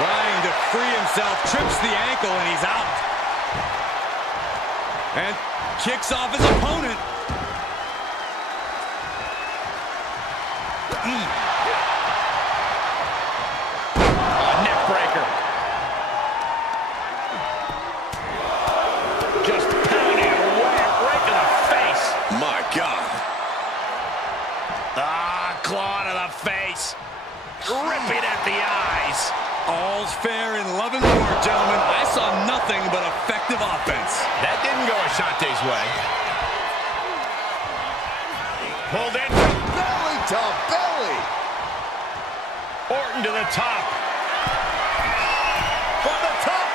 Trying to free himself, trips the ankle, and he's out. And kicks off his opponent. Neck breaker. Just pounding away right to the face. My God. Claw to the face. Ripping at the eyes. All's fair in love and war, gentlemen. I saw nothing but effective offense. That didn't go Ashante's way. Pulled in. Belly to belly. Orton to the top. From the top.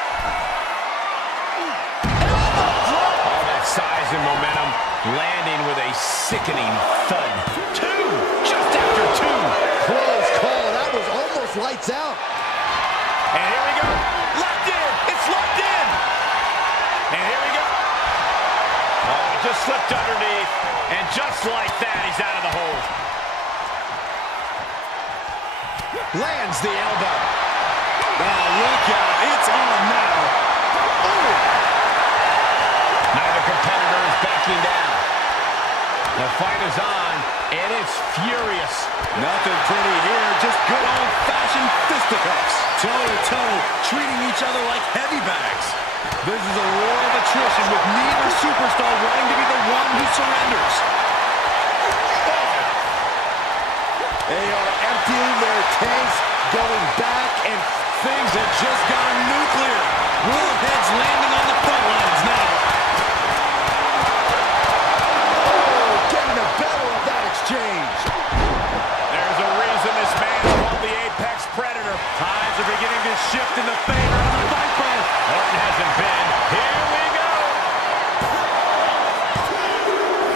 All that size and momentum landing with a sickening thud. Two. Just after two. Close call. That was almost lights out. And here we go. Locked in. It's locked in. And here we go. Oh, it just slipped underneath. And just like that, he's out of the hold. Lands the elbow. Oh, look out. It's on now. Oh. Neither competitor is backing down. The fight is on, and it's furious. Nothing pretty here, just good old-fashioned fisticuffs. Toe-to-toe, treating each other like heavy bags. This is a war of attrition with neither superstar wanting to be the one who surrenders. They are emptying their tanks, going back, and Things have just gone nuclear. Warheads landing on the front lines now. oh, getting the better of that exchange. There's a reason this man's called the Apex Predator. Tides are beginning to shift in the favor of the Viper. Orton hasn't been. Here we go.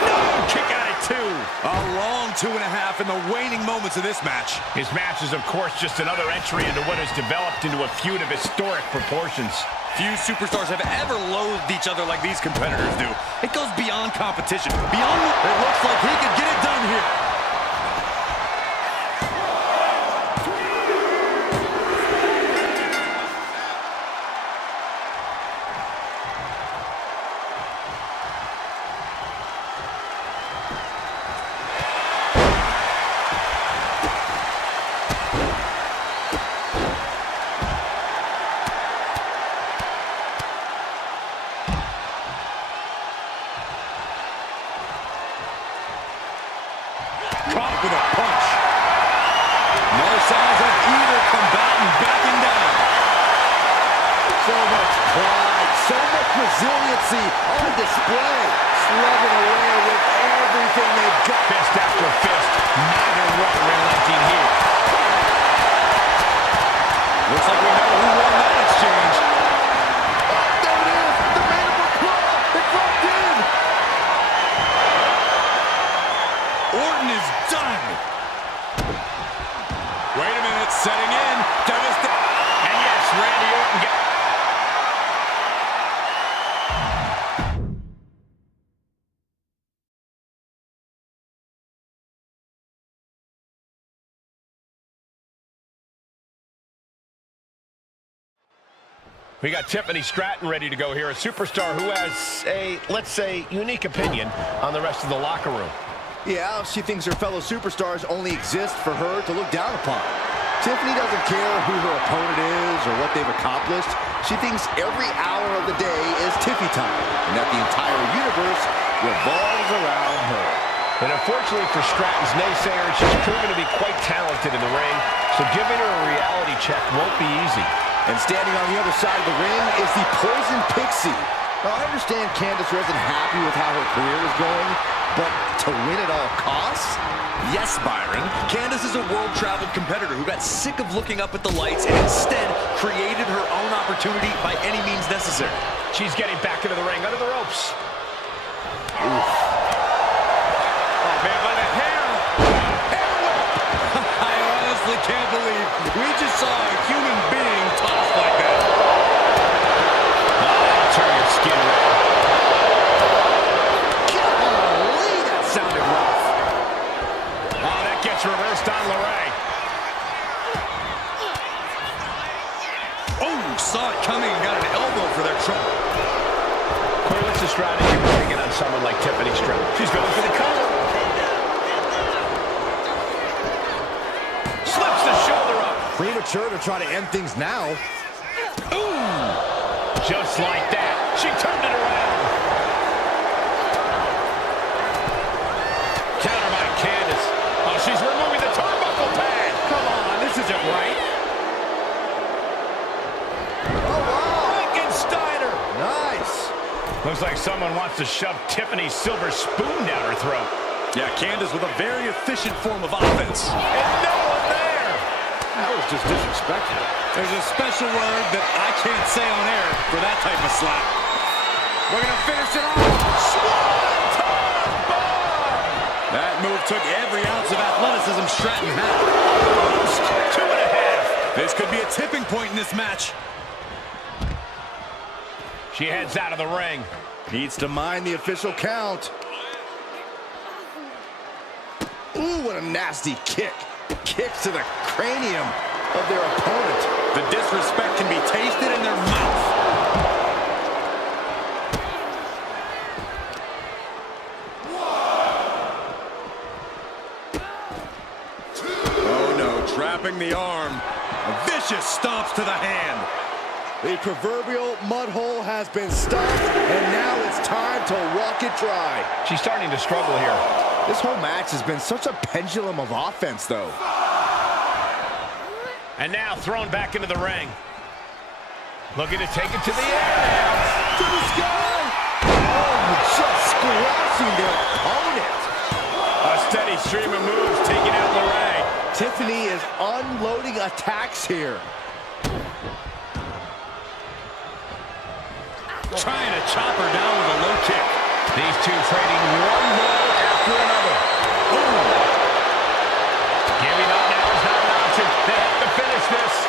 No, kick out at two. A long 2.5 in the waning moments of this match. His match is, of course, just another entry into what has developed into a feud of historic proportions. Few superstars have ever loathed each other like these competitors do. It goes beyond competition. Beyond, it looks like he could get it done here. Caught with a punch. No signs of either combatant backing down. So much pride, so much resiliency on display. Slugging away with everything they've got. Fist after fist. Neither one relenting here. Looks like we know who won that exchange. There it is, the mandible claw. It's locked in. Orton is done. Wait a minute, setting in. And yes, Randy Orton gets... We got Tiffany Stratton ready to go here, a superstar who has a, let's say, unique opinion on the rest of the locker room. Yeah, she thinks her fellow superstars only exist for her to look down upon. Tiffany doesn't care who her opponent is or what they've accomplished. She thinks every hour of the day is Tiffy time, and that the entire universe revolves around her. And unfortunately for Stratton's naysayers, she's proven to be quite talented in the ring, so giving her a reality check won't be easy. And standing on the other side of the ring is the Poison Pixie. Now, I understand Candice wasn't happy with how her career was going, but to win at all costs? Yes, Byron. Candice is a world-traveled competitor who got sick of looking up at the lights and instead created her own opportunity by any means necessary. She's getting back into the ring, under the ropes. Oh, man, by the hair. I honestly can't believe we just saw a human being tossed like that. That'll turn your skin red. Golly, that sounded rough. Oh, that gets reversed on LeRae. saw it coming and got an elbow for their trouble. Corey, what's the strategy for taking on someone like Tiffany Stratton? She's going for the cover. Slips the shoulder up. Premature to try to end things now. Ooh! Just like that. She turned it around. Counter by Candace. Oh, she's removing the turnbuckle pad. Come on, this isn't right. Oh, wow. Frankensteiner. Nice. Looks like someone wants to shove Tiffany's silver spoon down her throat. Yeah, Candace with a very efficient form of offense. And no one there. That was just disrespectful. There's a special word that I can't say on air for that type of slap. We're going to finish it off. Swanton bomb. That move took every ounce of athleticism Stratton had. Almost 2.5. This could be a tipping point in this match. She heads out of the ring. Needs to mind the official count. Ooh, what a nasty kick. Kicks to the cranium of their opponent. The disrespect can be tasted in their mouth. Oh no, trapping the arm. A vicious stomps to the hand. The proverbial mud hole has been stuffed, and now it's time to walk it dry. She's starting to struggle here. This whole match has been such a pendulum of offense, though. And now thrown back into the ring. Looking to take it to the air now. To the sky! Oh, just squashing their opponent. A steady stream of moves taking out the ring. Tiffany is unloading attacks here. Trying to chop her down with a low kick. These two trading one blow after another. Ooh. Giving up now is not an option. They have to finish this.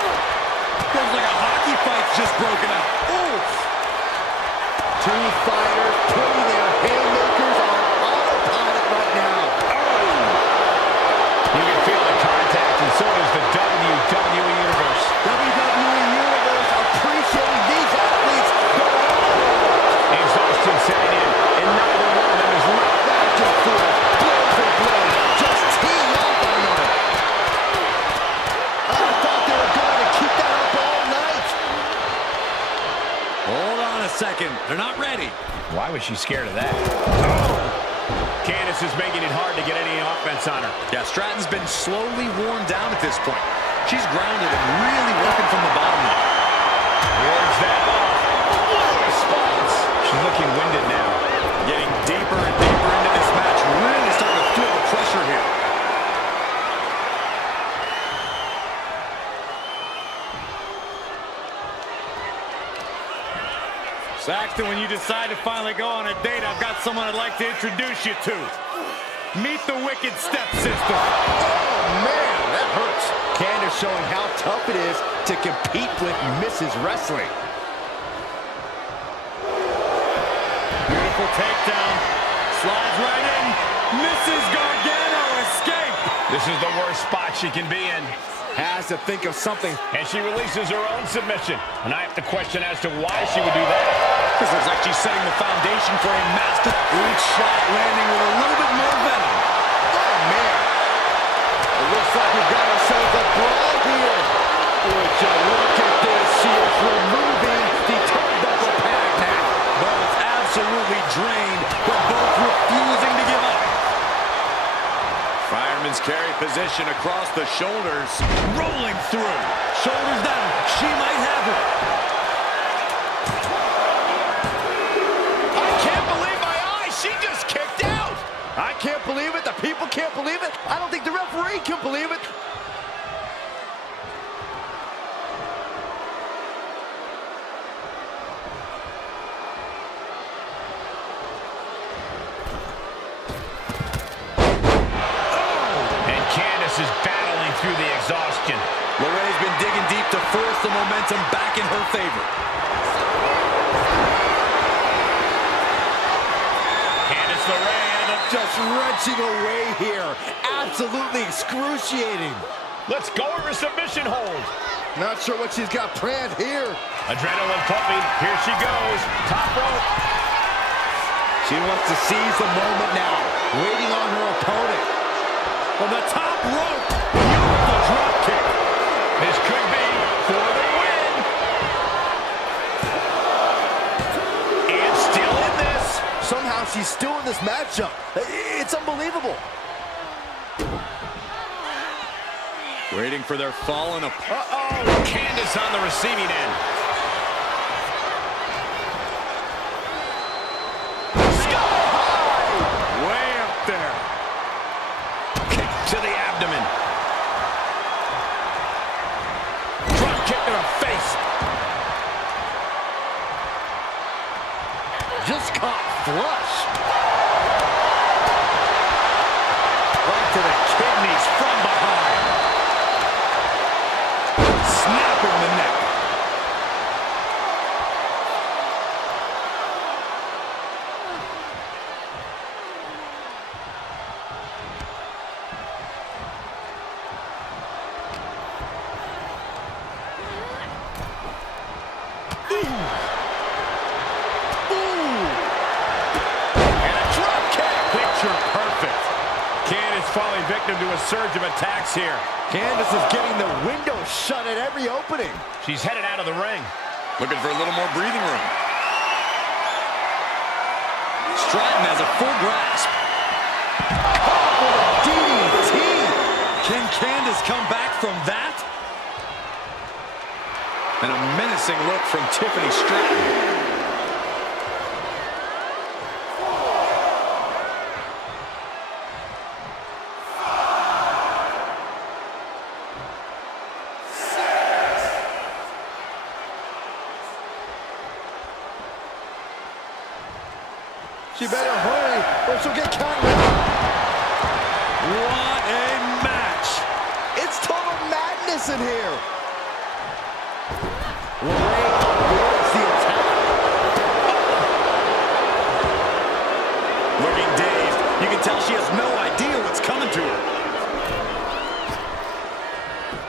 Feels like a hockey fight's just broken out. Oof. Two fighters putting their haymakers on autopilot right now. Oh. You can feel the contact, and so does the WWE Universe. WWE Universe appreciating these athletes. Exhaustion setting in, and neither one of them is right. Back and forth, blow for blow, just teeing off one another. I thought they were going to keep that up all night. Hold on a second. They're not ready. Why was she scared of that? Oh. Candace is making it hard to get any offense on her. Yeah, Stratton's been slowly worn down at this point. She's grounded and really working from the bottom now. Wards that off. What a response. She's looking winded now. Getting deeper and deeper into this match. Really starting to feel the pressure here. Saxton, when you decide to finally go on a date, I've got someone I'd like to introduce you to. Meet the Wicked Stepsister. Oh, man, that hurts. Candace showing how tough it is to compete with Mrs. Wrestling. Beautiful takedown. Slides right in. Mrs. Gargano escape. This is the worst spot she can be in. Has to think of something. And she releases her own submission. And I have to question as to why she would do that. This looks like she's setting the foundation for a master. Each shot landing with a little bit more venom. Oh, man. It looks like we've got ourselves a brawl here. Would you look at this? She is removing the turnbuckle pad now. Both absolutely drained, but both refusing to give up. Fireman's carry position across the shoulders. Rolling through. Shoulders down. She might have it. I can't believe my eyes. She just kicked out. I can't believe it. The people can't believe it. I don't think the referee can believe it. Is battling through the exhaustion. Lorraine's been digging deep to force the momentum back in her favor. Candice LeRae just wrenching away here. Absolutely excruciating. Let's go over submission hold. Not sure what she's got planned here. Adrenaline pumping. Here she goes. Top rope. She wants to seize the moment now, waiting on her opponent. From the top rope, beautiful drop kick. This could be for the win. And still in this. Somehow she's still in this matchup. It's unbelievable. Waiting for their fallen opponent. Uh-oh. Candace on the receiving end. Sky high. Way up there. Kick to the abdomen. Drop kick to the face. Just caught flush. Right to the kidneys from behind. Snap in the neck. Falling victim to a surge of attacks here. Candace is getting the window shut at every opening. She's headed out of the ring. Looking for a little more breathing room. Stratton has a full grasp. Caught with a DDT. Can Candace come back from that? And a menacing look from Tiffany Stratton. She better hurry or she'll get counted. What a match. It's total madness in here. Lorraine avoids the attack. Looking dazed. You can tell she has no idea what's coming to her.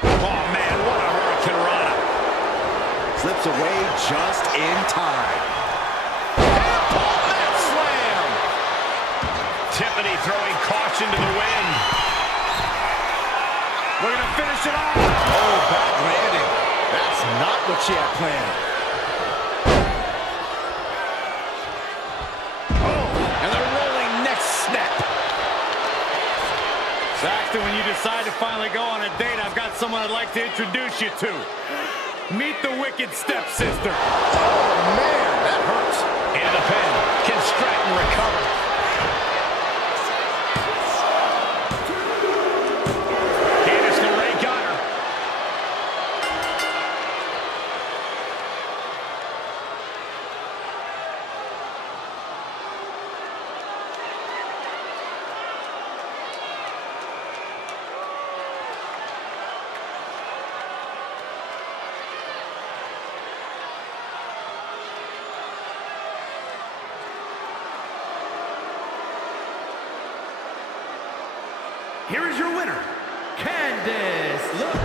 Oh, man, what a Hurricane Rana. Slips away just in time. Tiffany throwing caution to the wind. We're going to finish it off. Oh, bad landing. That's not what she had planned. Oh, and the rolling neck snap. Saxton, when you decide to finally go on a date, I've got someone I'd like to introduce you to. Meet the wicked stepsister. Oh, man, that hurts. Into the pin. Can Stratton recover? Here is your winner, Candace LeRae.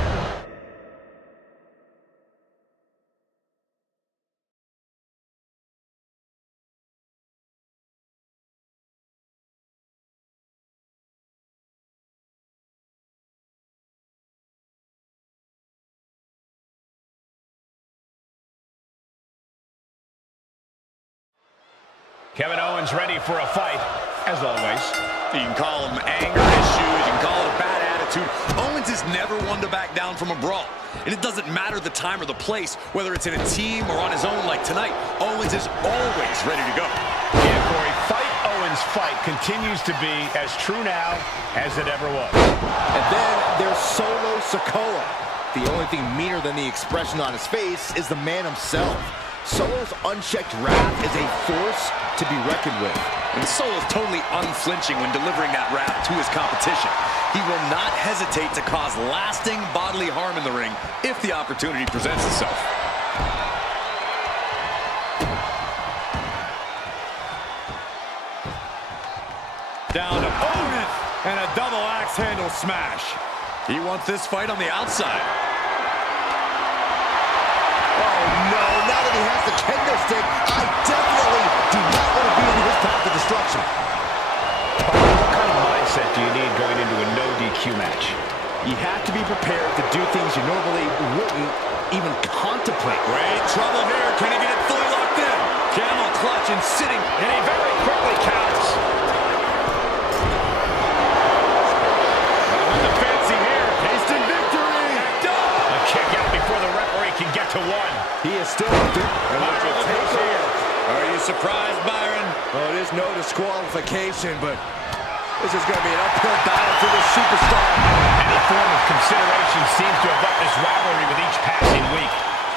Kevin Owens ready for a fight, as always. You can call them anger issues, you can call it a bad attitude. Owens is never one to back down from a brawl. And it doesn't matter the time or the place, whether it's in a team or on his own like tonight. Owens is always ready to go. Yeah, Corey, fight Owens fight continues to be as true now as it ever was. And then there's Solo Sikoa. The only thing meaner than the expression on his face is the man himself. Solo's unchecked wrath is a force to be reckoned with. And Solo's totally unflinching when delivering that wrath to his competition. He will not hesitate to cause lasting bodily harm in the ring if the opportunity presents itself. Down opponent and a double axe handle smash. He wants this fight on the outside. Oh, no. Now that he has the kendo stick, I definitely do not want to be in his path of destruction. What kind of mindset do you need going into a no DQ match? You have to be prepared to do things you normally wouldn't even contemplate. Great trouble here. Can he get it fully locked in? Camel clutch and sitting. And he very quickly counts. With the fancy here. Tasting victory. A kick out before the referee can get to one. He is still through. And look at take here. Are you surprised, Byron? Well, it is no disqualification, but this is going to be an uphill battle for this superstar. Any form of consideration seems to have left this rivalry with each passing week.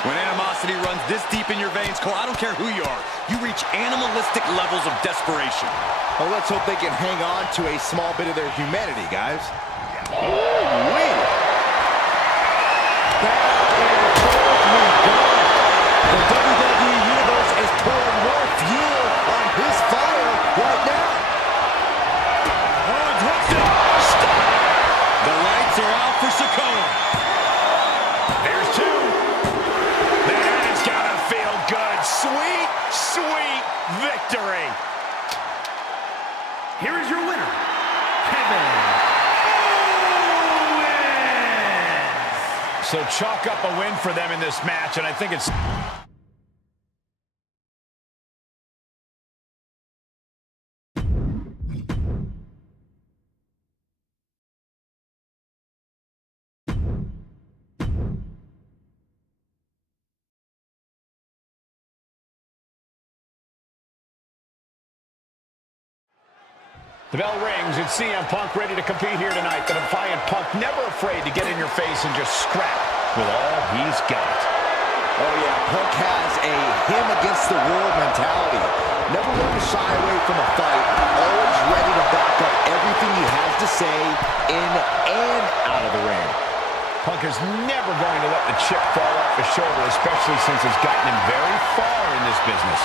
When animosity runs this deep in your veins, Cole, I don't care who you are, you reach animalistic levels of desperation. Well, let's hope they can hang on to a small bit of their humanity, guys. Ooh-wee. Back and forth we go. The WWE Universe is pouring more fuel on his fire right now. Rollins hooks it. Stop. The lights are out for Sikoa. There's two. That has got to feel good. Sweet, sweet victory. Here is your winner, Kevin Owens. So chalk up a win for them in this match, and I think it's... The bell rings, and CM Punk ready to compete here tonight. The defiant Punk, never afraid to get in your face and just scrap with all he's got. Oh, yeah, Punk has a him against the world mentality. Never one to shy away from a fight. Always ready to back up everything he has to say in and out of the ring. Punk is never going to let the chip fall off his shoulder, especially since it's gotten him very far in this business.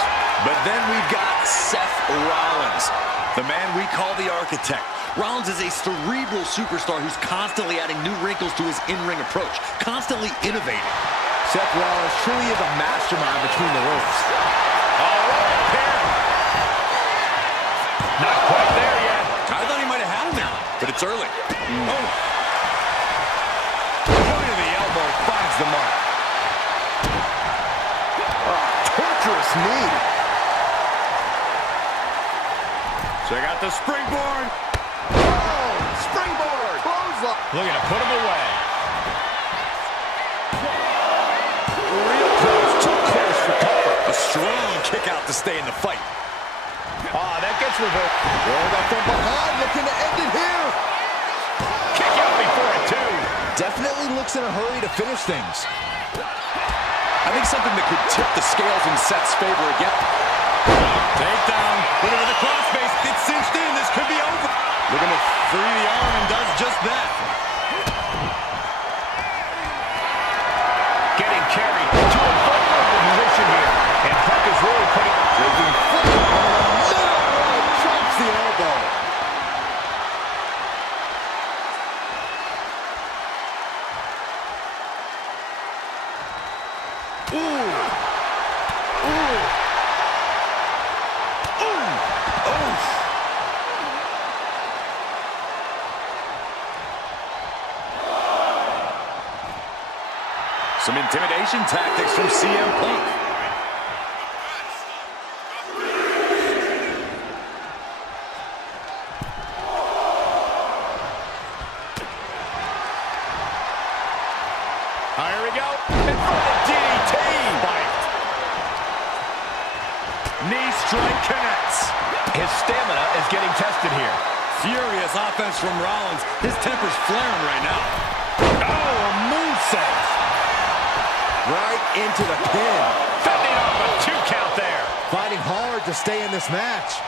But then we've got Seth Rollins, the man we call the architect. Rollins is a cerebral superstar who's constantly adding new wrinkles to his in-ring approach, constantly innovating. Seth Rollins truly is a mastermind between the ropes. All right, here. Not quite there yet. I thought he might have had him there, but it's early. Oh. Point of the elbow finds the mark. Torturous knee. Check out the springboard. Oh, springboard. Clothesline. Looking to put him away. Real close, too close for cover. A strong kick out to stay in the fight. Ah, that gets reversed. Rolled up from behind, looking to end it here. Kick out before a two. Definitely looks in a hurry to finish things. I think something that could tip the scales in Seth's favor again. Takedown. Put it to the crossface. It's cinched in. This could be over. Looking to free the arm and does just that. Getting carried to a vulnerable position here. And Punk is really putting... Taking flight on the middle rope. Drops the elbow. Some intimidation tactics from CM Punk. Here we go. In front of DDT. Knee strike connects. His stamina is getting tested here. Furious offense from Rollins. His temper's flaring right now. Oh, a moonsault. Right into the pin. Fending off a 2 count there. Fighting hard to stay in this match.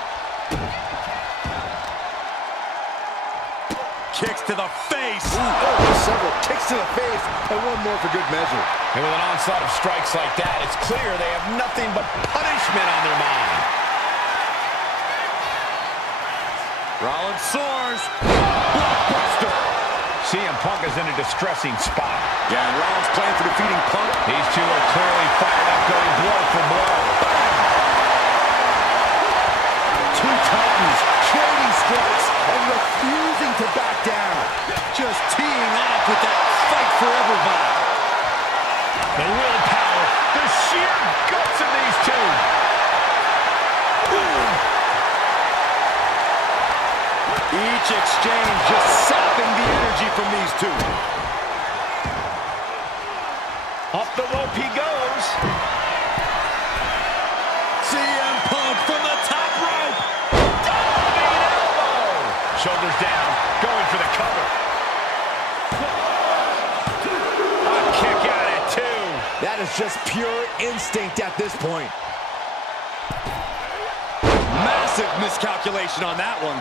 Kicks to the face. Several kicks to the face, and one more for good measure. And with an onslaught of strikes like that, it's clear they have nothing but punishment on their mind. Rollins soars. Blockbuster. CM Punk is in a distressing spot. Yeah, and Rollins playing for defeating Punk. These two are clearly fired up, going blow for blow. Two titans trading strikes and refusing to back down. Just teeing off with that fight forever vibe. The willpower, the sheer guts of these two. Each exchange just sapping the energy from these two. Up the rope he goes. CM Punk from the top rope. Diving elbow. Shoulders down, going for the cover. A kick out at two. That is just pure instinct at this point. Massive miscalculation on that one.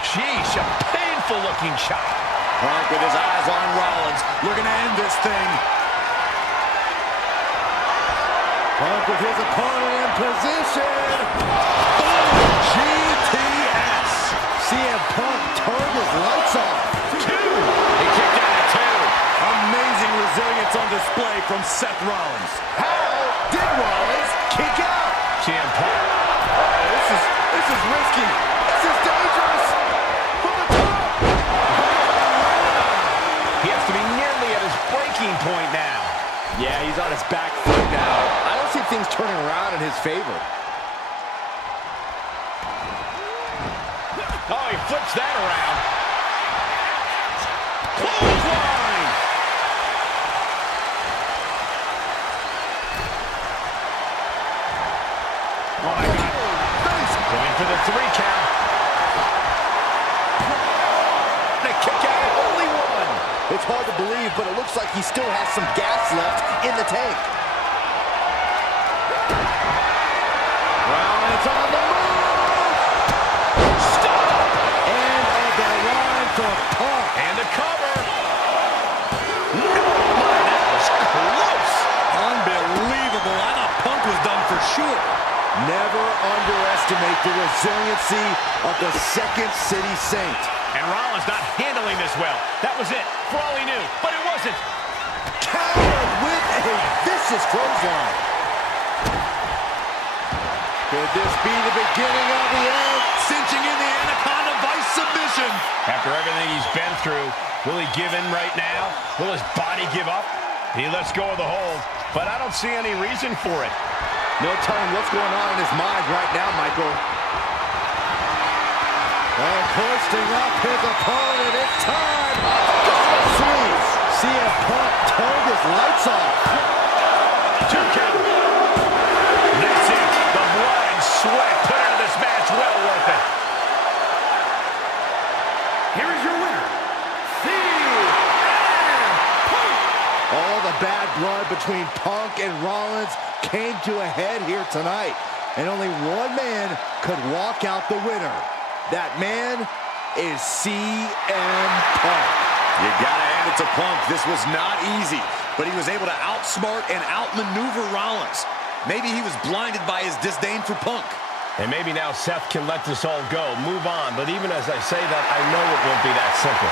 Sheesh, a painful-looking shot. Punk with his eyes on Rollins, looking to end this thing. Punk with his opponent in position. GTS. CM Punk turned his lights off. Two. He kicked out at two. Amazing resilience on display from Seth Rollins. How did Rollins kick out? CM Punk. This is risky. This is dangerous. From the top. He has to be nearly at his breaking point now. Yeah, he's on his back foot now. I don't see things turning around in his favor. Oh, he flips that around. Clothesline. Oh, my God. Going for the 3 count. The kick out at only one. It's hard to believe, but it looks like he still has some gas left in the tank. Rollins on the move. Stop. And on the line for Punk. And the cover. That was close. Unbelievable. I thought Punk was done for sure. Never underestimate the resiliency of the Second City Saint. And Rollins not handling this well. That was it, for all he knew. But it wasn't. Countered with a vicious clothesline. Could this be the beginning of the end? Cinching in the Anaconda Vice submission. After everything he's been through, will he give in right now? Will his body give up? He lets go of the hold, but I don't see any reason for it. No telling what's going on in his mind right now, Michael. And hoisting up his opponent, it's time. Sweet. CM Punk turned his lights off. 2 count. That's it. The blood and sweat put into this match, well worth it. Here is your winner, CM Punk. All the bad blood between Punk and Rollins came to a head here tonight. And only one man could walk out the winner. That man is CM Punk. You gotta hand it to Punk. This was not easy, but he was able to outsmart and outmaneuver Rollins. Maybe he was blinded by his disdain for Punk. And maybe now Seth can let this all go, move on. But even as I say that, I know it won't be that simple.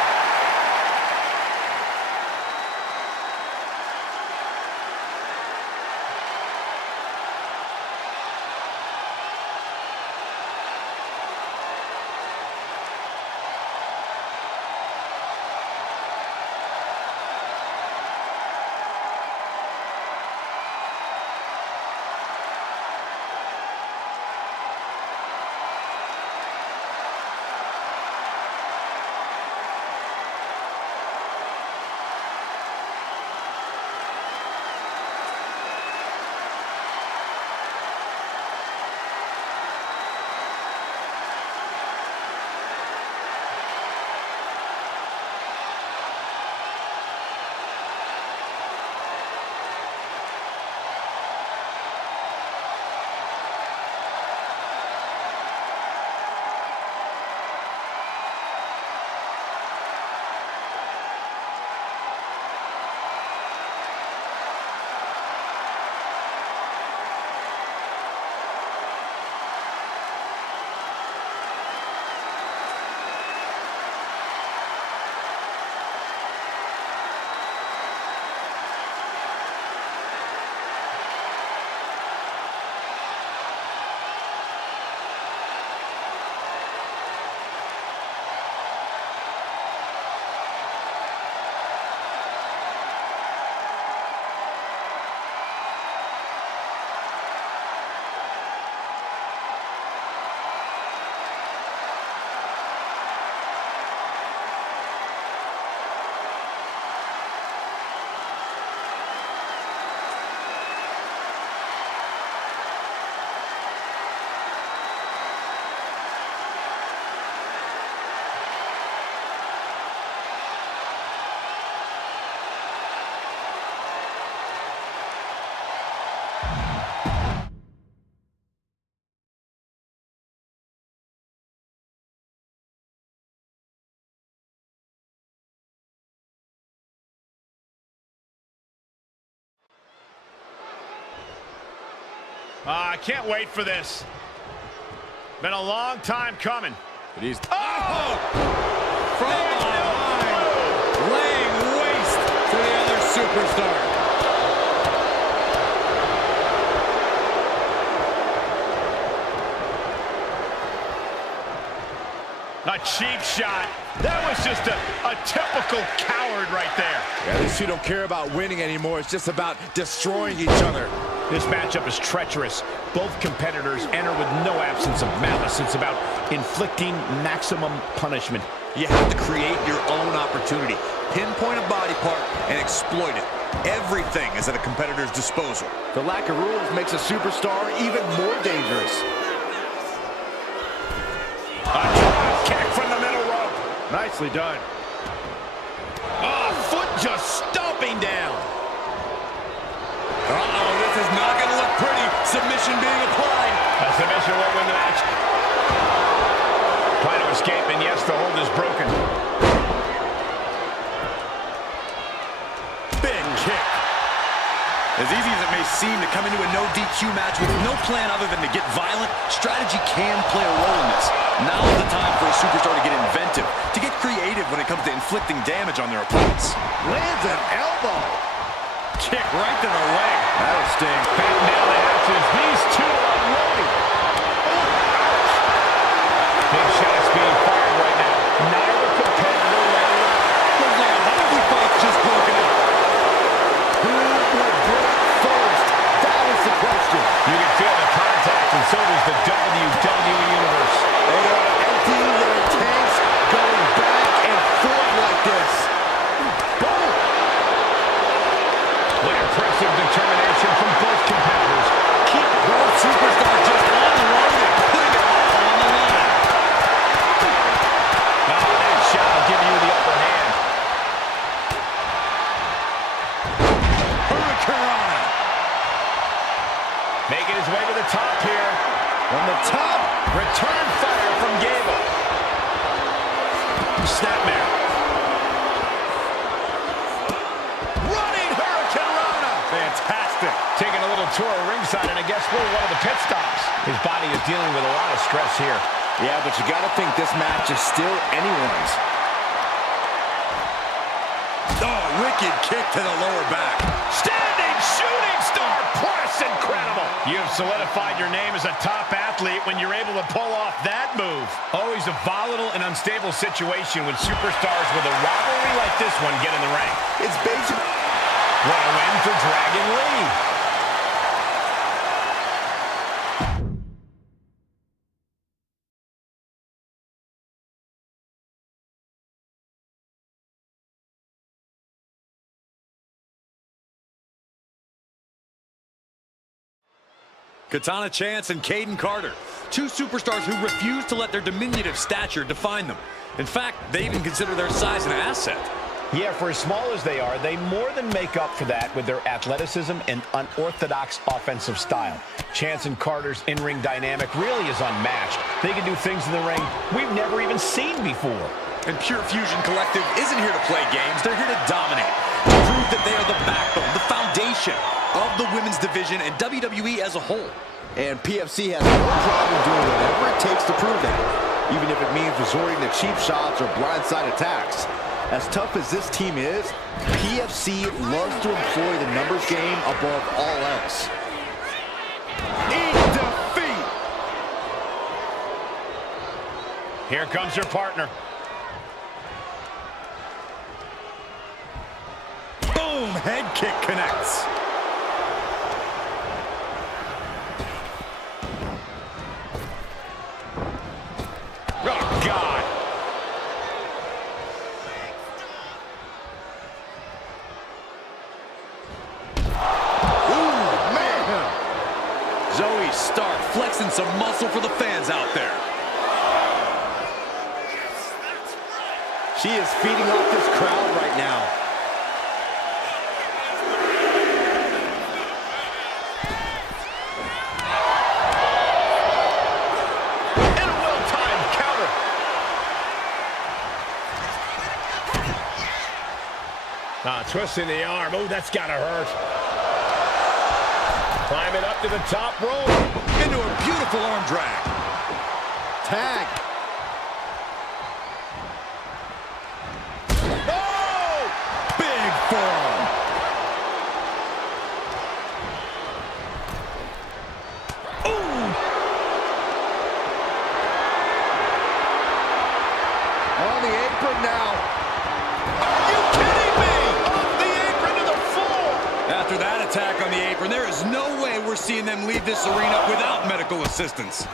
I can't wait for this. Been a long time coming. But he's Oh! from behind, laying waste to the other superstar. A cheap shot. That was just a typical coward right there. Yeah, these two don't care about winning anymore. It's just about destroying each other. This matchup is treacherous. Both competitors enter with no absence of malice. It's about inflicting maximum punishment. You have to create your own opportunity. Pinpoint a body part and exploit it. Everything is at a competitor's disposal. The lack of rules makes a superstar even more dangerous. A drop kick from the middle rope. Nicely done. Oh, foot just stomping down. Uh-oh, this is not going to look pretty. Submission being applied. A submission will win the match. Trying to escape, and yes, the hold is broken. Big kick. As easy as it may seem to come into a no DQ match with no plan other than to get violent, strategy can play a role in this. Now is the time for a superstar to get inventive, to get creative when it comes to inflicting damage on their opponents. Lands an elbow. Kick right to the leg. That'll sting. Batten down the hatches. These two are unloading. Big shots being fired right now. Neither competitor let it up. Looks like a hockey fight's just broken out. Who will break first? That is the question. You can feel the contact, and so does the WWE Universe. They are emptying their tanks, going back and forth like this. Boom! What impressive determination from both competitors. Keep both superstars just unloaded, putting it all on the line. Oh, that shot will give you the upper hand. Hurricane. Making his way to the top here. On the top. Return fire from Gable. Snapmare. Running Hurricane. Fantastic. Taking a little tour of ringside, and I guess we're one of the pit stops. His body is dealing with a lot of stress here. Yeah, but you got to think this match is still anyone's. Oh, wicked kick to the lower back. Standing shooting star press, incredible. You have solidified your name as a top athlete when you're able to pull off that move. Always a volatile and unstable situation when superstars with a rivalry like this one get in the ring. It's basically... What a win for Dragon Lee. Katana Chance and Caden Carter, two superstars who refuse to let their diminutive stature define them. In fact, they even consider their size an asset. Yeah, for as small as they are, they more than make up for that with their athleticism and unorthodox offensive style. Chance and Carter's in-ring dynamic really is unmatched. They can do things in the ring we've never even seen before. And Pure Fusion Collective isn't here to play games. They're here to dominate, to prove that they are the backbone, the foundation of the women's division and WWE as a whole. And PFC has no problem doing whatever it takes to prove that, even if it means resorting to cheap shots or blindside attacks. As tough as this team is, PFC loves to employ the numbers game above all else. In defeat! Here comes your partner. Boom! Head kick connects. Oh, God. Ooh, man! Zoe Stark flexing some muscle for the fans out there. She is feeding off this crowd right now. And a well-timed counter. Twisting the arm. Oh, that's gotta hurt. Climbing up to the top rope. Into a beautiful arm drag. Tag. Oh! Big forearm. Ooh! On the apron now. Are you kidding me? Off the apron to the floor. After that attack on the apron, there is no way we're seeing them leave this arena without medical assistance.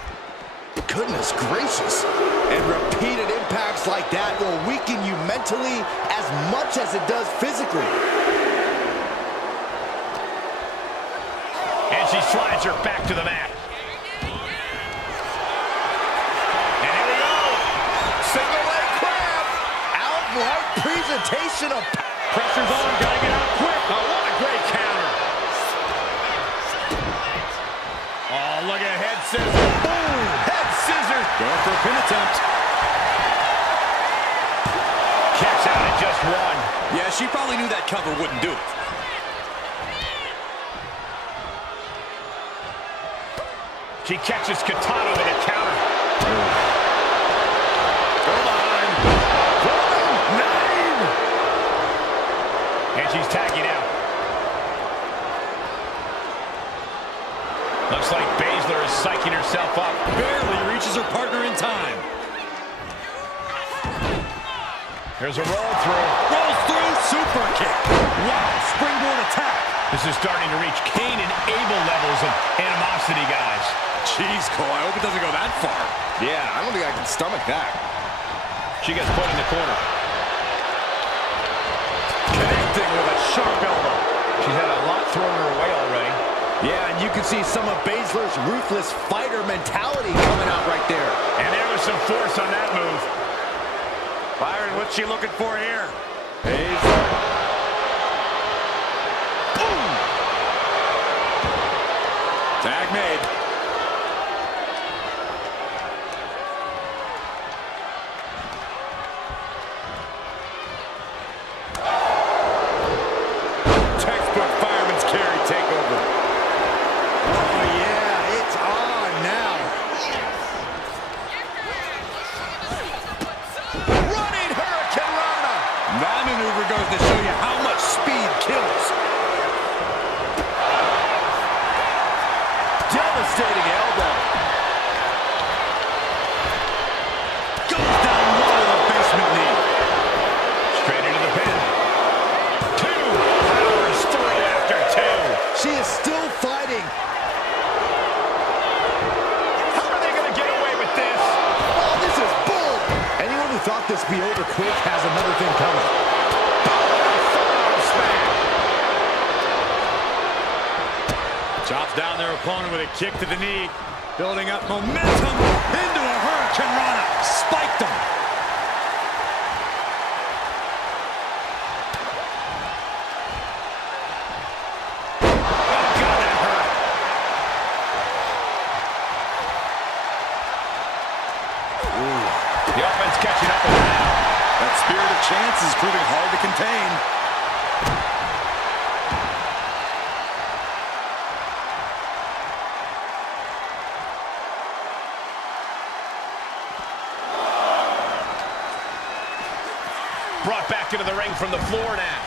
Goodness gracious. And repeated impacts like that will weaken you mentally as much as it does physically. And she slides her back to the mat. And here we go. Single leg crab. Outright presentation of Pressure's on. Gotta get out quick. Oh, what a great counter. Oh, look at head scissors. Boom. Head scissors. Going for a pin attempt. Kicks out at just one. Yeah, she probably knew that cover wouldn't do it. She catches Katana with a counter. Hold on. 9. And she's tagging out. Looks like Baszler is psyching herself up. Barely reaches her partner in time. Here's a roll through. Rolls through, super kick. Wow, springboard attack. This is starting to reach Cain and Abel levels of animosity, guys. Jeez, Cole, I hope it doesn't go that far. Yeah, I don't think I can stomach that. She gets put in the corner. Connecting with a sharp elbow. She's had a lot thrown her way already. Yeah, and you can see some of Baszler's ruthless fighter mentality coming out right there. And there was some force on that move. Byron, what's she looking for here? Baszler. Boom! Tag made. Textbook fireman's carry takeover. Oh, yeah, it's on now. Running Hurricane Rana. That maneuver goes to show you how much speed kills. Devastating elbow. Goes down low with a basement knee. Straight into the pin. 2. Powers through after 2. She is still fighting. How are they going to get away with this? Oh, this is bold. Anyone who thought this be over quick has another thing coming. Chops down their opponent with a kick to the knee. Building up momentum into a Hurricane Rana. Spiked him. Oh, God, that hurt. The offense catching up with her now. That spirit of chance is proving hard to contain. Brought back into the ring from the floor now.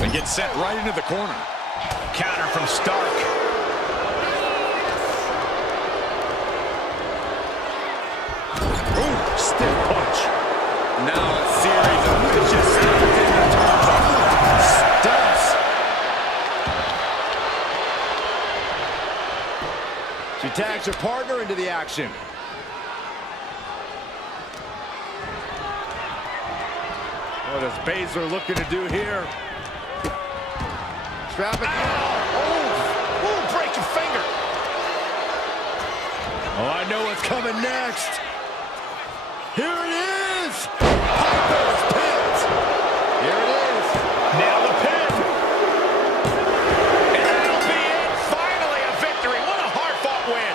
And gets sent right into the corner. Counter from Stark. Ooh, stiff punch. Now a series of vicious stomps in return. Stunts. She tags her partner into the action. What is Baszler looking to do here? Strapping. Oh! Ooh, break your finger. Oh, I know what's coming next. Here it is. Piper's pinned. Here it is. Nail the pin. And that'll be it. Finally a victory. What a hard-fought win.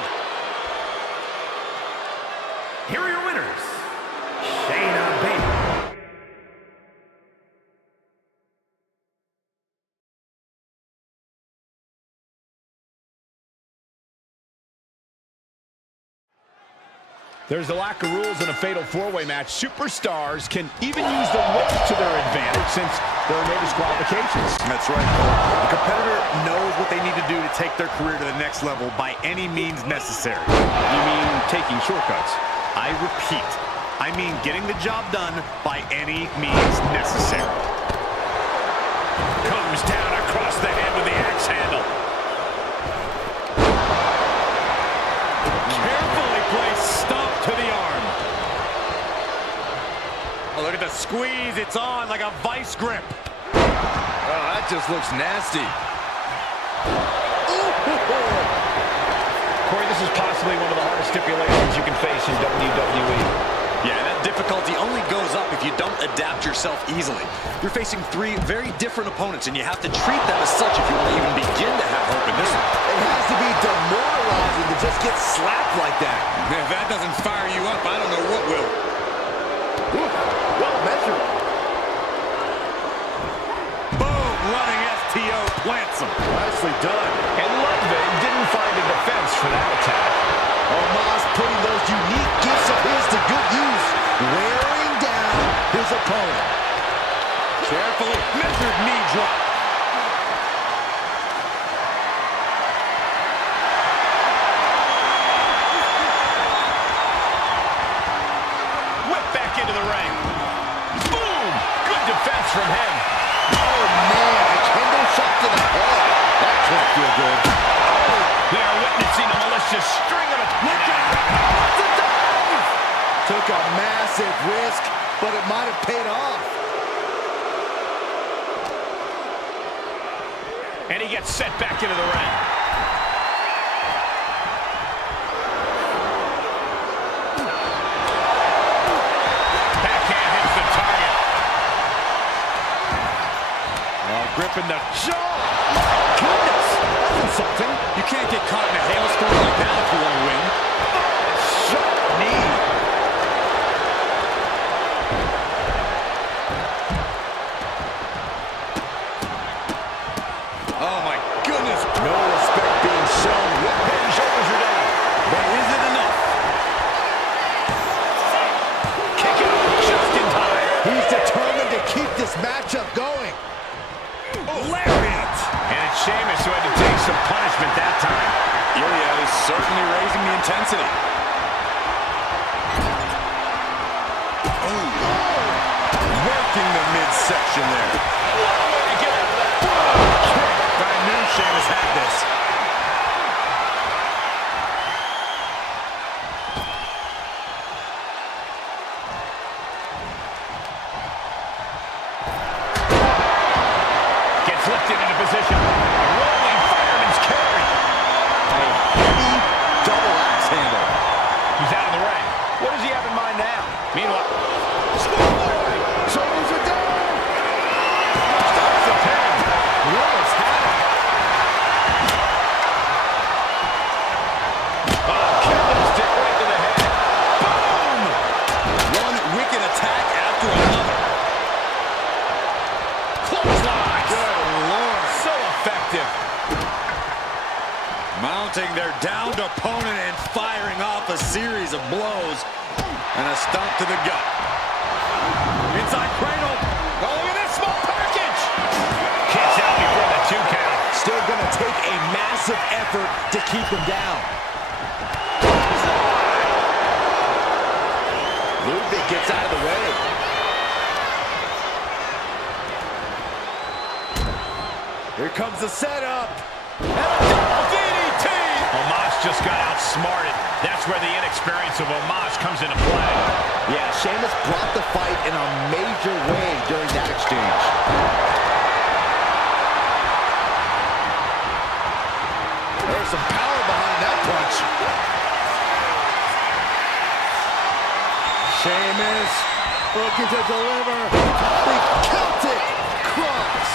There's a lack of rules in a fatal four-way match. Superstars can even use the ropes to their advantage since there are no disqualifications. That's right, Cole. The competitor knows what they need to do to take their career to the next level by any means necessary. You mean taking shortcuts? I repeat, I mean getting the job done by any means necessary. Comes down across the head with the axe handle. Carefully placed stomp to the arm. Oh, look at the squeeze. It's on like a vice grip. Oh, that just looks nasty. Corey, this is possibly one of the hardest stipulations you can face in WWE. Yeah, that difficulty only goes up if you don't adapt yourself easily. You're facing three very different opponents, and you have to treat them as such if you want to even begin to have hope in this one. It has to be demoralizing to just get slapped like that. If that doesn't fire you up, I don't know what will. Ooh, well measured. Boom, running STO plants him. Nicely done. And Ludwig didn't find a defense for that attack. Omos putting those unique gifts of his to good use, wearing down his opponent. Carefully measured knee drop. Whip back into the ring. Boom! Good defense from him. Oh, man, a kendo shot to the head. That can't feel good. We are witnessing a malicious string of Took a massive risk, but it might have paid off. And he gets set back into the ring. Backhand hits the target. Gripping the jaw. Goodness, that's insulting. You can't get caught in a hailstorm like that if you want to win. Sharp knee. Oh my goodness. No respect being shown. Head and shoulders are down. But is it enough? Kick out just in time. He's determined to keep this matchup going. Lariat. And it's Sheamus who had to take some punishment that time. Ilya is certainly raising the intensity. Oh. Working the midsection there. What a way to get out of that. I knew Sheamus had this. Gets lifted into position. A rolling fireman's carry. A heavy double axe handle. He's out of the ring. What does he have in mind now? Meanwhile, Shoulders are down. stops the pin. Rollins had it. Oh, kicking stick right to the head. Boom! One wicked attack after another. Clothesline. Good Lord. So effective. Mounting their downed opponent and firing off a series of blows. And a stomp to the gut. Inside cradle. Oh, look at this small package. Kicks out before the 2 count. Still going to take a massive effort to keep him down. Ludwig gets out of the way. Here comes the setup. And a double DDT. Omos just got outsmarted. That's where the inexperience of Omos comes into play. Yeah, Sheamus brought the fight in a major way during that exchange. There's some power behind that punch. Sheamus looking to deliver the Celtic cross.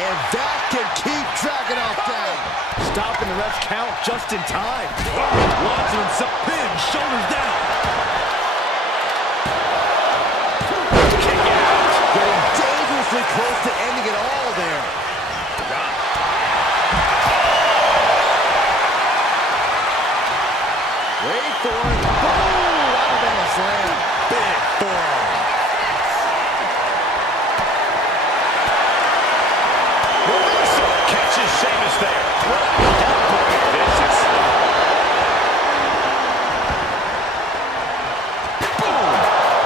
And that can keep dragging off down. Stopping the ref's count just in time. Launching himself, pin, shoulders down. Kick out. Getting dangerously close to ending it all there. Wait for it. Boom! Alabama slam. Big forearm. Reversal. Catches Sheamus there. What a headbutt. Vicious. Boom.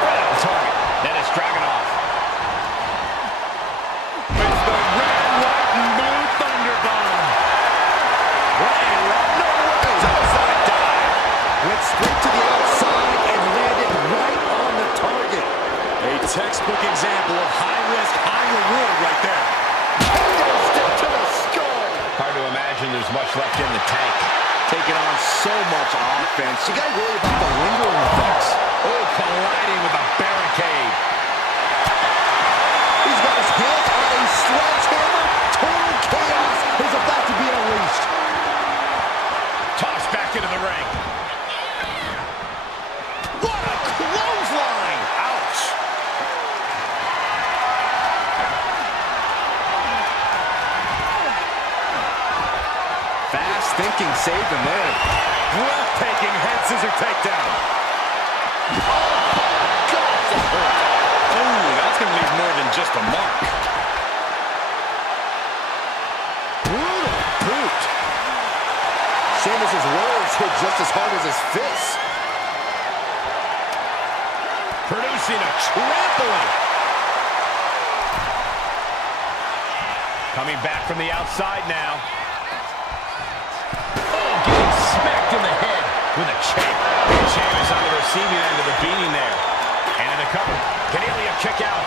Right on target. Then it's Dragunov. It's the red, white, and blue Thunderbomb. Right, no way. Suicide dive. Went straight to the outside and landed right on the target. A textbook example of high risk, high reward right there. Step to the skull. Hard to imagine there's much left in the tank. Taking on so much offense. You got to worry about the lingering effects. Oh, colliding with a barricade. He's got his hands on a sledgehammer. Total chaos is about to be unleashed. Tossed back into the ring. What a clothesline! Ouch. Fast thinking saved him there. Breathtaking head scissor takedown. God, that hurt. Ooh, that's going to leave more than just a mark. Brutal boot. Sheamus' words hit just as hard as his fists. Producing a trampling. Coming back from the outside now. Oh, getting smacked in the head with a chair. Sheamus on the receiving end of the beating there. And in the cover. Cornelia kick out.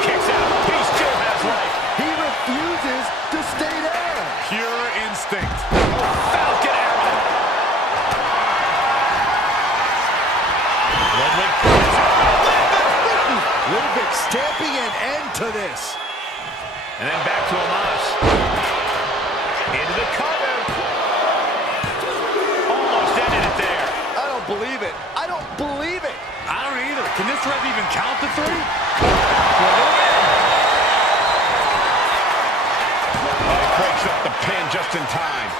Kicks out. He still has life. He refuses to stay there. Pure instinct. Falcon arrow. Ludwig. Ludwig stamping an end to this. And then back to Amos. Into the cover. Almost ended it there. I don't believe it. I don't believe it. I don't either. Can this ref even count to three? He breaks up the pin just in time.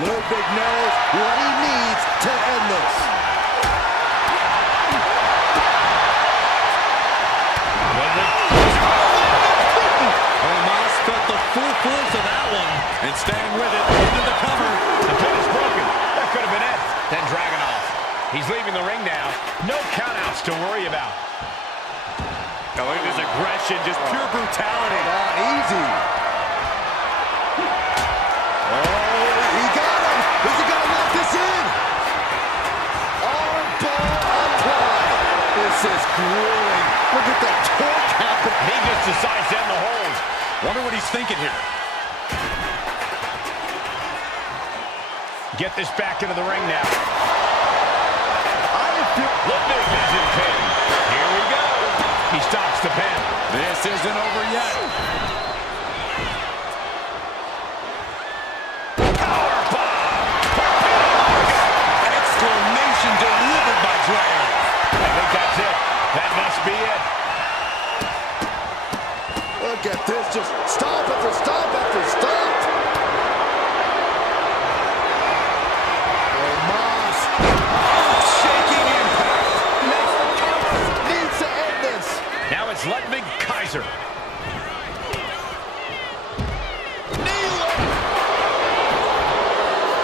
Ludwig knows what he needs to end this. Omos felt the full force of that one and staying with it into the cover. The pin is broken. That could have been it. Then Dragunov. He's leaving the ring now. No countouts to worry about. Oh, look at this aggression, just pure brutality. Not easy. Oh, he got him. Is he going to lock this in? Arm bar applied. This is grueling. Look at the torque happening. He just decides to end the hold. Wonder what he's thinking here. Get this back into the ring now. I feel Ludwig is in pin. Here we go. He stops the pin. This isn't over yet. Exclamation delivered by Dragunov. I think that's it. That must be it. Look at this, just stomp after stomp after stomp. Omos. Shaking impact. Needs to end this. Now it's Ludwig Kaiser.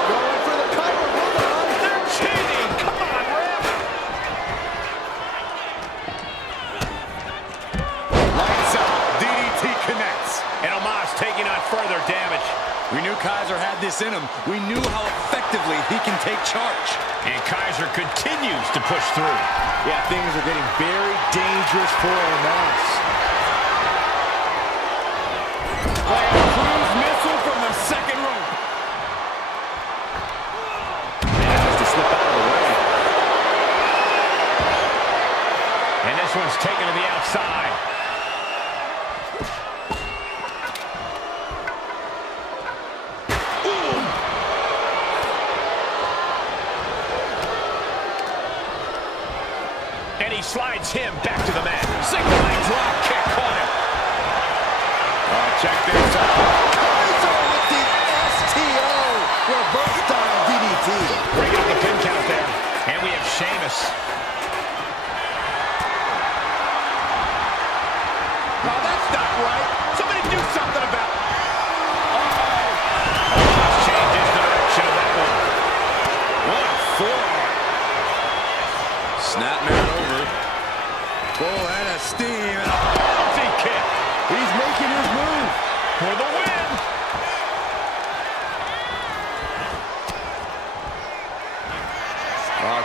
Going for the cover. Hold on. They're cheating. Come on, ref. Lights out. DDT connects. And Omos taking on further damage. We knew Kaiser had this in him. We knew how effectively he can take charge. And Kaiser continues to push through. Yeah, things are getting very dangerous for Omos. Cruise missile from the second rope. Has to slip out of the way. And this one's taken to the outside. And he slides him back to the mat. Single leg drop kick caught him. Check this out. Kaiser with the STO. Reverse style DDT. Bringing up the pin count.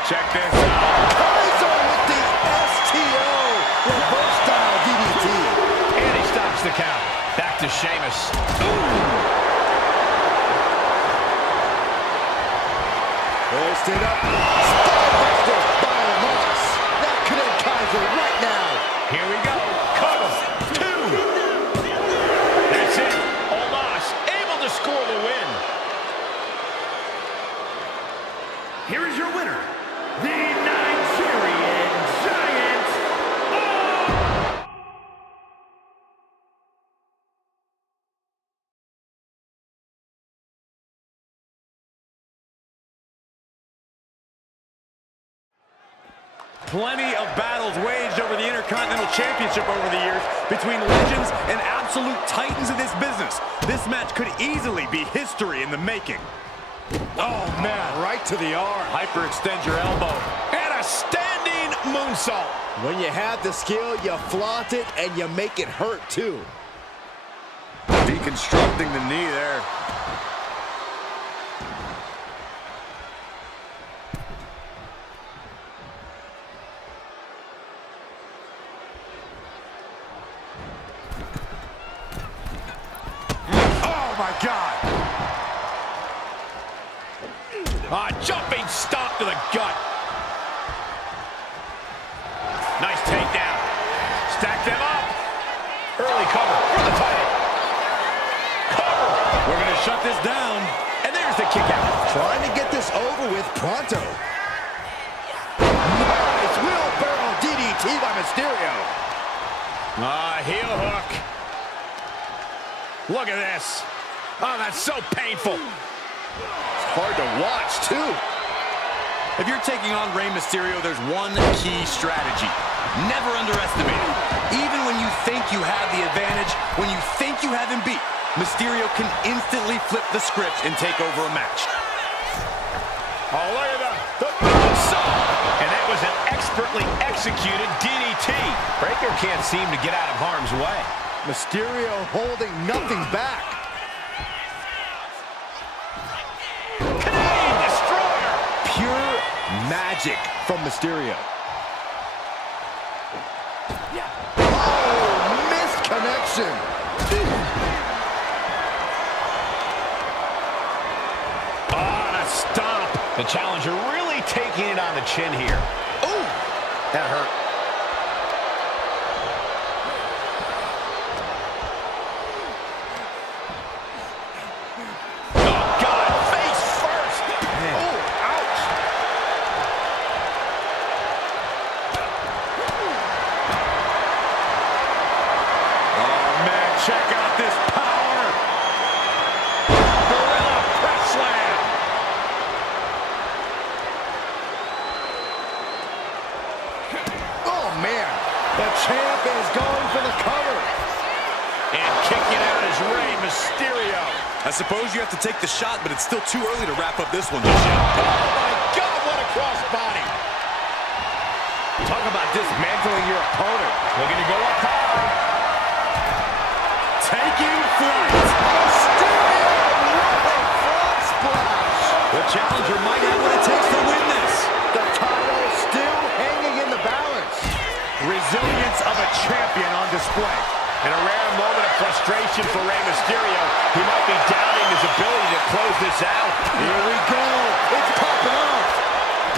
Check this out. Kaiser with the STO. Reverse style DDT. And he stops the count. Back to Sheamus. Hoisted up. Spinebuster by Moss. That could end Kaiser right now. Here we go. Cover. 2. That's it. Omos able to score the win. Here is your winner, the Nigerian Giant. Plenty of battles waged over the Intercontinental Championship over the years between legends and absolute titans of this business. This match could easily be history in the making. Oh, man. Right to the arm. Hyperextend your elbow. And a standing moonsault. When you have the skill, you flaunt it and you make it hurt too. Deconstructing the knee there. Oh, my God. Jumping stomp to the gut. Nice takedown. Stack them up. Early cover for the title. Cover. We're going to shut this down. And there's the kick out. Trying to get this over with pronto. Nice wheelbarrow DDT by Mysterio. Heel hook. Look at this. Oh, that's so painful. It's hard to watch too. If you're taking on Rey Mysterio, there's one key strategy. Never underestimate him. Even when you think you have the advantage, when you think you have him beat, Mysterio can instantly flip the script and take over a match. Oh, look at the moonsault. And that was an expertly executed DDT. Breaker can't seem to get out of harm's way. Mysterio holding nothing back. Canadian Destroyer. Pure magic from Mysterio. Oh, missed connection. Oh, a stomp. The challenger really taking it on the chin here. Ooh, that hurt. Oh, God, face first. Oh, ouch. Oh, man, check out this power. Gorilla press slam. Oh, man. The champ is going for the cover. And kicking out is Rey Mysterio. I suppose you have to take the shot, but it's still too early to wrap up this one. Oh, my God, what a crossbody. Talk about dismantling your opponent. Looking to go up high. Taking flight. Mysterio with a frog splash. The challenger might have what it takes to win this. The title still hanging in the balance. Resilience of a champion on display. In a rare moment of frustration for Rey Mysterio, he might be doubting his ability to close this out. Here we go. It's popping off.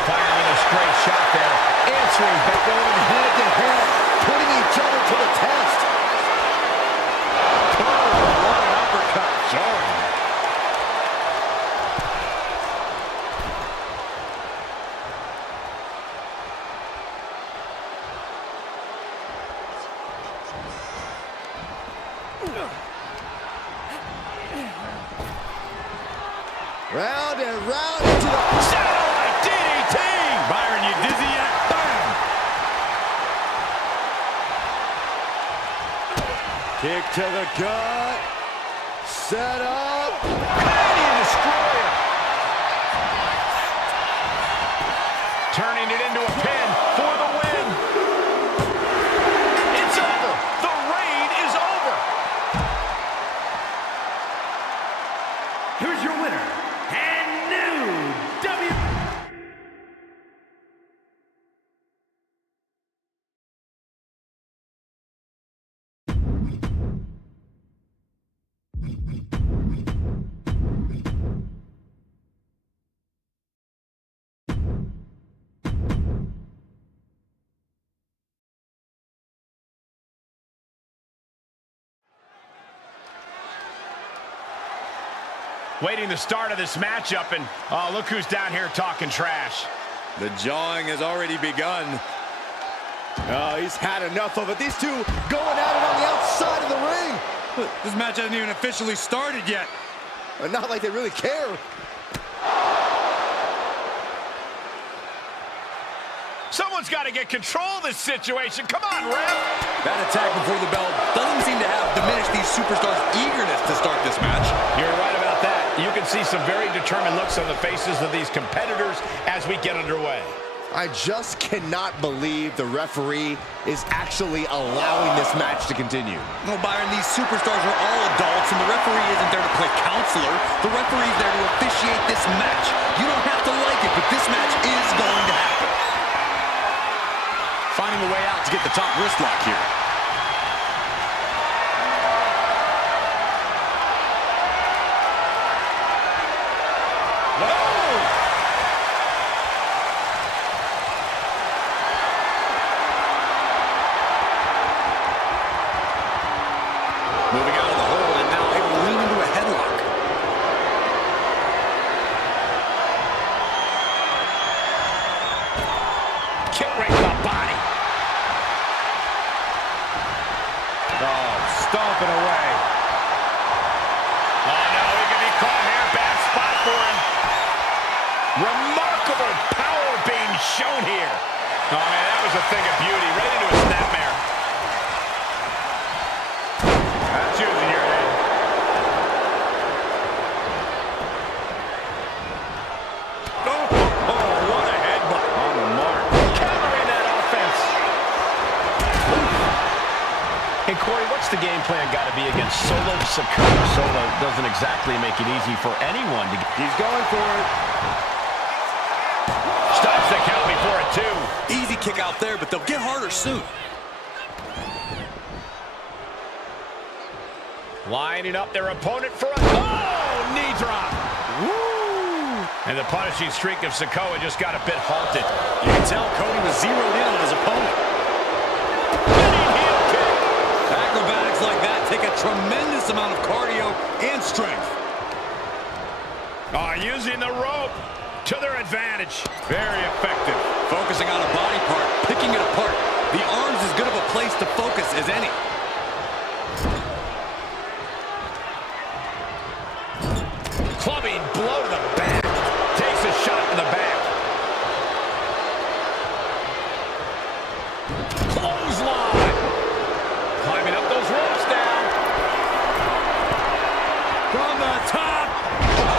Firing a straight shot there. Answering back. Going head to head, putting each other to the test. Oh, what an uppercut. Jarring. Round and round into the... Satellite DDT! Byron, you dizzy yet? Bam! Kick to the gut. Set up. Canadian Destroyer! Turning it into a pin for the win. It's over. The reign is over. Here's your winner, and new Waiting the start of this matchup, and oh, look who's down here talking trash. The jawing has already begun. Oh, he's had enough of it. These two going at it on the outside of the ring. This match hasn't even officially started yet. Not like they really care. Someone's got to get control of this situation. Come on, ref. That attack before the bell doesn't seem to have diminished these superstars' eagerness to start this match. You're right about that. You can see some very determined looks on the faces of these competitors as we get underway. I just cannot believe the referee is actually allowing this match to continue. No, Byron, these superstars are all adults, and the referee isn't there to play counselor. The referee's there to officiate this match. You don't have to like it, but this match is going to happen. Finding a way out to get the top wrist lock here. Moving out of the hold and now able to lean into a headlock. Kick right to the body. Oh, stomping away. Oh, no, he could be caught here. Bad spot for him. Remarkable power being shown here. Oh, man, that was a thing of beauty. Right into a snapmare. That's using your head. Oh, what a headbutt on the mark. Countering that offense. Hey, Corey, what's the game plan got to be against Solo Sikoa? Solo doesn't exactly make it easy for anyone to get. He's going for it. Stops the count before a 2. Easy kick out there, but they'll get harder soon. Lining up their opponent for a knee drop. Woo! And the punishing streak of Sikoa just got a bit halted. You can tell Cody was zeroed in on his opponent. Spinning heel kick. Acrobatics like that take a tremendous amount of cardio and strength. Using the rope to their advantage. Very effective. Focusing on a body part, picking it apart. The arm's as good of a place to focus as any. Clubbing blow to the back. Takes a shot to the back. Clothesline. Climbing up those ropes now. From the top.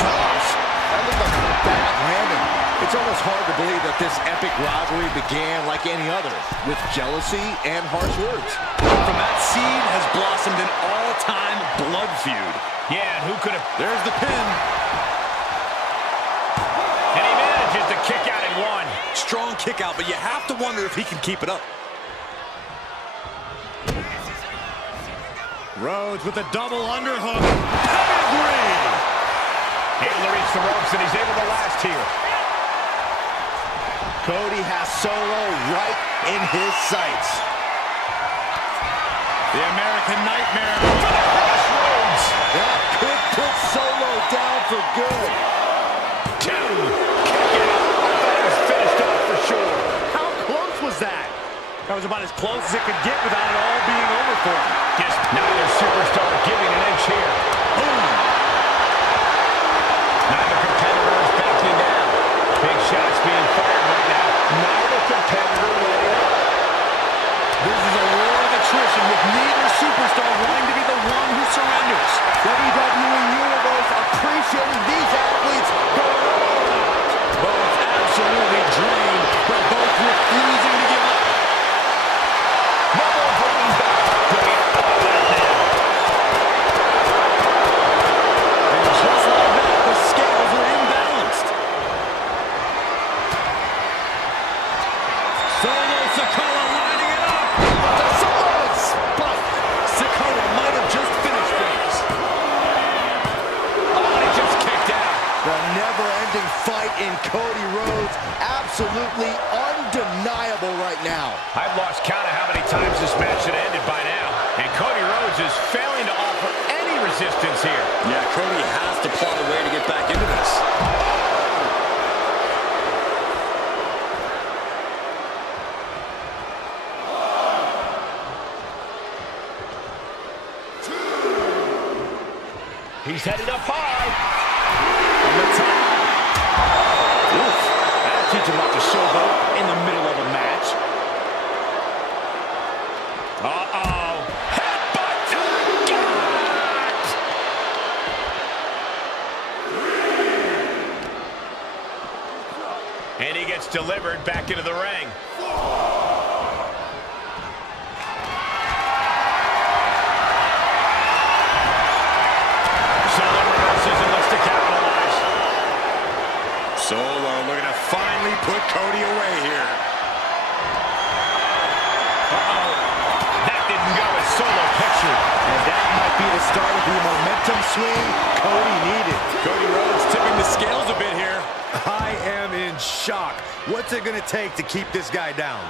Gosh, that looked like a bad landing. It's almost hard to believe that this epic rivalry began like any other, with jealousy and harsh words. From that seed has blossomed an all-time blood feud. Yeah, and who could have... There's the pin. And he manages to kick out in 1. Strong kick out, but you have to wonder if he can keep it up. Rhodes with a double underhook. Pedigree! Able to reach the ropes, and he's able to last here. Cody has Solo right in his sights. The American Nightmare. Crossroads. That could put Solo down for good. 2. Kick out. I thought it was finished off for sure. How close was that? That was about as close as it could get without it all being over for him. Just neither superstar giving an inch here. Boom! Neither competitor is backing down. Big shots being fired right now. Neither competitor letting up. This is a war of attrition with neither superstar wanting to be the one who surrenders. WWE Universe appreciating these athletes going all out. Both absolutely drained, but both refusing to give up. No more holding back. Bring it all out now. And just like that, the scales are imbalanced. Solo Sikoa lining it up. The Samoan spike. Sikoa might have just finished things. Oh, he just kicked out. The never-ending fight in Cody Rhodes, absolutely undeniable right now. I've lost count of how many times this match had ended by now. And Cody Rhodes is failing to offer any resistance here. Yeah, Cody has to plot a way to get back into this. He's headed up high. On the top. Oof. That'll teach him not to showboat in the middle of a match. Uh-oh. Headbutt to the gut. And he gets delivered back into the ring. Solo looking to finally put Cody away here. Uh-oh. That didn't go as Solo pictured. And that might be the start of the momentum swing Cody needed. Cody Rhodes tipping the scales a bit here. I am in shock. What's it going to take to keep this guy down?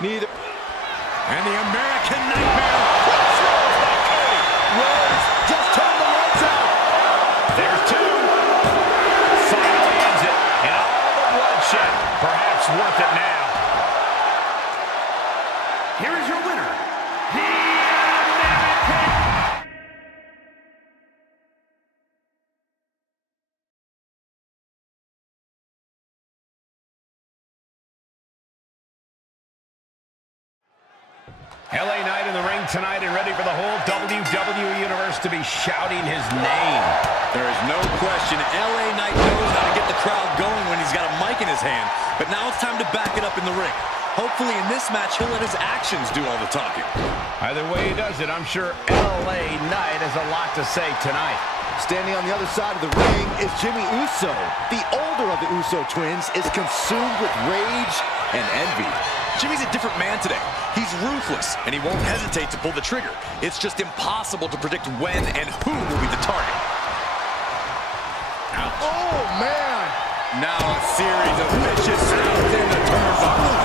Neither. And the American Nightmare. Crossroads by Cody. Rhodes just turned the lights out. There's two. Finally ends it. And all the bloodshed. Perhaps worth it now. Here is your winner, the American. LA Knight in the ring tonight and ready for the whole WWE Universe to be shouting his name. There is no question LA Knight knows how to get the crowd going when he's got a mic in his hand. But now it's time to back it up in the ring. Hopefully in this match, he'll let his actions do all the talking. Either way he does it, I'm sure LA Knight has a lot to say tonight. Standing on the other side of the ring is Jimmy Uso. The older of the Uso twins is consumed with rage and envy. Jimmy's a different man today. He's ruthless, and he won't hesitate to pull the trigger. It's just impossible to predict when and who will be the target. Ouch. Oh, man. Now a series of vicious sounds in the turnbuckle.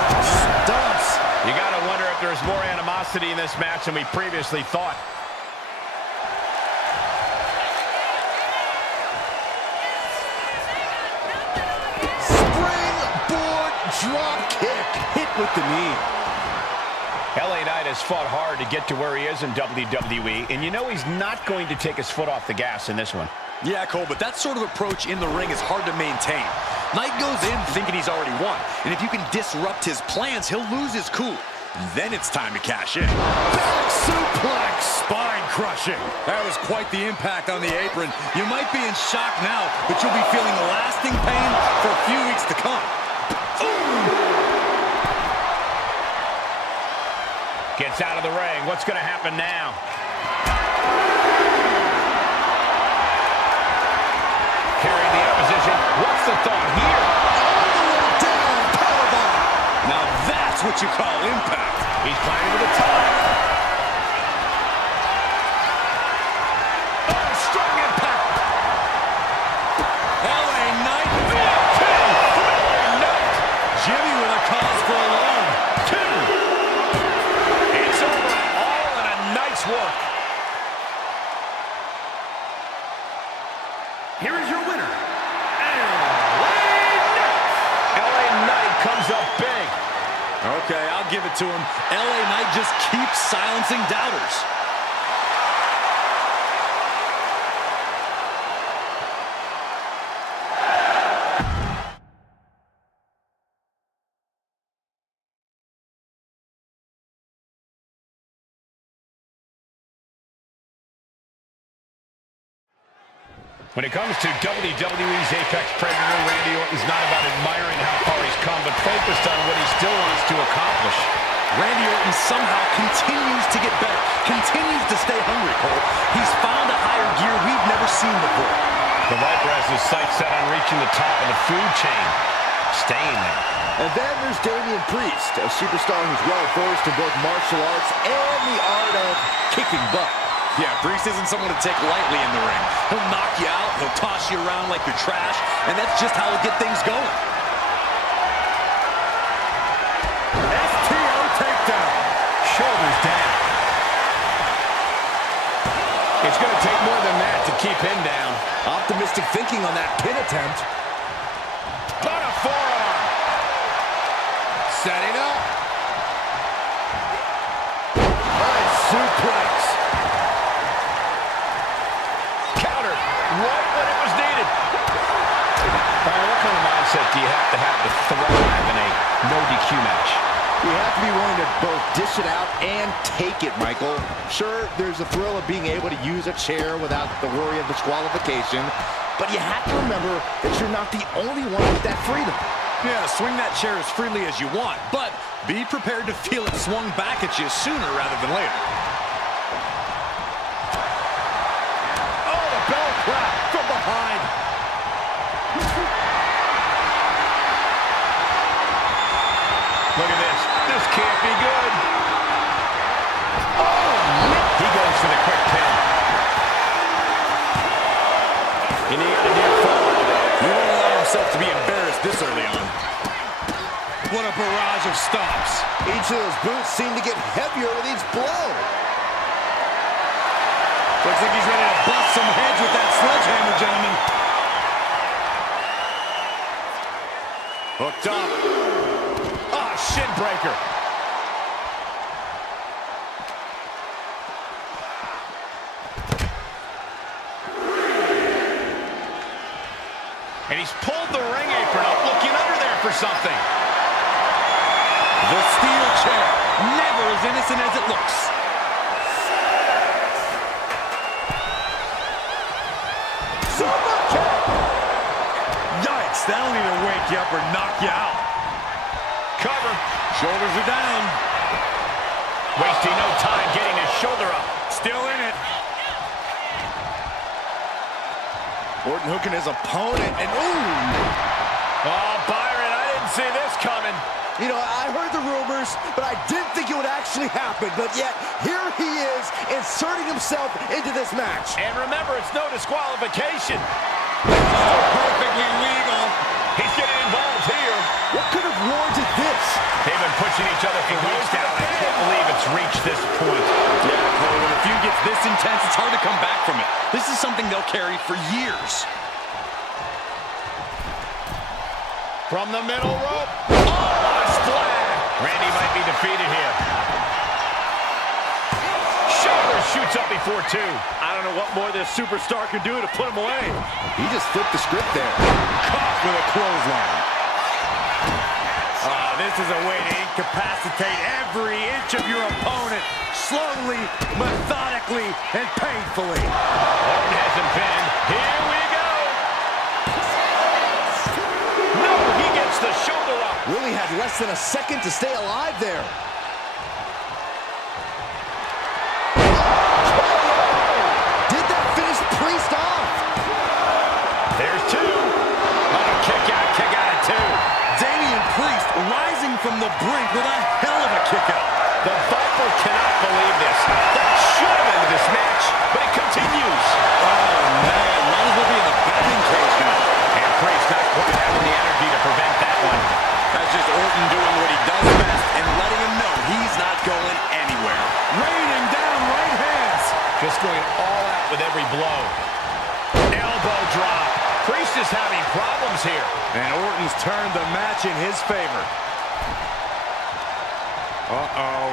Stumps. You got to wonder if there's more animosity in this match than we previously thought. Springboard drop kick. Hit with the knee. LA Knight has fought hard to get to where he is in WWE, and you know he's not going to take his foot off the gas in this one. Yeah, Cole, but that sort of approach in the ring is hard to maintain. Knight goes in thinking he's already won, and if you can disrupt his plans, he'll lose his cool. Then it's time to cash in. Back suplex. Spine crushing. That was quite the impact on the apron. You might be in shock now, but you'll be feeling lasting pain for a few weeks to come. Gets out of the ring. What's going to happen now? Carrying the opposition. What's the thought here? All the way down. Powerbomb. Now that's what you call impact. He's climbing to the top. Oh, strong impact. LA Knight. Big pin. LA Knight. Jimmy with a cause for alarm. Two. It's over. All in a night's work. Here is your winner, LA Knight comes up big. Okay, I'll give it to him. LA Knight just keeps silencing doubters. When it comes to WWE's Apex Predator, Randy Orton's not about admiring how far he's come, but focused on what he still wants to accomplish. Randy Orton somehow continues to get better, continues to stay hungry, Cole. He's found a higher gear we've never seen before. The Viper has his sights set on reaching the top of the food chain, staying there. And then there's Damian Priest, a superstar who's well-versed in both martial arts and the art of kicking butt. Yeah, Priest isn't someone to take lightly in the ring. He'll knock you out, he'll toss you around like you're trash, and that's just how he'll get things going. STO takedown. Shoulders down. keep him down. Optimistic thinking on that pin attempt. Got a forearm. Setting up. Nice suplex. Countered right when it was needed. Byron, what kind of mindset do you have to thrive in a no DQ match? You have to be willing to both dish it out and take it, Michael. Sure, there's the thrill of being able to use a chair without the worry of disqualification, but you have to remember that you're not the only one with that freedom. Yeah, swing that chair as freely as you want, but be prepared to feel it swung back at you sooner rather than later. Oh, the bell clap from behind. Look at this. This can't be good. Oh, he goes for the quick pin. And he got a near fall. He won't allow himself to be embarrassed this early on. What a barrage of stomps. Each of those boots seem to get heavier with each blow. Looks like he's ready to bust some heads with that sledgehammer, gentlemen. Hooked up. Ah, shin breaker. And he's pulled the ring apron up, looking under there for something. The steel chair, never as innocent as it looks. Super kick. Yikes, that'll either wake you up or knock you out. Cover. Shoulders are down. Wasting no time getting his shoulder up. Still in it. Orton hooking his opponent, and ooh! Oh, Byron, I didn't see this coming. You know, I heard the rumors, but I didn't think it would actually happen. But yet, here he is, inserting himself into this match. And remember, it's no disqualification. Perfectly legal. He's getting involved here. What could have warranted this? They've been pushing each other for weeks now. I can't believe it's reached this point. Yeah, Cole, when a feud gets this intense, it's hard to come back from it. This is something they'll carry for years. From the middle rope. Oh, a splash. Randy might be defeated here. Shoulder shoots up before two. I don't know what more this superstar can do to put him away. He just flipped the script there. Caught with a clothesline. This is a way to incapacitate every inch of your opponent. Slowly, methodically, and painfully. Orton has him pinned. Here we go. No, he gets the shoulder up. Really had less than a second to stay alive there. Did that finish Priest off? There's two. Oh, kick out at two. Damian Priest rising from the brink with a hell of a kick out. The Viper cannot believe this. That should have ended this match, but it continues. Oh, man. Might as well be in the batting cage now. And Priest not quite having the energy to prevent that one. That's just Orton doing what he does best and letting him know he's not going anywhere. Raining down right hands. Just going all out with every blow. Elbow drop. Priest is having problems here. And Orton's turned the match in his favor. Uh-oh.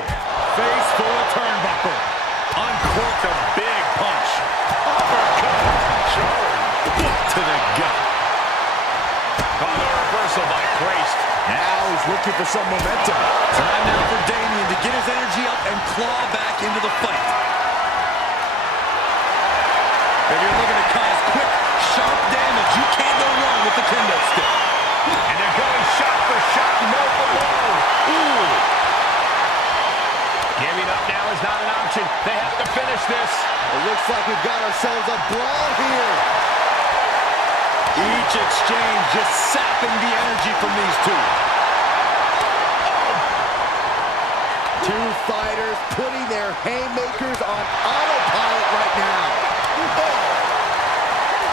Face full of turnbuckle. Uncorked a big punch. Uppercut. Sure. Foot to the gut. Oh, the reversal by Priest. Now he's looking for some momentum. Time now for Damian to get his energy up and claw back into the fight. If you're looking to cause quick, sharp damage, you can't go wrong with the kendo stick. And they're going shot for shot, no for blow. Ooh. Giving up now is not an option. They have to finish this. It looks like we've got ourselves a brawl here. Each exchange just sapping the energy from these two. Two fighters putting their haymakers on autopilot right now. Oh.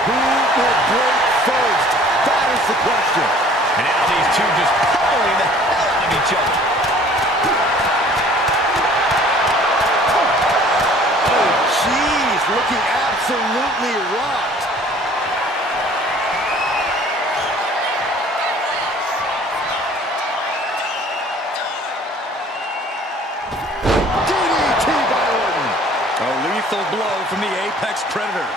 Who will break first? That is the question. And now these two just pulling the hell out of each other. Oh, jeez. looking absolutely rocked. DDT by Orton. A lethal blow from the Apex Predator.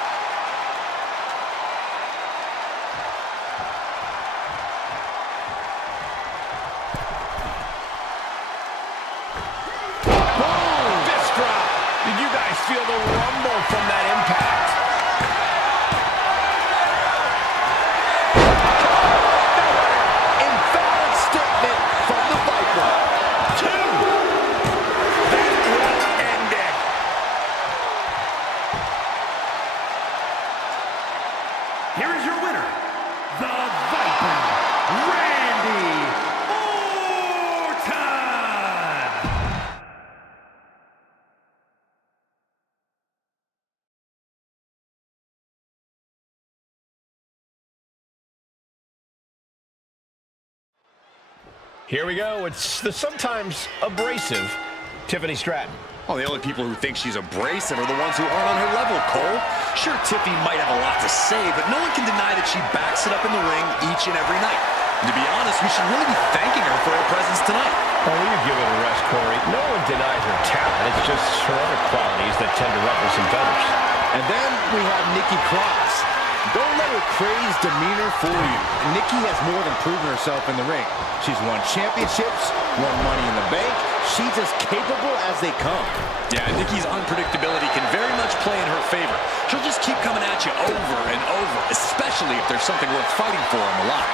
Feel the rumble from that impact. Emphatic statement from the Viper. 2. That will end it. Here is your winner, the Viper, Randy Orton. Here we go. It's the sometimes abrasive Tiffany Stratton. Well, the only people who think she's abrasive are the ones who aren't on her level, Cole. Sure, Tiffy might have a lot to say, but no one can deny that she backs it up in the ring each and every night. And to be honest, we should really be thanking her for her presence tonight. Oh, you give it a rest, Corey. No one denies her talent. It's just her other qualities that tend to ruffle some feathers. And then we have Nikki Cross. Don't let her crazed demeanor fool you. Nikki has more than proven herself in the ring. She's won championships, won Money in the Bank. She's as capable as they come. Yeah, Nikki's unpredictability can very much play in her favor. She'll just keep coming at you over and over, especially if there's something worth fighting for on the line.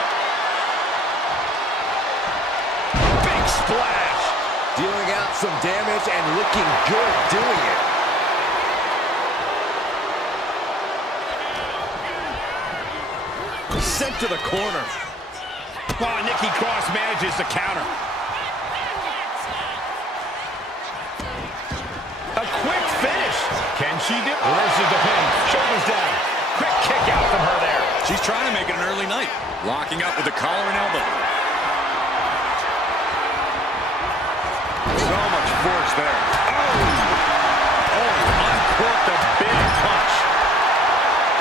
Big splash. Dealing out some damage and looking good doing it. Sent to the corner. Oh, Nikki Cross manages the counter. A quick finish. Can she do it? Reverses the pin. Shoulders down. Quick kick out from her there. She's trying to make it an early night. Locking up with the collar and elbow. So much force there. Uncorked a big punch.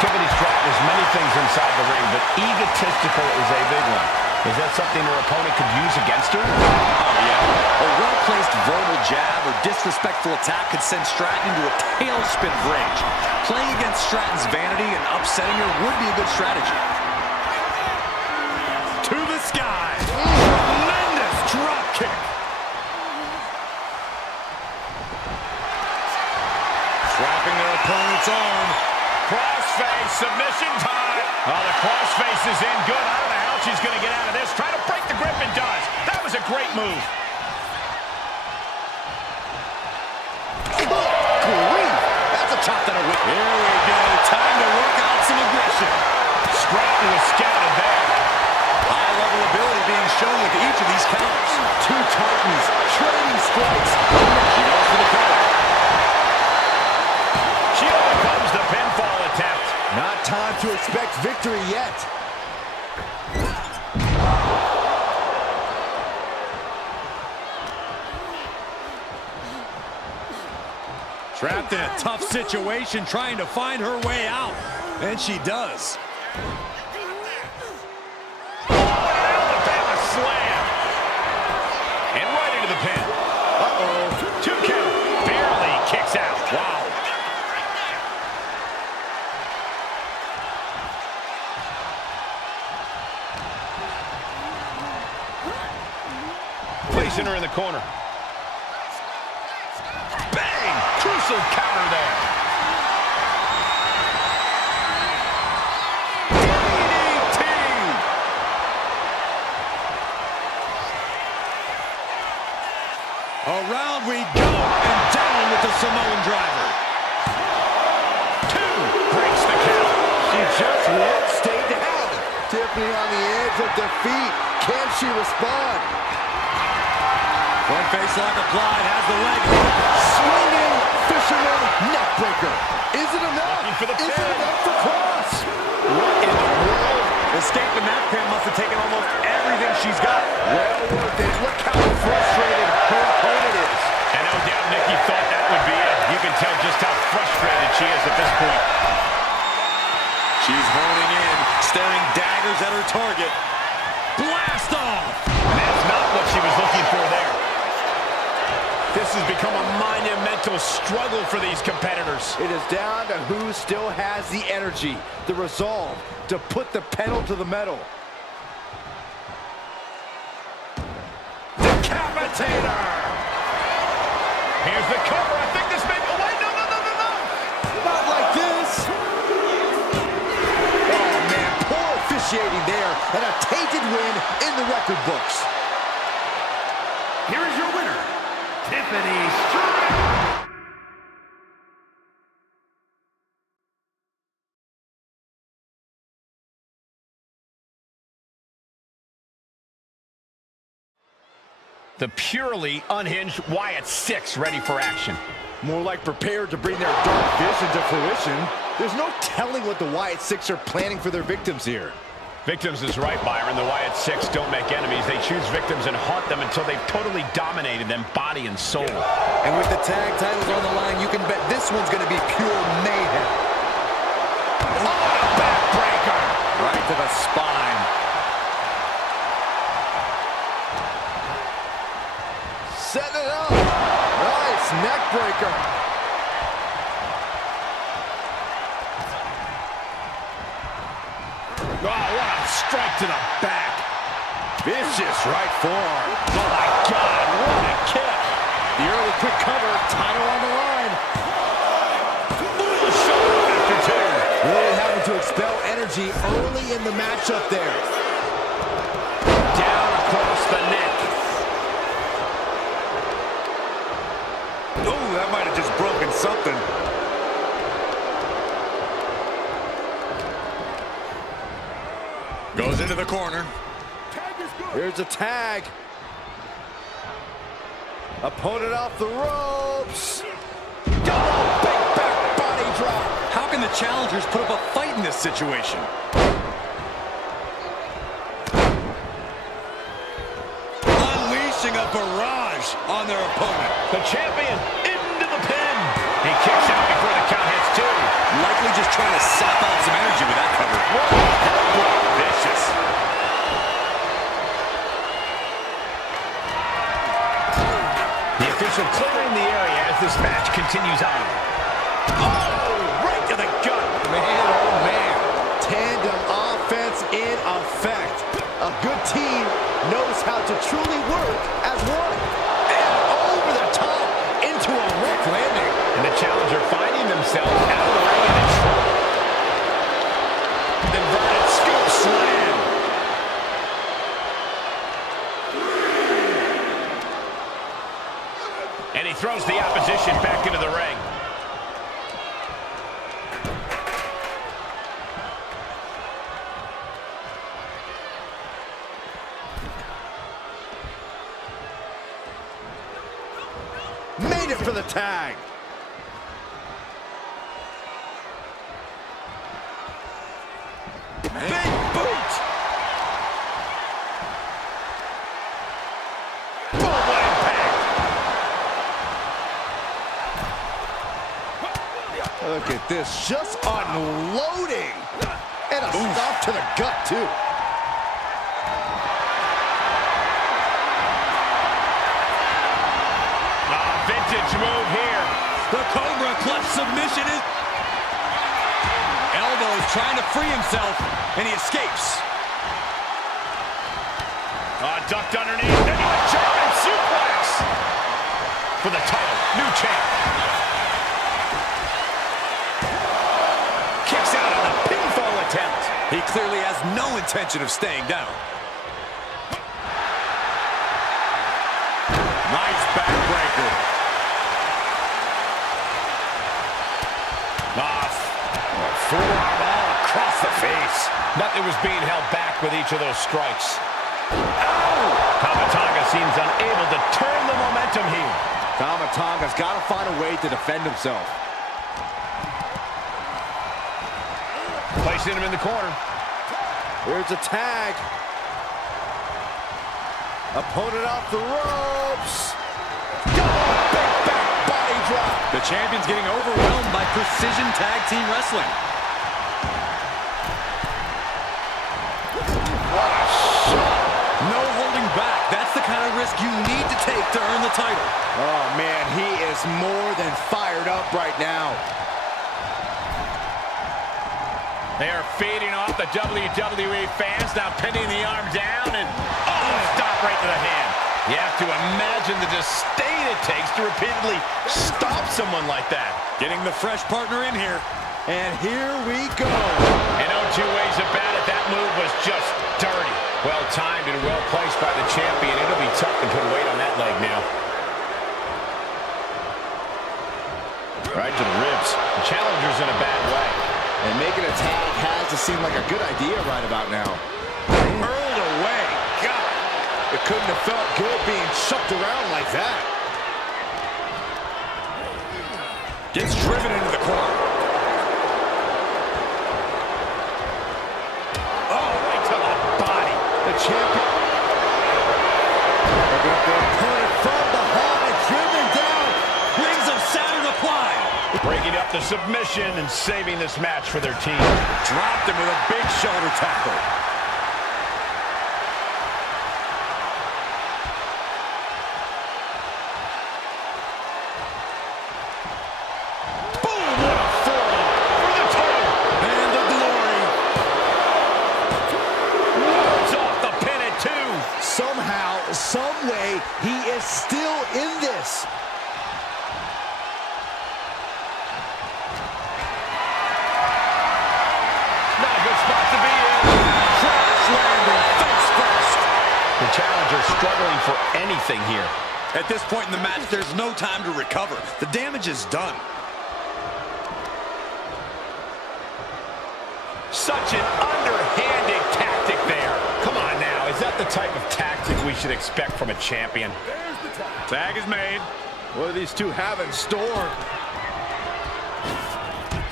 Tiffany Stratton is many things inside the ring, but egotistical is a big one. Is that something her opponent could use against her? Oh, yeah. A well-placed verbal jab or disrespectful attack could send Stratton into a tailspin of rage. Playing against Stratton's vanity and upsetting her would be a good strategy. To the sky. Tremendous drop kick. Trapping their opponent's arm. Crossface submission time. Oh, the crossface is in good. I don't know how she's going to get out of this. Try to break the grip and does. That was a great move. Grief. That's a chop that'll whip. Here we go. Time to work out some aggression. Stratton was scouted there. High-level ability being shown with each of these counters. Two Titans trading strikes. She goes for the cover. She overcomes the pinfall attempt. Not time to expect victory yet. Trapped in a tough situation, trying to find her way out. And she does. Alabama slam. And right into the pin. Uh-oh. 2 count. Barely kicks out. Wow. Placing her in the corner. Bang! Crucial counter there. DDT! Around we go, and down with the Samoan driver. 2 breaks the count. She just won't stay down. Tiffany on the edge of defeat. Can she respond? Front face lock applied, has the leg. Swinging fisherman neckbreaker. Is it enough? Looking for the Is it pin. enough for Cross? What in the world? Escaping that pin must have taken almost everything she's got. Well worth it. Look how frustrated her opponent is. And no doubt Nikki thought that would be it. You can tell just how frustrated she is at this point. She's honing in, staring daggers at her target. Blast off! And that's not what she was looking for there. This has become a monumental struggle for these competitors. It is down to who still has the energy, the resolve to put the pedal to the metal. Decapitator! Here's the cover. I think this may... Oh, wait, no. Not like this. Oh, man, poor officiating there, and a tainted win in the record books. Here is your winner, Tiffany Stratton. The purely unhinged Wyatt 6 ready for action. More like prepared to bring their dark vision to fruition. There's no telling what the Wyatt Six are planning for their victims here. Victims is right, Byron. The Wyatt 6 don't make enemies. They choose victims and haunt them until they've totally dominated them body and soul. And with the tag titles on the line, you can bet this one's going to be pure mayhem. Oh, backbreaker! Right to the spine. Setting it up. Nice neck breaker. Oh, what a strike to the back. Vicious right forearm. Oh, my God, what a kick. The early quick cover, title on the line. Ooh, shoulder after two. Really having to expel energy early in the matchup there. Down across the neck. Oh, that might have just broken something. Goes into the corner. Here's a tag. Opponent off the ropes. Double big back body drop. How can the challengers put up a fight in this situation? Unleashing a barrage on their opponent. The champion into the pin. He kicks out before the count hits two. Likely just trying to sap out some energy with that cover. Vicious. The official clearing the area as this match continues on. Oh, right to the gut. Man, oh man. Tandem offense in effect. A good team knows how to truly work as one. And over the top into a rough landing. And the challenger finding themselves out of the ring and in trouble. Inverted scoop slam. And he throws the opposition back into the ring. Made it for the tag. Big boot. Boom, what impact. Look at this, just unloading. And a stop to the gut, too. Vintage move here. The Cobra Clutch submission is... Elbows trying to free himself, and he escapes. Ducked underneath. Into a German suplex. For the title, new champ. Kicks out on a pinfall attempt. He clearly has no intention of staying down. Nice backbreaker. Forearm all across the face. Nothing was being held back with each of those strikes. Ow! Tamatonga seems unable to turn the momentum here. Tamatonga's got to find a way to defend himself. Placing him in the corner. Here's a tag. Opponent off the ropes. Double big back body drop. The champion's getting overwhelmed by precision tag team wrestling. What a shot. No holding back. That's the kind of risk you need to take to earn the title. Oh, man, he is more than fired up right now. They are feeding off the WWE fans, now pinning the arm down, and stop right to the hand. You have to imagine the disdain it takes to repeatedly stop someone like that. Getting the fresh partner in here. And here we go. And no two ways about it, that move was just dirty. Well timed and well placed by the champion. It'll be tough to put weight on that leg now. Right to the ribs. The challenger's in a bad way. And making a tag has to seem like a good idea right about now. Hurled away. God, it couldn't have felt good being chucked around like that. Gets driven into the corner. Oh, right to the body. The champion. They got their opponent from behind, driven down. Rings of Saturn applied. Breaking up the submission and saving this match for their team. Dropped him with a big shoulder tackle. Boom! What a forearm for the title. And the glory. It's off the pin at 2. Somehow, some way, he is still in this. Not a good spot to be in. Crash landing face first. The challenger struggling for anything here. At this point in the match, there's no time to recover. The damage is done. Such an underhanded tactic there. Come on now, is that the type of tactic we should expect from a champion? Tag is made. What do these two have in store?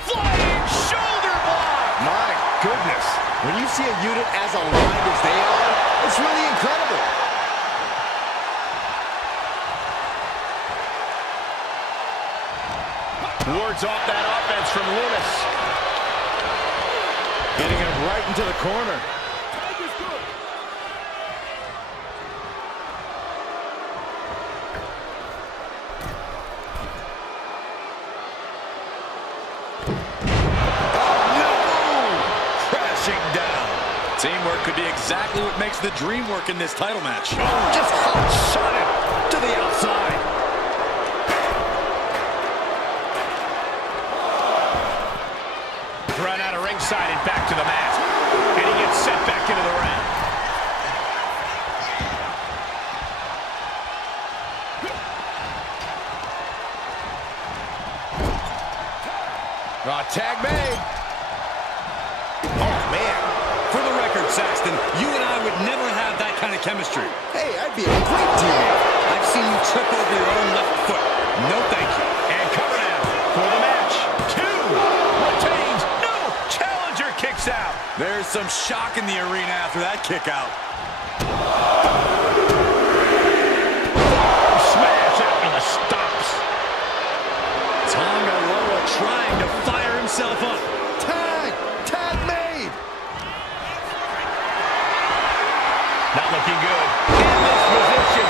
Flying shoulder block! My goodness. When you see a unit as aligned as they are, it's really incredible. Wards off that offense from Loomis. Getting him right into the corner. Teamwork could be exactly what makes the dream work in this title match. Just shot it to the outside. Run out of ringside and back to the mat. And he gets set back into the ring. Tag made. Oh, man. For the record, Saxton, you and I would never have that kind of chemistry. Hey, I'd be a great teammate. I've seen you trip over your own left foot. No thank you. And cover now for the match. 2 retains. No, challenger kicks out. There's some shock in the arena after that kick out. Smash after the stops. Tonga Loa trying to fire himself up. Tag made. Not looking good. In this position.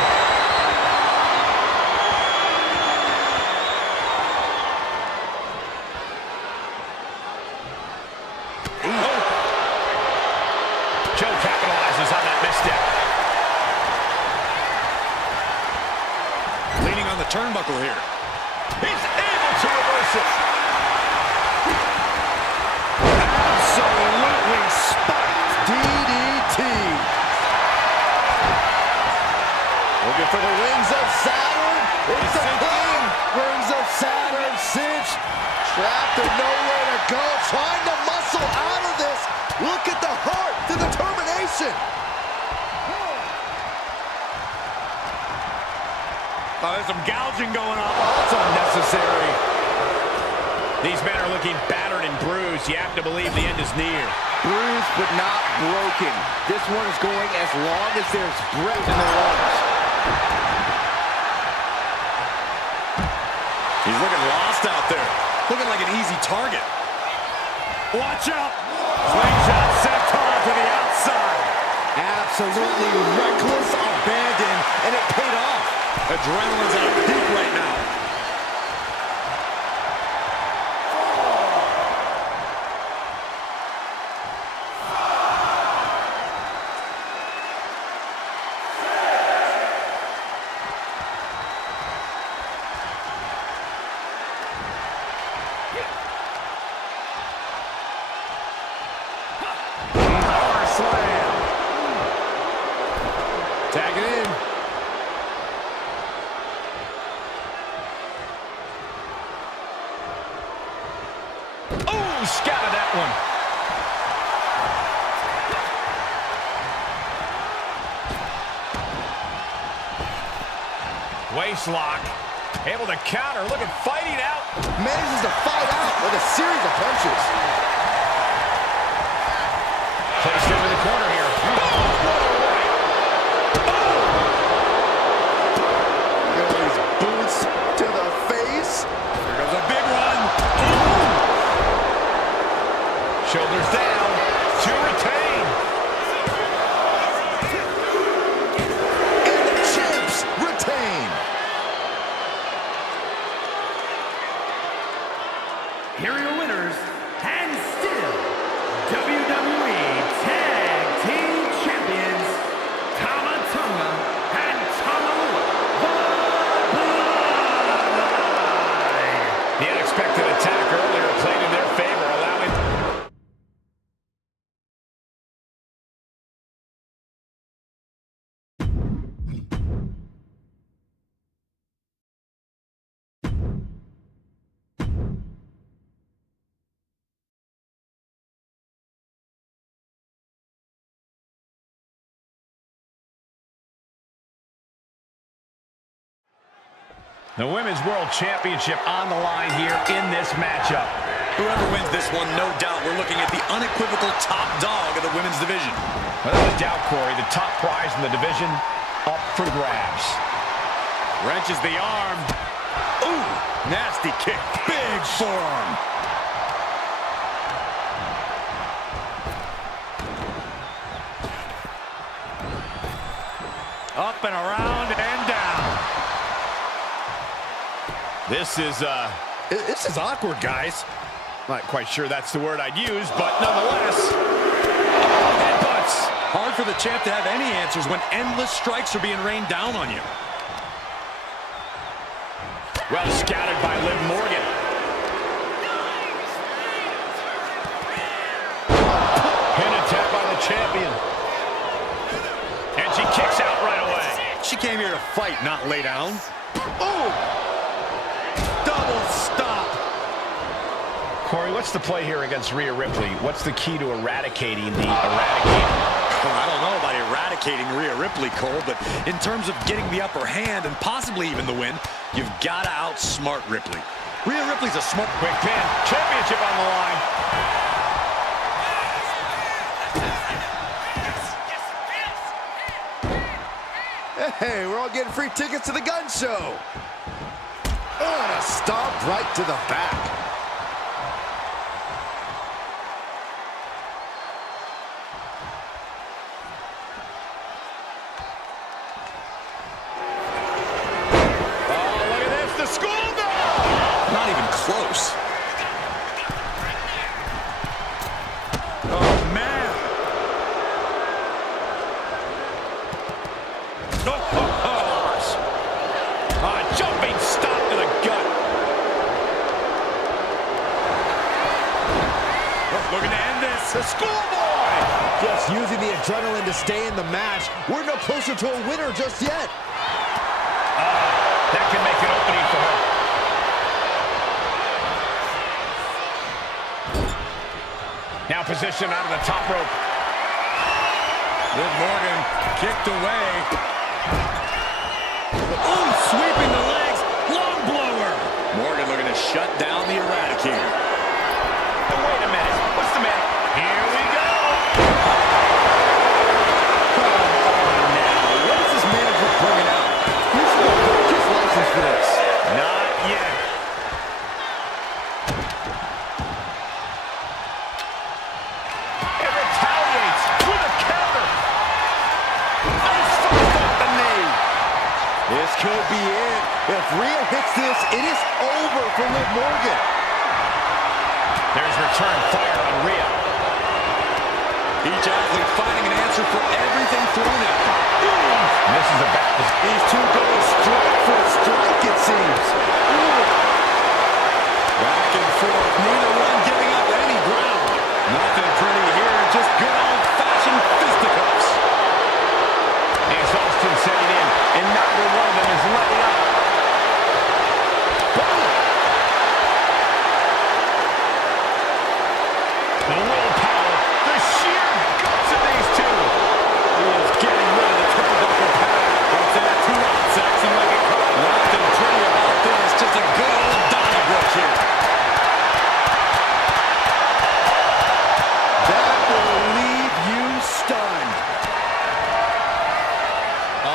Joe capitalizes on that misstep. Leaning on the turnbuckle here. He's able to reverse it. Absolutely spiked DDT. Looking for the rings of Saturn. It's a king. Rings of Saturn cinch. Trapped and nowhere to go. Trying to muscle out of this. Look at the heart, the determination. Oh, there's some gouging going on. Oh, that's unnecessary. These men are looking battered and bruised. You have to believe the end is near. Bruised but not broken. This one is going as long as there's breath in their lungs. He's looking lost out there. Looking like an easy target. Watch out. Slingshot sent to the outside. Absolutely reckless abandon, and it paid off. Adrenaline's at a peak right now. Power slam. Tag it in. Oh, scattered that one. Waist lock. Able to counter. Look at fighting out. Manages to fight out with a series of punches. Placed into the corner here. Look at these boots to the face. Here goes a big one. Shoulders down. To retain. And the champs retain. Here are your winners, and still WWE Tag Team Champions, Tama Tonga and Tamaua, the Bloodline. The unexpected attack earlier played in their favor, allowing... The Women's World Championship on the line here in this matchup. Whoever wins this one, no doubt, we're looking at the unequivocal top dog of the women's division. Without a doubt, Corey, the top prize in the division up for grabs. Wrenches the arm. Ooh, nasty kick. Big forearm. Up and around and down. This is awkward, guys. not quite sure that's the word I'd use, but nonetheless. Oh, headbutts. Hard for the champ to have any answers when endless strikes are being rained down on you. Well scouted by Liv Morgan. Pin attack by the champion. And she kicks out right away. She came here to fight, not lay down. Oh! Double stop. Corey, what's the play here against Rhea Ripley? What's the key to eradicating the eradicator? Well, I don't know about eradicating Rhea Ripley, Cole, but in terms of getting the upper hand and possibly even the win, you've got to outsmart Ripley. Rhea Ripley's a smart... Quick pin. Championship on the line. Hey, we're all getting free tickets to the gun show. Oh, and a stomp right to the back. Oh, look at this. The school bell. Not even close. Oh, man. Jumping stop to the gut. Looking to end this. The schoolboy. Just using the adrenaline to stay in the match. We're no closer to a winner just yet. That can make an opening for her. Now positioned out of the top rope. Liv Morgan kicked away. Oh, sweeping the legs. Long blower. Morgan looking to shut down the eradicator. Wait a minute. What's the matter? Here we go. Come on now. What is this manager bringing out? He's got his license for this. Not yet. be it. If Rhea hits this, it is over for Liv Morgan. There's return fire on Rhea. Each athlete finding an answer for everything thrown at them. This is a bad. These two going strike for strike, it seems. Back and forth, neither one giving up any ground. Nothing pretty here, just good old-fashioned fisticuffs. Exhaustion setting in, and neither one of them is letting up. The willpower, the sheer guts of these two. He is getting rid of the turnbuckle pad. It's that 2 out, Saxon, like a car. Nothing pretty about this, just a good old Donnybrook here. That will leave you stunned.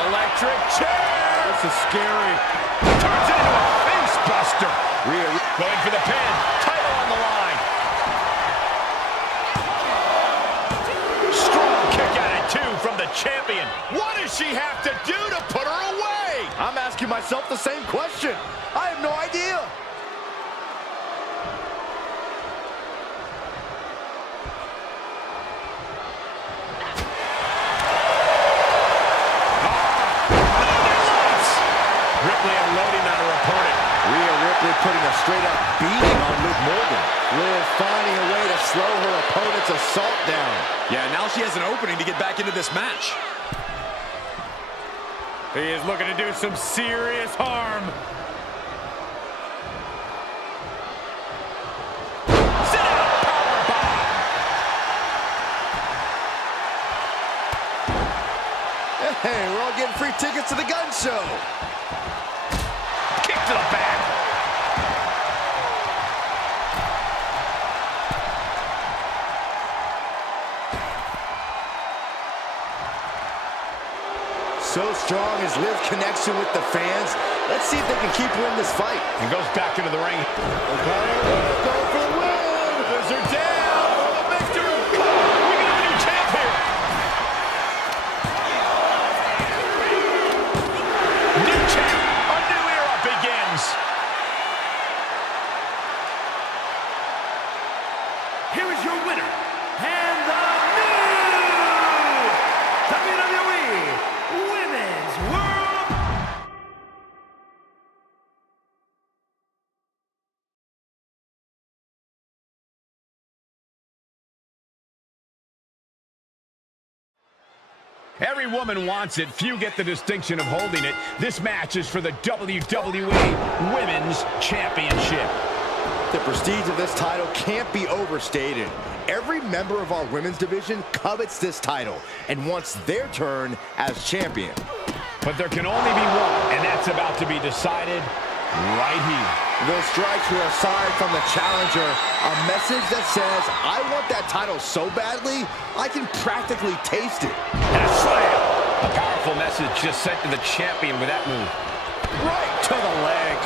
Electric chair. This is scary. Turns it into a face buster. Rhea Going for the pin. Title on the line. Strong kick out at 2 from the champion. What does she have to do to put her away? I'm asking myself the same question. I have no idea. Ripley unloading on her opponent. Rhea Ripley putting a straight-up beating on Liv Morgan. Liv finding a way to slow her opponent's assault down. Yeah, now she has an opening to get back into this match. He is looking to do some serious harm. Sit out powerbomb. Hey, we're all getting free tickets to the gun show. Kick to the back. So strong is Liv's connection with the fans. Let's see if they can keep her in this fight. And goes back into the ring. Go for the win. There's her down for the victory. Come on, we got a new champ here. New champ. A new era begins. Here is your winner, and the new WWE Women's World. Every woman wants it. Few get the distinction of holding it. This match is for the WWE Women's Championship. The prestige of this title can't be overstated. Every member of our women's division covets this title and wants their turn as champion. But there can only be one, and that's about to be decided right here. Those strikes were aside from the challenger, a message that says, I want that title so badly, I can practically taste it. And a slam. A powerful message just sent to the champion with that move. Right to the leg.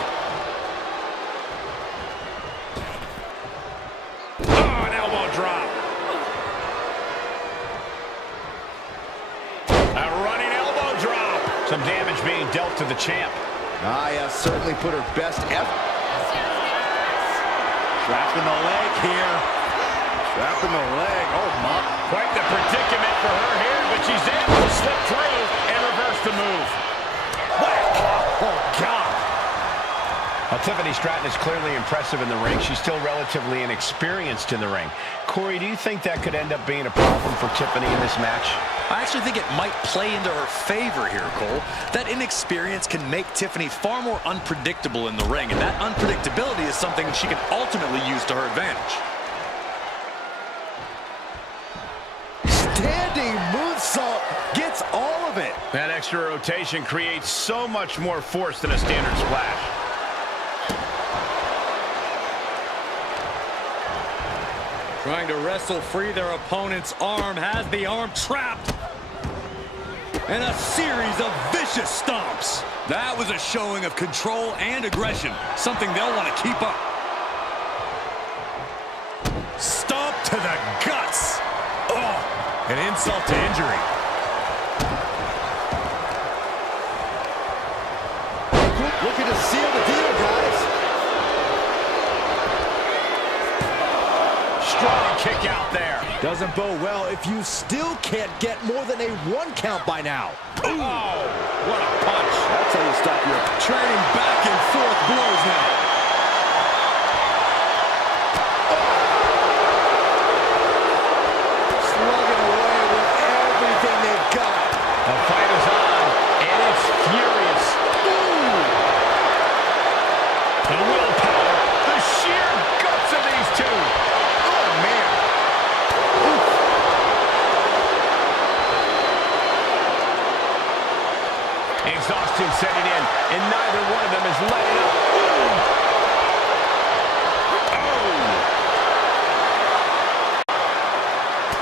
Oh, an elbow drop. A running elbow drop. Some damage being dealt to the champ. Nia certainly put her best effort. Trapped in the leg here. Trapped in the leg. Oh, my. Quite the predicament for her here, but she's able to slip through and reverse the move. Whack! Oh, God. Well, Tiffany Stratton is clearly impressive in the ring. She's still relatively inexperienced in the ring. Corey, do you think that could end up being a problem for Tiffany in this match? I actually think it might play into her favor here, Cole. That inexperience can make Tiffany far more unpredictable in the ring, and that unpredictability is something she can ultimately use to her advantage. Standing moonsault gets all of it. That extra rotation creates so much more force than a standard splash. Trying to wrestle free their opponent's arm, has the arm trapped. And a series of vicious stomps. That was a showing of control and aggression, something they'll want to keep up. Stomp to the guts. Oh, an insult to injury. kick out there. Doesn't bode well if you still can't get more than a 1 count by now. Ooh. Oh, what a punch. That's how you stop your Trading back and forth blows now. Slugging away with everything they've got. The fight is on, and it's furious. Ooh. The willpower, the sheer guts of these two. Oh, man. Oof. Exhaustion setting in, and neither one of them is letting up.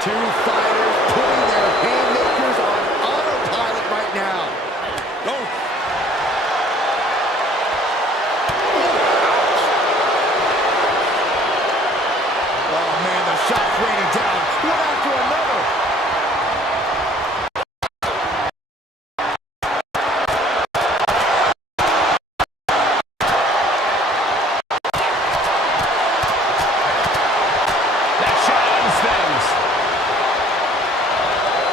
Two fighters putting their haymakers on autopilot right now. Oh. Oh, man, the shots raining down, one after another. That shot ends things.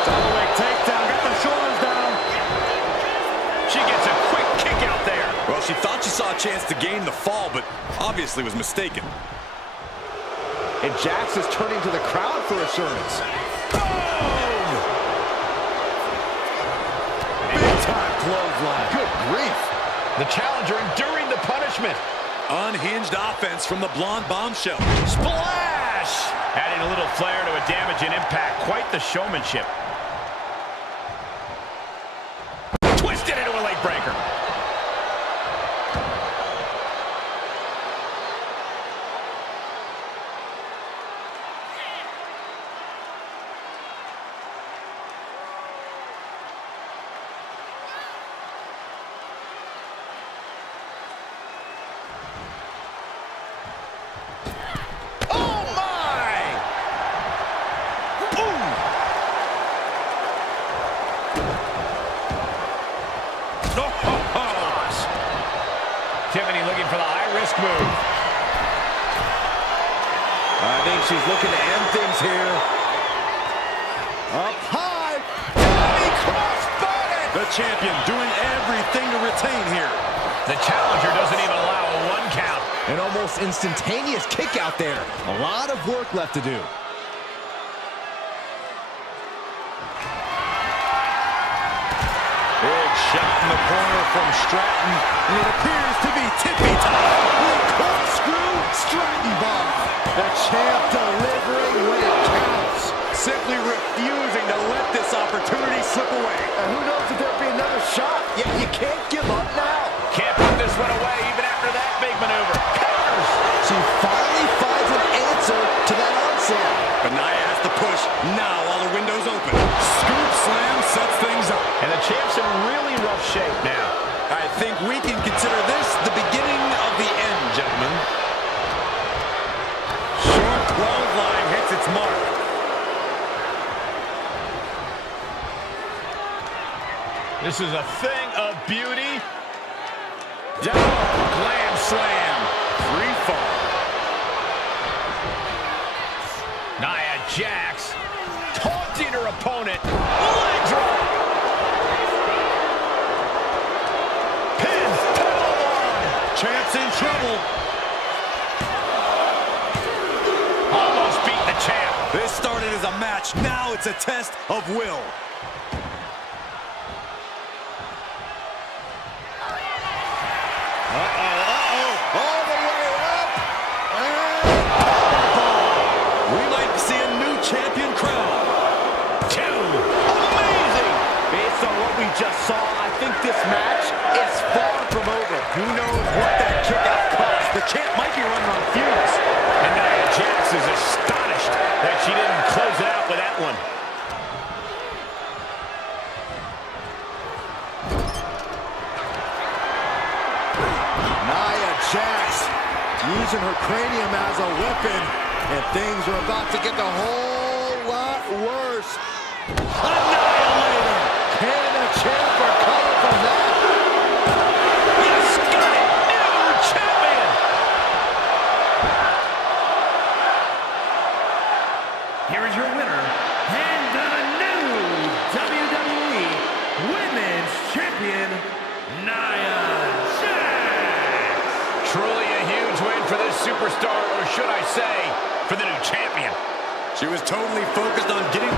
Double leg takedown, got the shoulders down. She gets a quick kick out there. Well, she thought she saw a chance to gain the fall, but obviously was mistaken. And Jax is turning to the crowd for assurance. Boom! Big time clothesline. Good grief. The challenger enduring the punishment. Unhinged offense from the blonde bombshell. Splash! Adding a little flair to a damage and impact. Quite the showmanship. Twisted into a leg breaker. Oh my! Boom! Gosh! Tiffany looking for the high-risk move. I think she's looking to end things here. Up high. Tiffany crossbody. The champion doing everything to retain here. The challenger doesn't even allow a 1 count. An almost instantaneous kick out there. A lot of work left to do. Big shot in the corner from Stratton. And it appears to be tippy time. With corkscrew Stratton bomb. The champ delivering when it counts. Simply refusing to let this opportunity slip away. And who knows if there'll be another shot. Yet you can't give up now. Can't put this one away even after that big maneuver. Counters! She finally finds an answer to that onslaught. But Nia has to push now while the window's open. Scoop slam sets things up. And the champ's in really rough shape now. I think we can consider this the beginning of the end, gentlemen. Short clothesline hits its mark. This is a thing of beauty. Glam slam. Free fall. Nia Jax taunting her opponent. Leg drop. Pins to the line. Champ's in trouble. Almost beat the champ. This started as a match. Now it's a test of will. All the way up. We might see a new champion crowned. 2. Amazing. Based on what we just saw, I think this match is far from over. Who knows what that kick out cost? The champ might be running on fumes. And Nia Jax is astonished that she didn't close it out with that one. Nia Jax using her cranium as a weapon, and things are about to get a whole lot worse. Annihilator! Can the champ recover from that? Yes, got it! New champion! say for the new champion. She was totally focused on getting...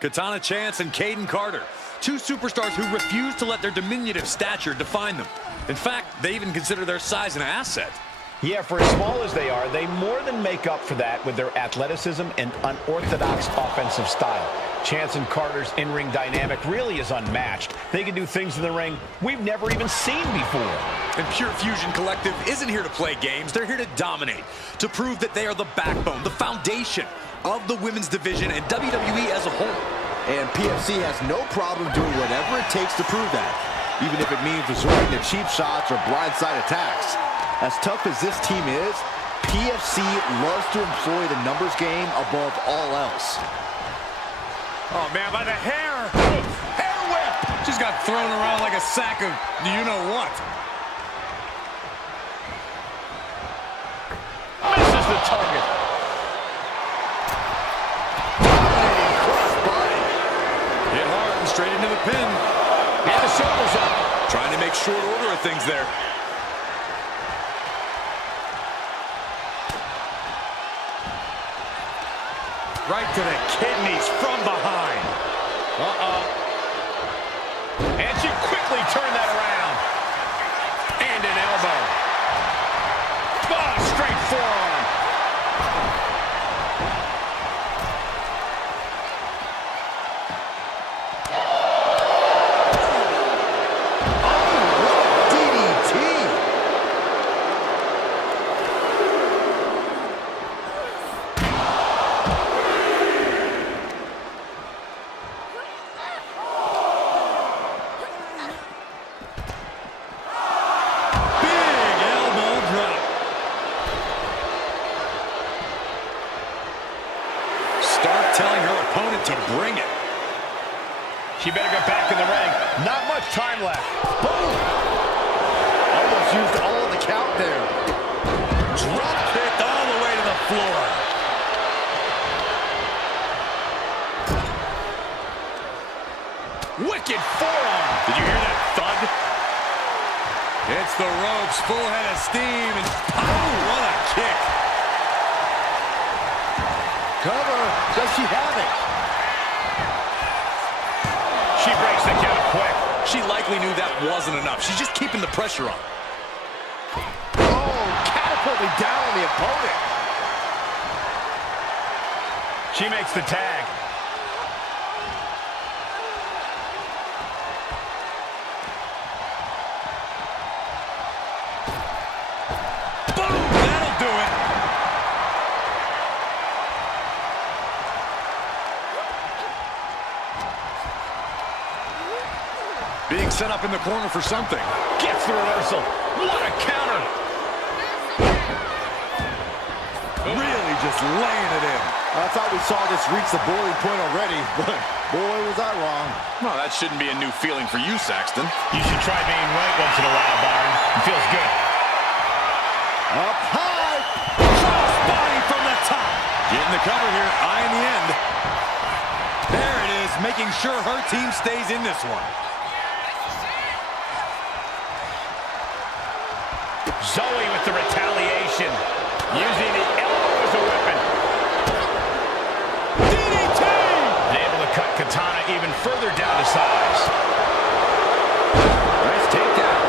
Katana Chance and Caden Carter, two superstars who refuse to let their diminutive stature define them. In fact, they even consider their size an asset. Yeah, for as small as they are, they more than make up for that with their athleticism and unorthodox offensive style. Chance and Carter's in-ring dynamic really is unmatched. They can do things in the ring we've never even seen before. And Pure Fusion Collective isn't here to play games. They're here to dominate, to prove that they are the backbone, the foundation of the women's division and WWE as a whole. And PFC has no problem doing whatever it takes to prove that, even if it means resorting to cheap shots or blindside attacks. As tough as this team is, PFC loves to employ the numbers game above all else. Oh, man, by the hair. Hair whip. Just got thrown around like a sack of you-know-what. Misses the target. Hit hard and straight into the pin. And the shoulders up. Trying to make short order of things there. Right to the kidneys from behind. And she quickly turned that around. And an elbow. Oh, straight forearm. Telling her opponent to bring it. She better get back in the ring. Not much time left. Boom! Almost used all of the count there. Drop kicked all the way to the floor. Wicked forearm. Did you hear that thud? It's the ropes, full head of steam, and oh, what a kick. Cover. Does she have it? She breaks the count quick. She likely knew that wasn't enough. She's just keeping the pressure on. Oh, catapulting down on the opponent. She makes the tag. Boom! That'll do it. Being set up in the corner for something. Gets the reversal. What a counter. Really just laying it in. I thought we saw this reach the boiling point already, but boy, was I wrong. Well, that shouldn't be a new feeling for you, Saxton. You should try being right once in a while, Byron. It feels good. Up high. Cross body from the top. Getting the cover here, eyeing the end. There it is, making sure her team stays in this one. Zoe with the retaliation. Using the elbow as a weapon. DDT! And able to cut Katana even further down to size. Nice takedown.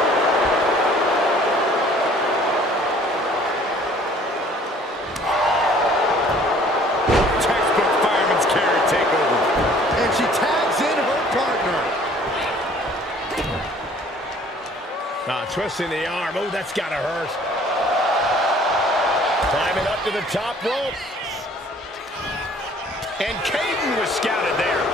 Textbook fireman's carry takeover. And she tags in her partner. Twisting the arm. Oh, that's gotta hurt. Climbing up to the top rope. And Caden was scouted there.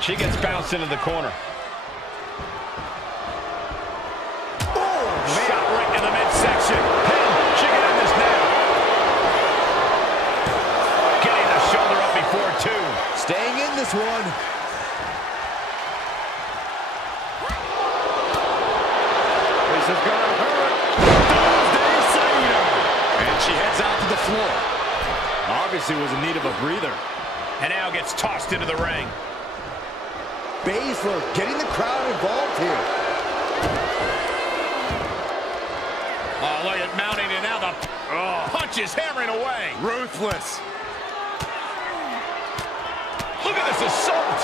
She gets bounced into the corner. Shot right in the midsection. She can end this now. Getting the shoulder up before two. Staying in this one. This is gonna hurt. And she heads out to the floor. Obviously was in need of a breather. And now gets tossed into the ring. Baszler getting the crowd involved here. Oh, look at mounting, and now the punch is hammering away. Ruthless. Look at this assault.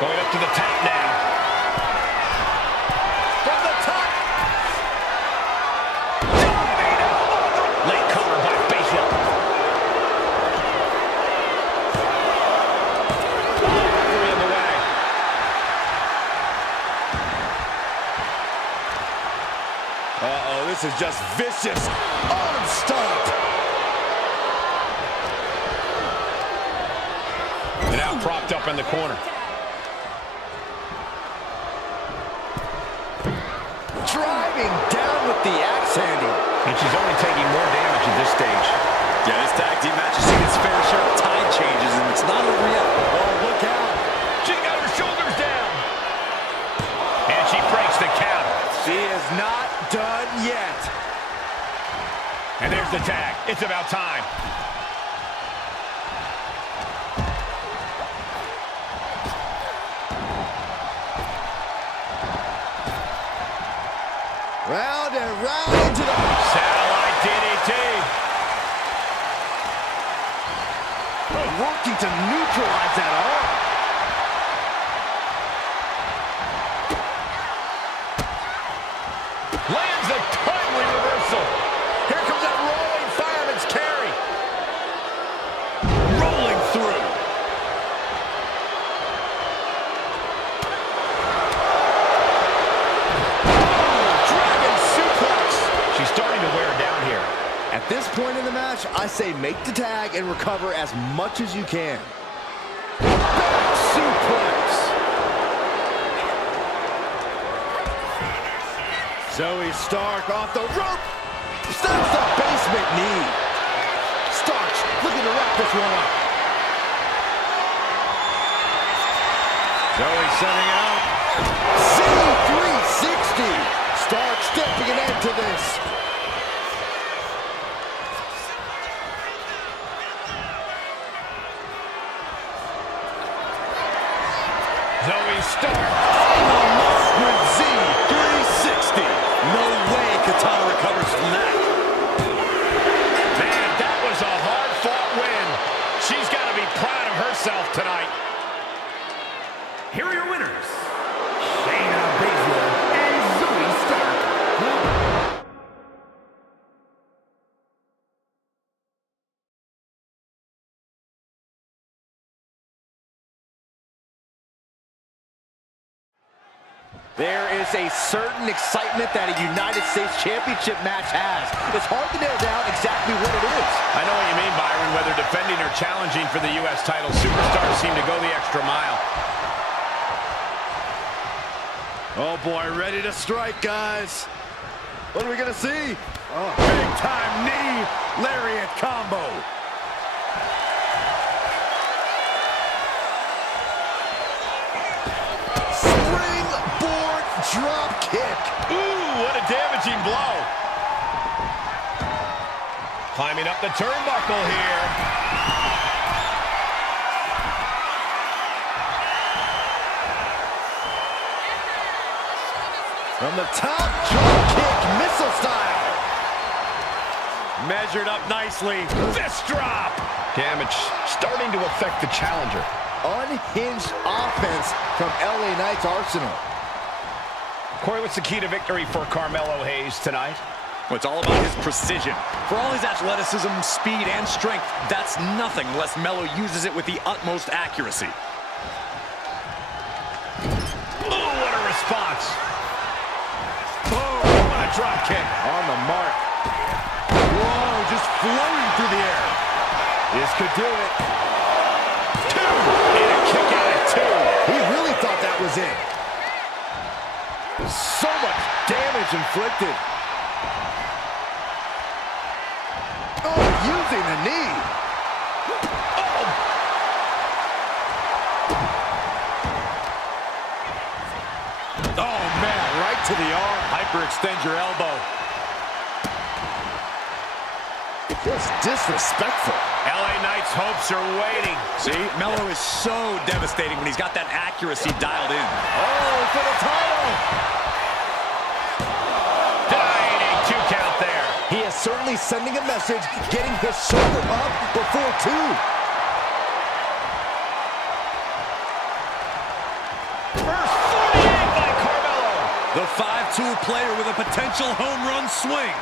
Going up to the top now. From the top. Diving elbow. Late cover by Baszler. Referee in the way. Uh-oh, this is just vicious. Arm stomped. And now propped up in the corner. Driving down with the axe handle. And she's only taking more damage at this stage. Yeah, this tag team match has seen its fair share of tide changes, and it's not over yet. Oh, look out. She got her shoulders down. And she breaks the count. She is not done yet. And there's the tag. It's about time. Round and round into the... Satellite DDT. Working to neutralize that arm. Lands a timely reversal. Here comes that rolling fireman's carry. Rolling through. Dragon suplex. She's starting to wear down here. At this point in the match, I say make the tag and recover as much as you can. Back suplex. Zoe Stark off the rope. Steps the basement knee. Stark looking to wrap this one up. Zoe setting out. Z360. Stark stepping an end to this. Zoe Stark. With Z360. No way Katana recovers from that. Man, that was a hard-fought win. She's got to be proud of herself tonight. Here are your winners, Shayna Baszler and Zoe Stark. There is a certain excitement that a United States Championship match has. It's hard to nail down exactly what it is. I know what you mean, Byron. Whether defending or challenging for the U.S. title, superstars seem to go the extra mile. Oh boy, ready to strike, guys. What are we gonna see? Oh, big time knee lariat combo. Springboard drop kick. Ooh, what a damaging blow. Climbing up the turnbuckle here. From the top, drop kick, missile style. Measured up nicely. Fist drop. Damage starting to affect the challenger. Unhinged offense from LA Knight's arsenal. Corey, what's the key to victory for Carmelo Hayes tonight? Well, it's all about his precision. For all his athleticism, speed, and strength, that's nothing unless Melo uses it with the utmost accuracy. Ooh, what a response. Boom, what a drop kick. On the mark. Whoa, just floating through the air. This could do it. Two, and a kick out at two. was in. So much damage inflicted. Oh, using the knee. Oh, man, right to the arm. Hyperextend your elbow. Just disrespectful. LA Knight's hopes are waiting. See, Melo is so devastating when he's got that accuracy dialed in. Oh, for the title. Denying a 2 count there. He is certainly sending a message, getting his shoulder up before 2. First 48 by Carmelo. The 5-tool player with a potential home run swing.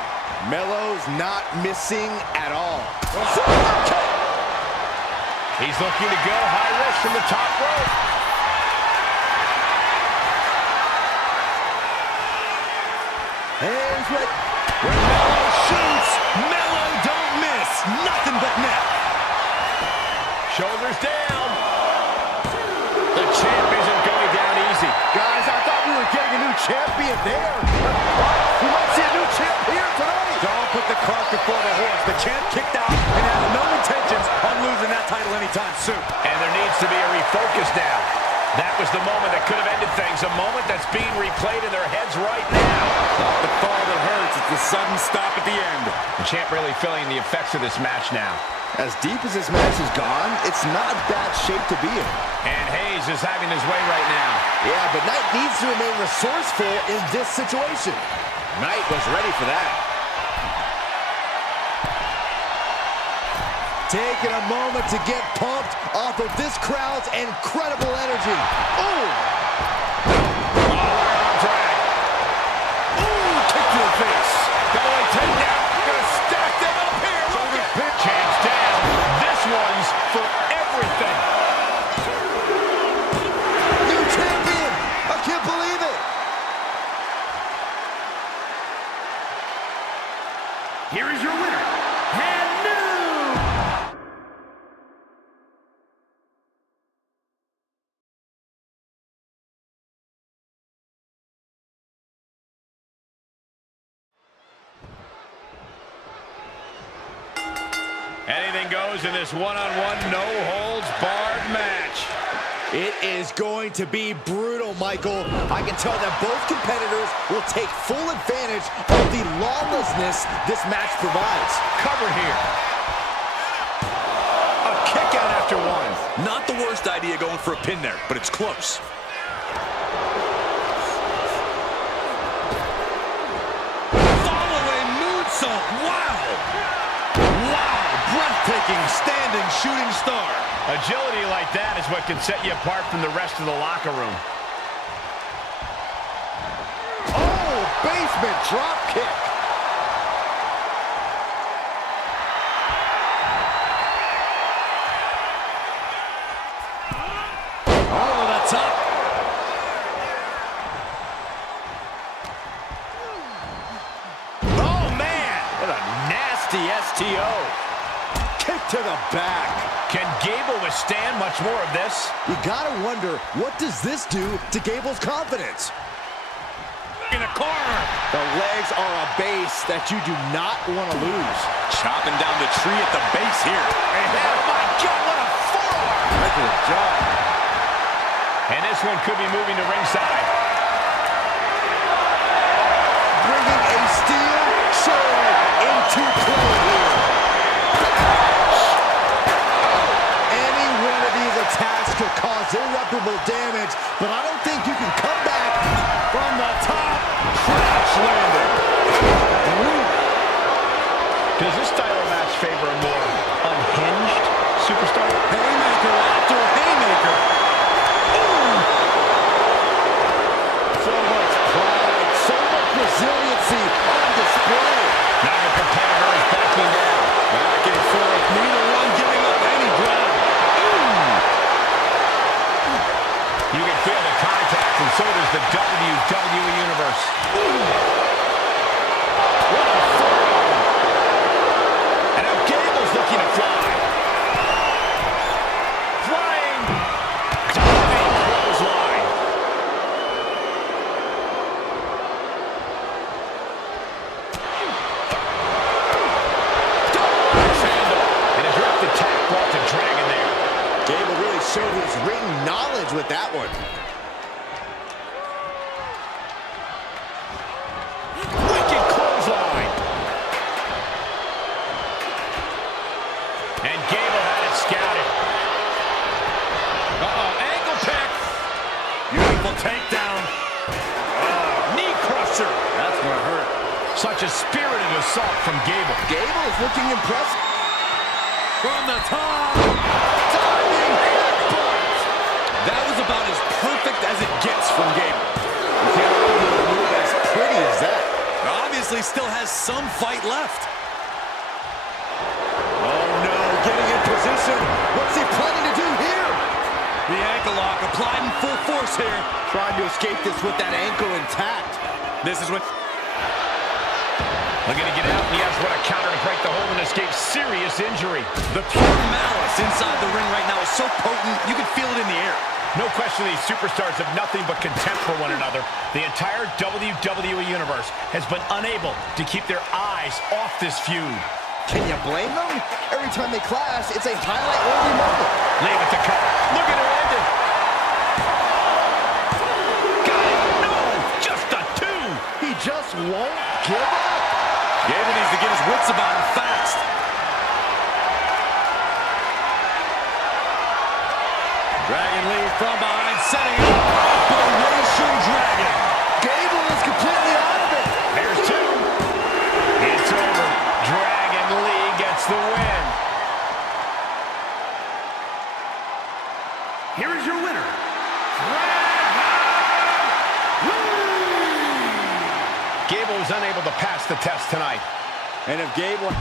Melo's not missing at all. He's looking to go high risk from the top rope. Hands ready. When Melo shoots, Melo don't miss. Nothing but net. Shoulders down. The champ isn't going down easy. Guys, I thought we were getting a new champion there. We might see a new champ here tonight. Don't put the cart before the horse. The champ kicked out and has no intentions on losing that title anytime soon. And there needs to be a refocus now. That was the moment that could have ended things. A moment that's being replayed in their heads right now. Not the fall that hurts. It's the sudden stop at the end. The champ really feeling the effects of this match now. As deep as this match has gone, it's not bad shape to be in. And Hayes is having his way right now. Yeah, but Knight needs to remain resourceful in this situation. Knight was ready for that. Taking a moment to get pumped off of this crowd's incredible energy. Ooh! Ooh, kick to the face. Double takedown. Gonna stack them up here. Look at pitch. Champ's down. This one's for everything. New champion! I can't believe it! Here is your winner, and new. Anything goes in this one-on-one, no-holds-barred match. It is going to be brutal, Michael. I can tell that both competitors will take full advantage of the lawlessness this match provides. Cover here. A kick out after one. Not the worst idea going for a pin there, but it's close. Follow-away moonsault. Wow. Wow. Breathtaking standing shooting star. Agility like that is what can set you apart from the rest of the locker room. Oh, basement drop kick. Over the top. Oh, man. What a nasty STO. Kick to the back. Can Gable withstand much more of this? You gotta wonder, what does this do to Gable's confidence? In the corner. The legs are a base that you do not want to lose. Chopping down the tree at the base here. And oh my God, what a forearm! Excellent job. And this one could be moving to ringside. Bringing a steel sword into play here. Any one of these attacks could cause irreparable damage, but I don't think you can come back from the top. Crash landing. Does this style of match favor a more unhinged superstar? Haymaker after haymaker. So much pride, so much resiliency on display. Now the competitor is backing down. Back and forth, neither one giving up any ground. You can feel the contact, and so does the WWE Universe. What a forearm. And now Gable's looking to fly. Flying. Diving clothesline. finisher. That's gonna hurt. Such a spirited assault from Gable. Gable is looking impressive. From the top. Diving headbutt. That was about as perfect as it gets from Gable. You can't argue with a move as pretty as that. Obviously still has some fight left. Oh no, getting in position. What's he planning to do here? The ankle lock applied in full force here. Trying to escape this with that ankle intact. This is what... Looking to get out, and he has what a counter to break the hold and escape serious injury. The pure malice inside the ring right now is so potent, you can feel it in the air. No question these superstars have nothing but contempt for one another. The entire WWE Universe has been unable to keep their eyes off this feud. Can you blame them? Every time they clash, it's a highlight-worthy moment. Leave it to cover. Look at her end it. Got it. No, just a two. He just won't give up. Gable needs to get his wits about him fast. Dragon lead from behind, setting up. Operation Dragon. Gable is completely out of it. There's two. It's over. Dragon Lee gets the win. Here is your winner, Gable was unable to pass the test tonight. And if Gable...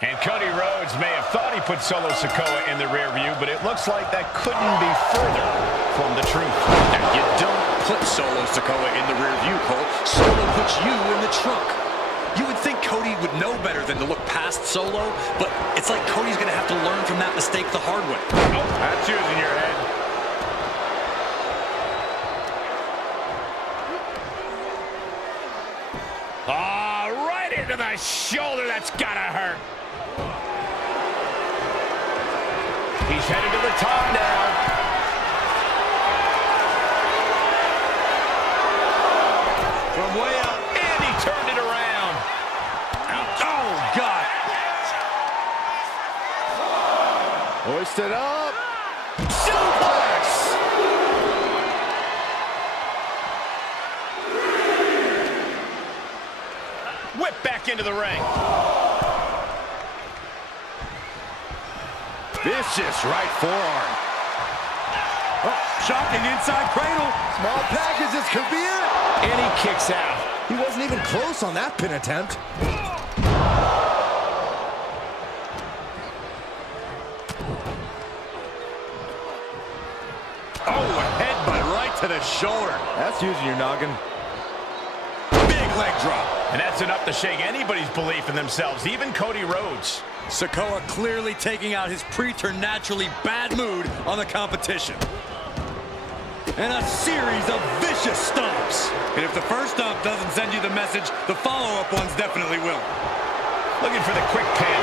And Cody Rhodes may have thought he put Solo Sikoa in the rear view, but it looks like that couldn't be further from the truth. Now, you don't put Solo Sikoa in the rear view, Cole. Solo puts you in the trunk. You would think Cody would know better than to look past Solo, but it's like Cody's going to have to learn from that mistake the hard way. Oh, that's using your head. Ah, right into the shoulder. That's gotta hurt. He's headed to the top now. From way up. And he turned it around. Oh, God. Hoisted up. Suplex. Whip back into the ring. Vicious right forearm. Oh, shocking inside cradle. Small packages could be it. And he kicks out. He wasn't even close on that pin attempt. Oh, a headbutt right to the shoulder. That's using your noggin. Big leg drop. And that's enough to shake anybody's belief in themselves, even Cody Rhodes. Sikoa clearly taking out his preternaturally bad mood on the competition. And a series of vicious stomps. And if the first stomp doesn't send you the message, the follow-up ones definitely will. Looking for the quick pin.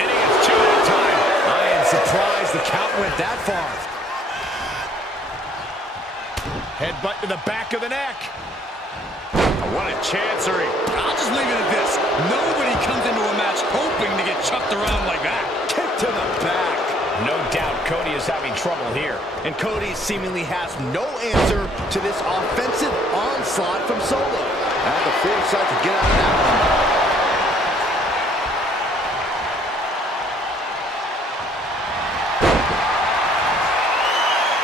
And he gets two at a time. I am surprised the count went that far. Headbutt to the back of the neck. What a chancery. I'll just leave it at this. Nobody comes into a match hoping to get chucked around like that. Kick to the back. No doubt Cody is having trouble here. And Cody seemingly has no answer to this offensive onslaught from Solo. Had the foresight to get out of that one.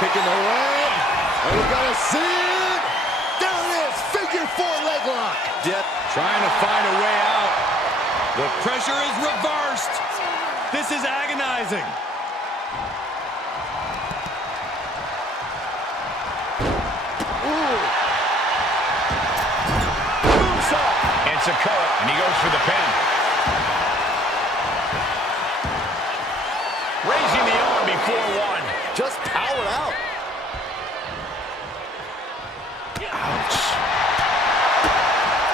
Picking the leg. And we gotta see it. There it is. Figure four leg lock. Yep, trying to find a way out. The pressure is reversed. This is agonizing. And Sikoa, and he goes for the pin. Raising the arm before one. Just powered out. Ouch.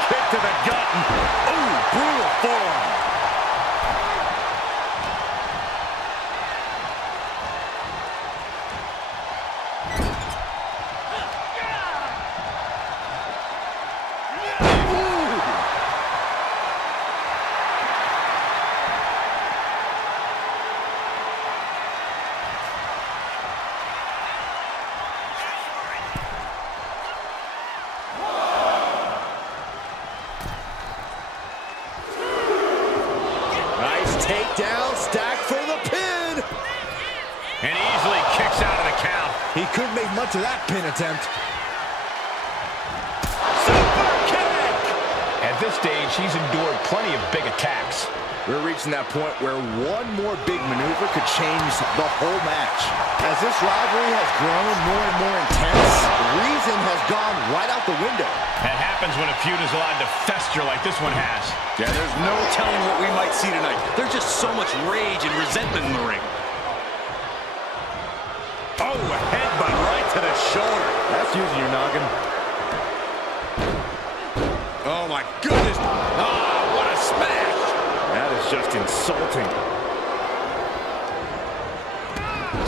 Kick to the gut. Ooh, brutal forearm. much of that pin attempt. Super kick! At this stage, he's endured plenty of big attacks. We're reaching that point where one more big maneuver could change the whole match. As this rivalry has grown more and more intense, reason has gone right out the window. That happens when a feud is allowed to fester like this one has. Yeah, there's no telling what we might see tonight. There's just so much rage and resentment in the ring. Oh, a headbutt right to the shoulder. That's using your noggin. Oh, my goodness. Oh, what a smash. That is just insulting.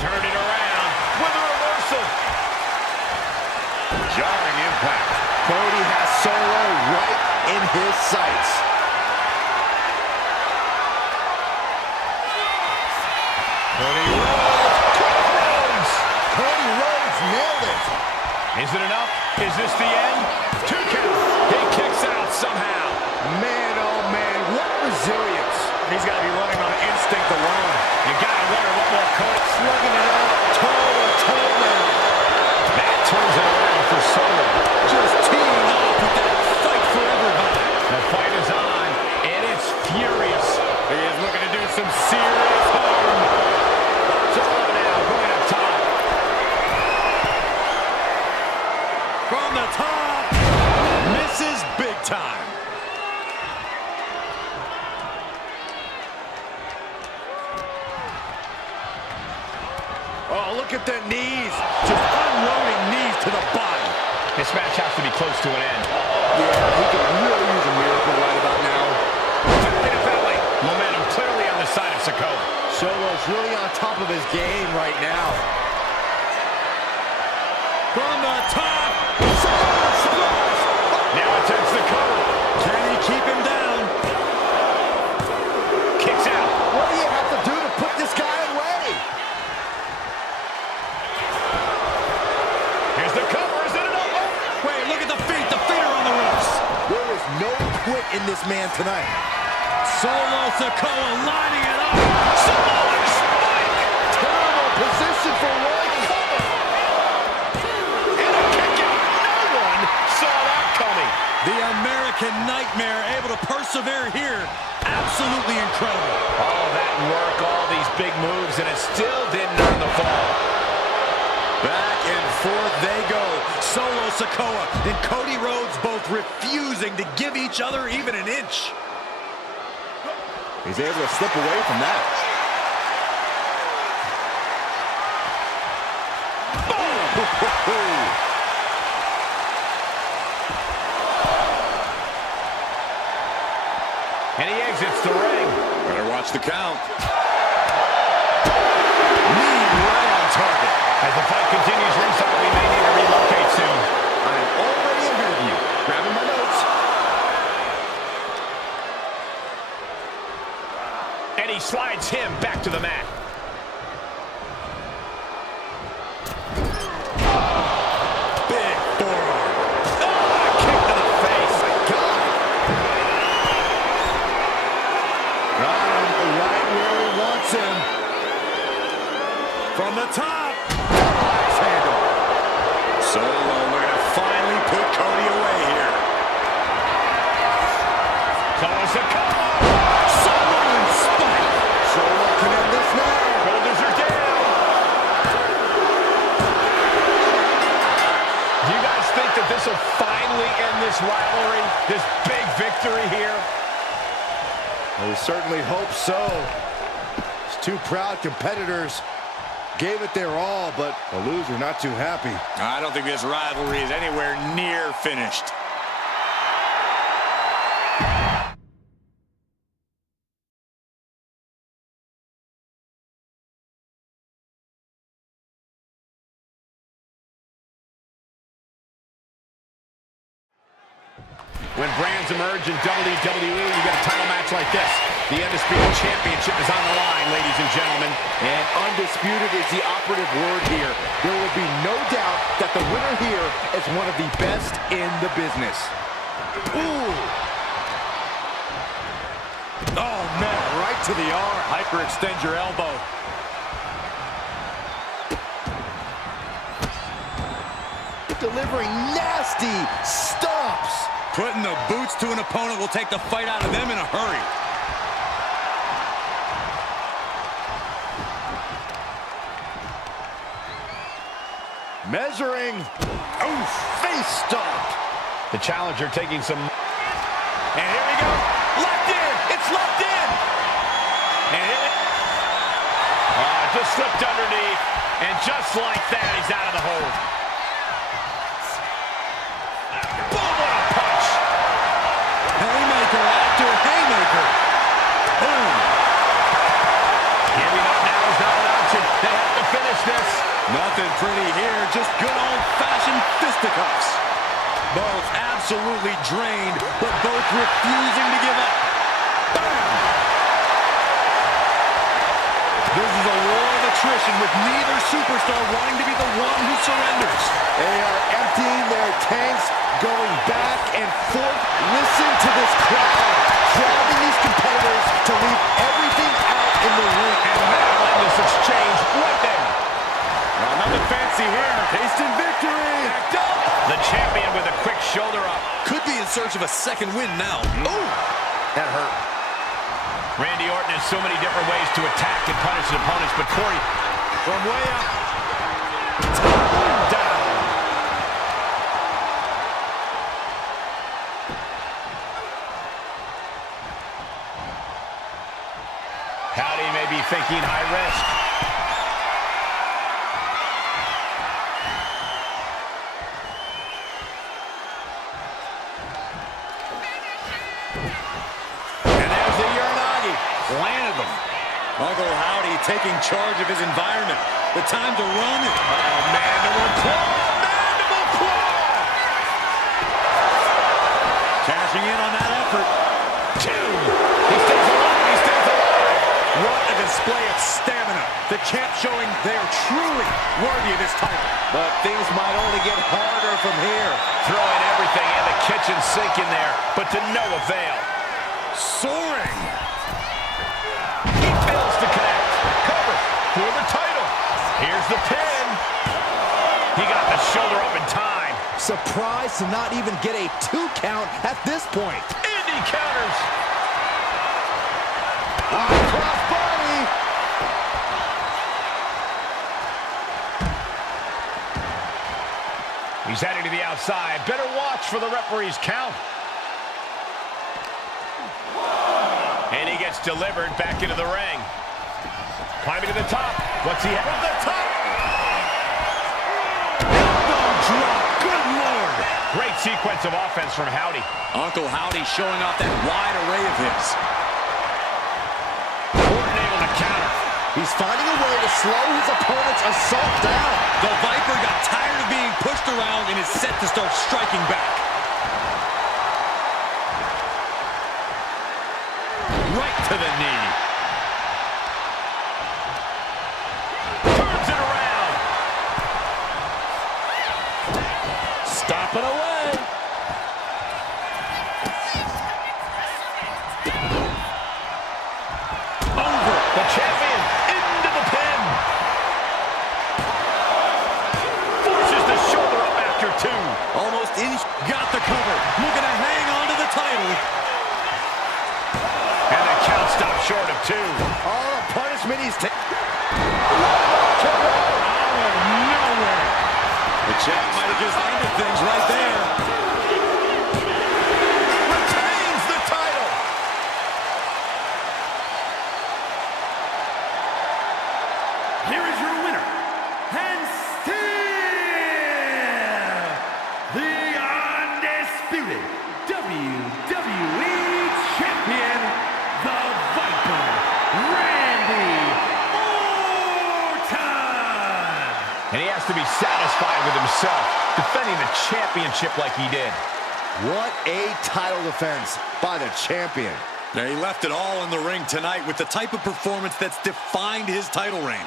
Turn it around with a reversal. Jarring impact. Cody has Solo right in his sights. Cody Rhodes. Cody Rhodes nailed it. Is it enough? Is this the end? 2 count. He kicks out somehow. Man, oh man, what resilience. He's got to be running on instinct alone. You got to wonder what more Cody Slugging it out toe-to-toe now. That turns it around for Solo. Just teeing off with that fight forever vibe. The fight is on, and it's furious. He is looking to do some serious harm. Solo now going up top. From the top, misses big time. Oh, look at the knees. Just unloading knees to the body. This match has to be close to an end. Yeah, he could really use a miracle right about now. Belly to belly. Momentum clearly on the side of Sikoa. Solo's really on top of his game right now. From the top, Now attempts the cover. can he keep him down? Kicks out. What do you have to do to put this guy away? Here's the cover. Is it enough? Wait, look at the feet. The feet are on the ropes. There is no quit in this man tonight. Solo Sikoa lining it up. Samoan spike. Terrible position for Rollins. And a kick out. No one saw that coming. The American Nightmare able to persevere here. Absolutely incredible. All that work, all these big moves, and it still didn't earn the fall. Back and forth they go. Solo Sikoa and Cody Rhodes both refusing to give each other even an inch. He's able to slip away from that. And he exits the ring. Better watch the count. Knee right on target. As the fight continues ringside, we may need to relocate soon. I am already ahead of you. Grabbing my notes. And he slides him back to the mat. Big forearm. Kick to the face. Got him right where he wants him. From the top. Nice handle. Solo looking to finally put Cody away here. Solo Sikoa. Samoan spike. Solo can end this now. Shoulders are down. Do you guys think that this will finally end this rivalry? This big victory here? We certainly hope so. These two proud competitors gave it their all, but the loser not too happy. I don't think this rivalry is anywhere near finished. When brands emerge in WWE, you get a title match like this. The Undisputed Championship is on the line, ladies and gentlemen. And undisputed is the operative word here. There will be no doubt that the winner here is one of the best in the business. Ooh. Oh, man, right to the arm. Hyperextend your elbow. delivering nasty stomps. Putting the boots to an opponent will take the fight out of them in a hurry. Measuring. Oof, face stomp. The challenger taking some... And here we go. Locked in. It's locked in. And here it... just slipped underneath. And just like that, he's out of the hold. Boom, what a punch. Haymaker after haymaker. Boom. Giving up now is not an option. They have to finish this. Nothing pretty here. Just good old-fashioned fisticuffs. Both absolutely drained, but both refusing to give up. Bam! This is a war of attrition with neither superstar wanting to be the one who surrenders. They are emptying their tanks, going back and forth. Listen to this crowd, driving these competitors to leave everything out in the ring. And now in this exchange right there. Nothing fancy here. Tasting victory. Backed up. The champion with a quick shoulder up. Could be in search of a second win now. Ooh, that hurt. Randy Orton has so many different ways to attack and punish his opponents, but Corey, from way up, down. Howdy may be thinking high risk. Landed them. Uncle Howdy taking charge of his environment. The time to run it. Oh, mandible claw! Mandible claw! Cashing in on that effort. Two. He stays alive. He stays alive. What a display of stamina. The champ showing they are truly worthy of this title. But things might only get harder from here. Throwing everything in the kitchen sink in there, but to no avail. Soaring. Fails to connect. Cover for the title. Here's the pin. He got the shoulder up in time. Surprised to not even get a 2 count at this point. Indy counters. Crossbody. He's heading to the outside. Better watch for the referee's count. And he gets delivered back into the ring. Climbing to the top. What's he at? From the top. Elbow drop. Good Lord. Great sequence of offense from Howdy. Uncle Howdy showing off that wide array of his. Orton able to counter. He's finding a way to slow his opponent's assault down. The Viper got tired of being pushed around and is set to start striking back. Right to the knee. Turns it around. Stop it away. Over. The champion into the pin. Forces the shoulder up after two. Almost in. Got the cover. Looking to hang on to the title. And the count stopped short of two. All the punishment he's taking. Out of nowhere. The champ might have just ended things right there. Retains the title. Here is your winner, and still the undisputed WWE Champion, the Viper, Randy Orton. And he has to be satisfied with himself, defending the championship like he did. What a title defense by the champion. Yeah, he left it all in the ring tonight with the type of performance that's defined his title reign.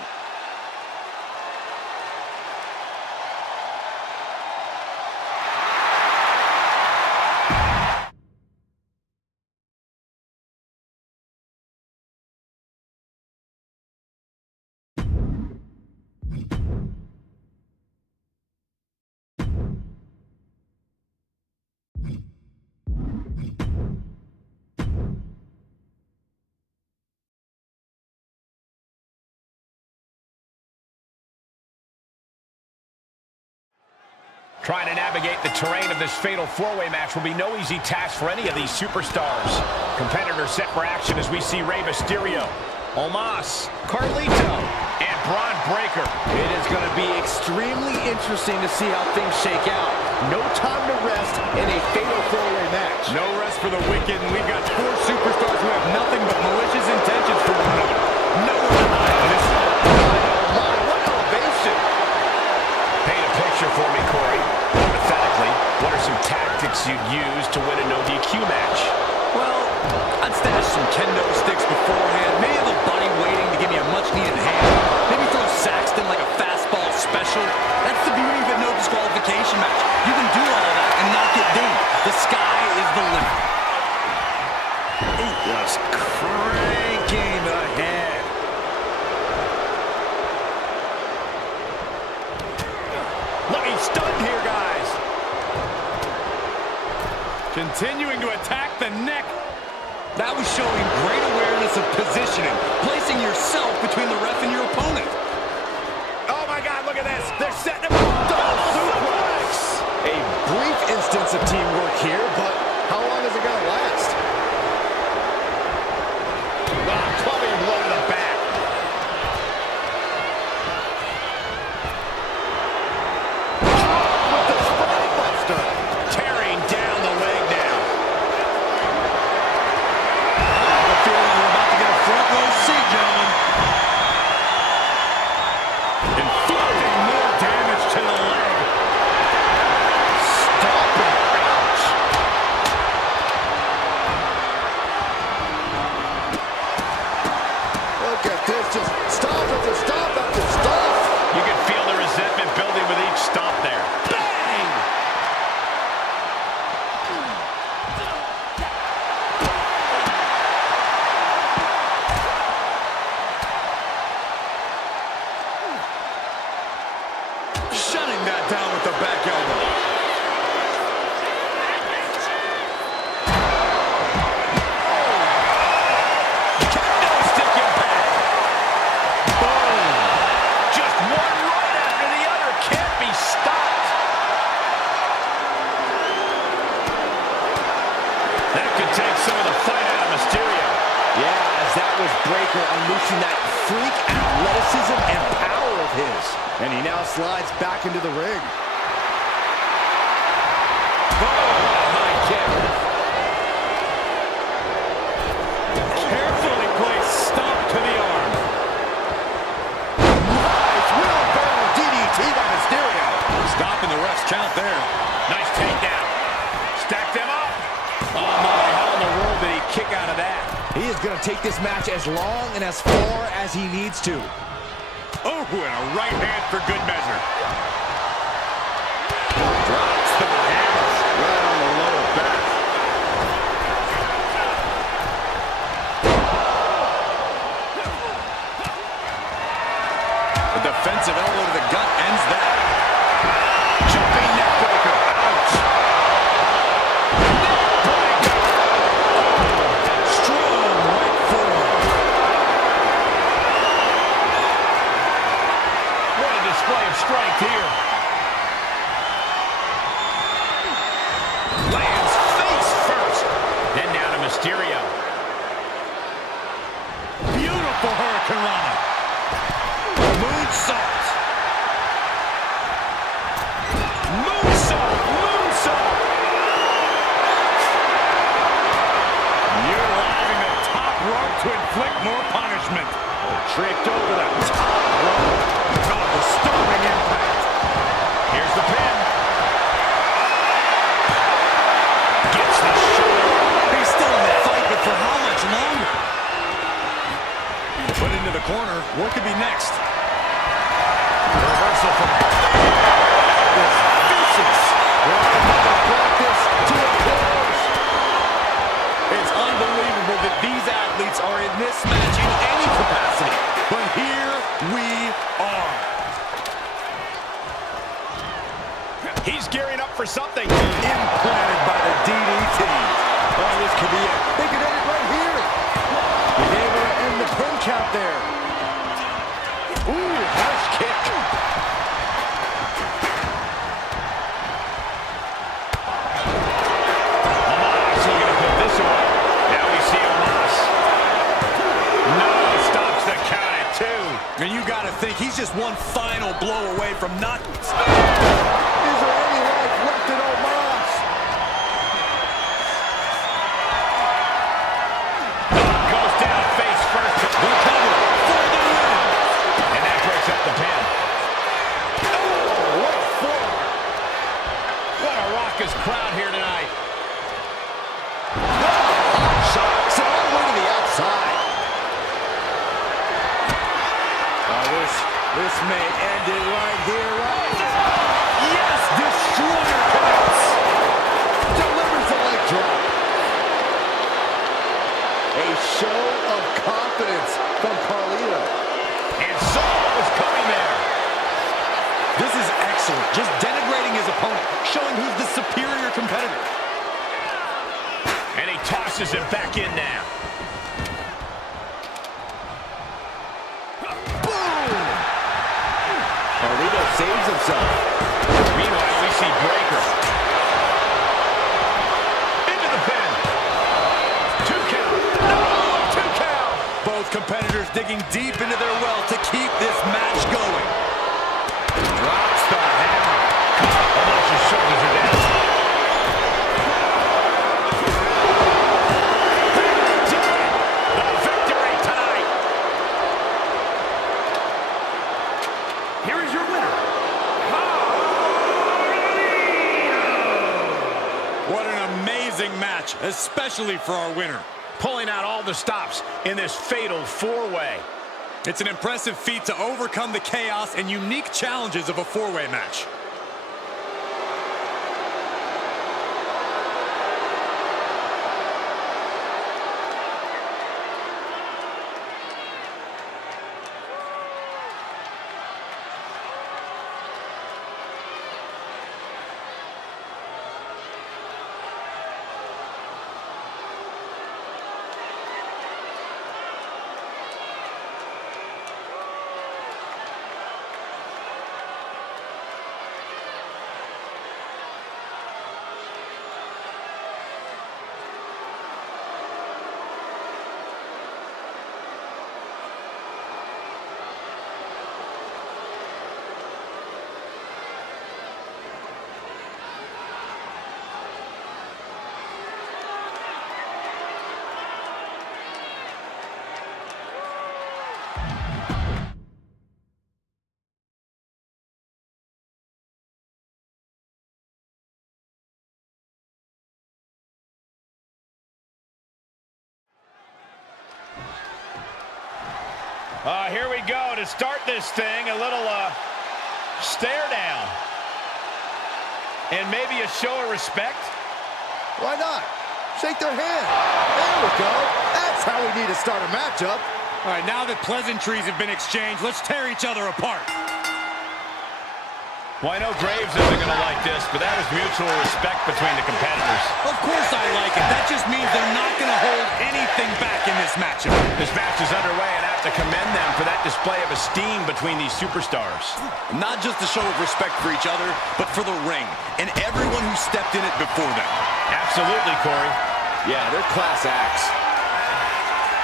Trying to navigate the terrain of this fatal four-way match will be no easy task for any of these superstars. Competitors set for action as we see Rey Mysterio, Omos, Carlito, and Braun Breaker. It is going to be extremely interesting to see how things shake out. No time to rest in a fatal four-way match. No rest for the wicked, and we've got four superstars who have nothing but malicious intentions for one another. Nowhere to hide in this. What elevation! Paint a picture for me, Corey. Hypothetically, what are some tactics you'd use to win a no DQ match? Well, I'd stash some kendo sticks beforehand. Maybe have a buddy waiting to give me a much-needed hand. Maybe throw Saxton like a fastball special. That's the beauty of a no disqualification match. You can do all of that and not get dinged. The sky is the limit. Ooh, just cranking ahead. Looking stunned here, guys. Continuing to attack the neck. That was showing great awareness of positioning, placing yourself between the ref and your opponent. Oh my God, look at this. They're setting him up. Double suplex. A brief instance of teamwork here, but how long is it going to last? Clubbing blow to the back. With the spine buster. Tearing down the leg now. I have a feeling we're about to get a front row seat, gentlemen. Inflicting more damage to the leg. Stop it. Ouch. Look at this. Just stop after stop after stop. You can feel the resentment building with each stomp there. Bang! Shutting that down with the back elbow. Kendo stick impact. Boom. Just one right after the other. Can't be stopped. That could take some of the fight out of Mysterio. Yeah, as that was Breaker unleashing that freak athleticism and power of his. And he now slides back into the ring. High kick. Carefully placed stomp to the arm. Nice wheelbarrow DDT by Mysterio. Stopping the ref's count there. Nice takedown. Stack them up. Oh my, how in the world did he kick out of that? He is going to take this match as long and as far as he needs to. Oh, and a right hand for good measure. Drops the hands right on the lower back. A defensive elbow to the gut ends that. Jumping neck breaker. Ouch. Neck breaker. Strong right forearm. What a display of strength here. Lands face first. Then down to Mysterio. Beautiful Hurricane Rana. Moonsault. Moonsault. Moonsault. Utilizing the top rope to inflict more punishment. Draped over the top rope. Oh, disturbing impact. Here's the pin. Gets the shoulder. He's still in the fight, but for how much longer? Put into the corner. What could be next? Reversal from This vicious. Brought this to a close. It's unbelievable that these athletes are in this match in any capacity. But here we are. He's gearing up for something. Implanted by the DDT. Oh, this could be it. They could end it right here. He's able to end the pin count there. Ooh, harsh kick. just one final blow away from not... Is there any life left in Omos? Goes down face first. The cover for the win. And that breaks up the pin. Oh, what for? What a raucous crowd here tonight. Shots all the way to the outside. This may end it right here, right? Yes, Destroyer connects. Delivers the leg drop. A show of confidence from Carlito. And saw what was coming there. This is excellent. Just denigrating his opponent, showing who's the superior competitor. And he tosses him back in now. Carlito saves himself. Meanwhile, we see Breaker. Into the pin. 2 count. No, 2 count. Both competitors digging deep into their well to keep this match going. Drops the hammer. Almost his shoulders are down. The victory tonight. Here is your winner, What an amazing match, especially for our winner. Pulling out all the stops in this fatal 4-way. It's an impressive feat to overcome the chaos and unique challenges of a 4-way match. Here we go to start this thing. A little stare down. And maybe a show of respect. Why not? Shake their hand. There we go. That's how we need to start a matchup. All right, now that pleasantries have been exchanged, let's tear each other apart. Well, I know Graves isn't going to like this, but that was mutual respect between the competitors. Of course I like it. That just means they're not going to hold anything back in this matchup. This match is underway, and I have to commend them for that display of esteem between these superstars. Not just a show of respect for each other, but for the ring and everyone who stepped in it before them. Absolutely, Corey. Yeah, they're class acts.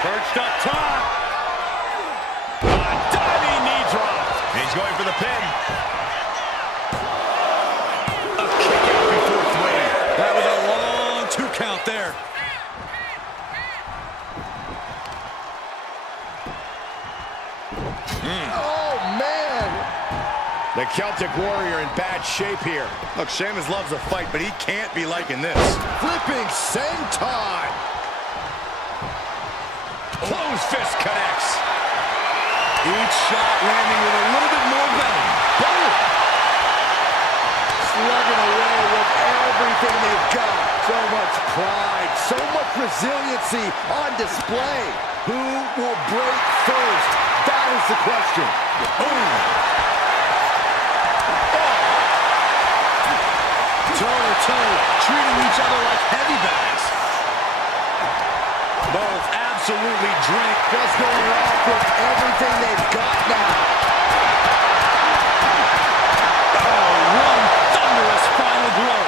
Perched up top. Diving knee drop. And he's going for the pin. A kick out before 3. That was a long 2 count there. Oh, man. The Celtic Warrior in bad shape here. Look, Sheamus loves a fight, but he can't be liking this. Flipping senton. Closed fist connects. Each shot landing with a little bit more venom. Boom. Slugging away with everything they've got. So much pride, so much resiliency on display. Who will break first? That is the question. Toe-to-toe, treating each other like heavy bags. Both absolutely drink. Just going off with everything they've got now. Oh, one thunderous final blow.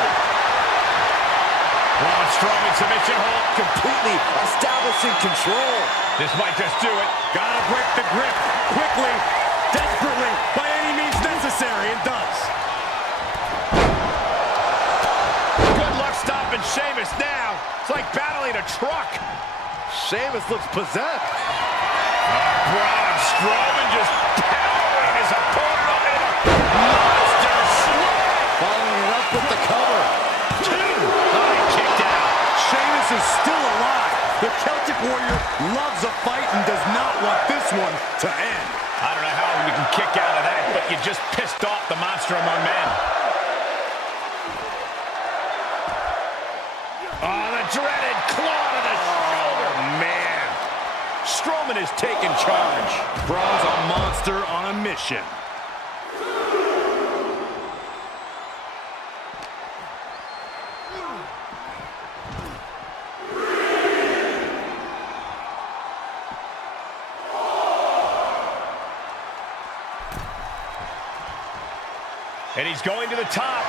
Braun Strowman submission hold. Completely establishing control. This might just do it. Gotta break the grip quickly. desperately by any means necessary, and does. Good luck stopping Sheamus now. It's like battling a truck. Sheamus looks possessed. Braun Strowman just powering his opponent up into a monster slap. Following it up with the cover. Oh, he kicked out. Sheamus is still alive. The Celtic Warrior loves a fight and does not want this one to end. I don't know how you can kick out of that, but you just pissed off the monster among men. Oh, the dreaded claw to the shoulder. Man. Strowman is taking charge. Braun's a monster on a mission. And he's going to the top.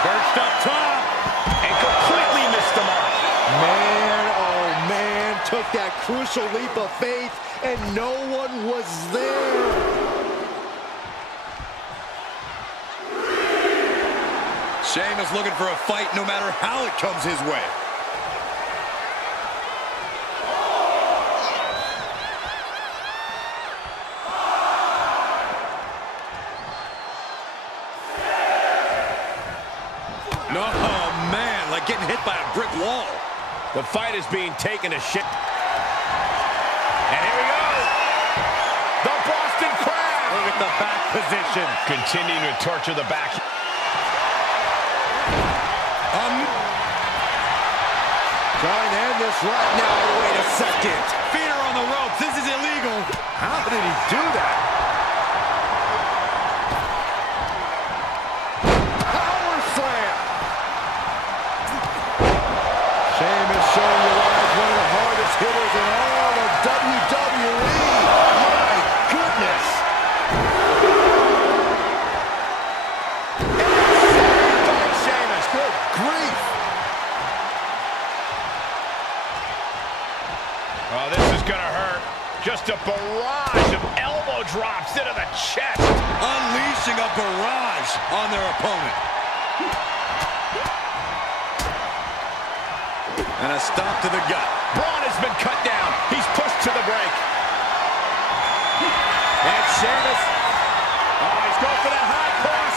Perched up top. And completely missed the mark. Man, oh man, took that crucial leap of faith, and no one was there. Sheamus looking for a fight no matter how it comes his way. Oh, man, like getting hit by a brick wall. The fight is being taken to shit. And here we go. The Boston Crab. Look at the back position. Continuing to torture the back. Trying to end this right now. Wait a second. Feet are on the ropes. This is illegal. How did he do that? Power slam. Sheamus showing you why he's one of the hardest hitters in all of WWE. My goodness. And saved by Sheamus. Good grief. Oh, this is going to hurt. Just a barrage of elbow drops into the chest. Unleashing a barrage on their opponent. And a stomp to the gut. Braun has been cut down. He's pushed to the break. And Sheamus. Oh, he's going for that high cross.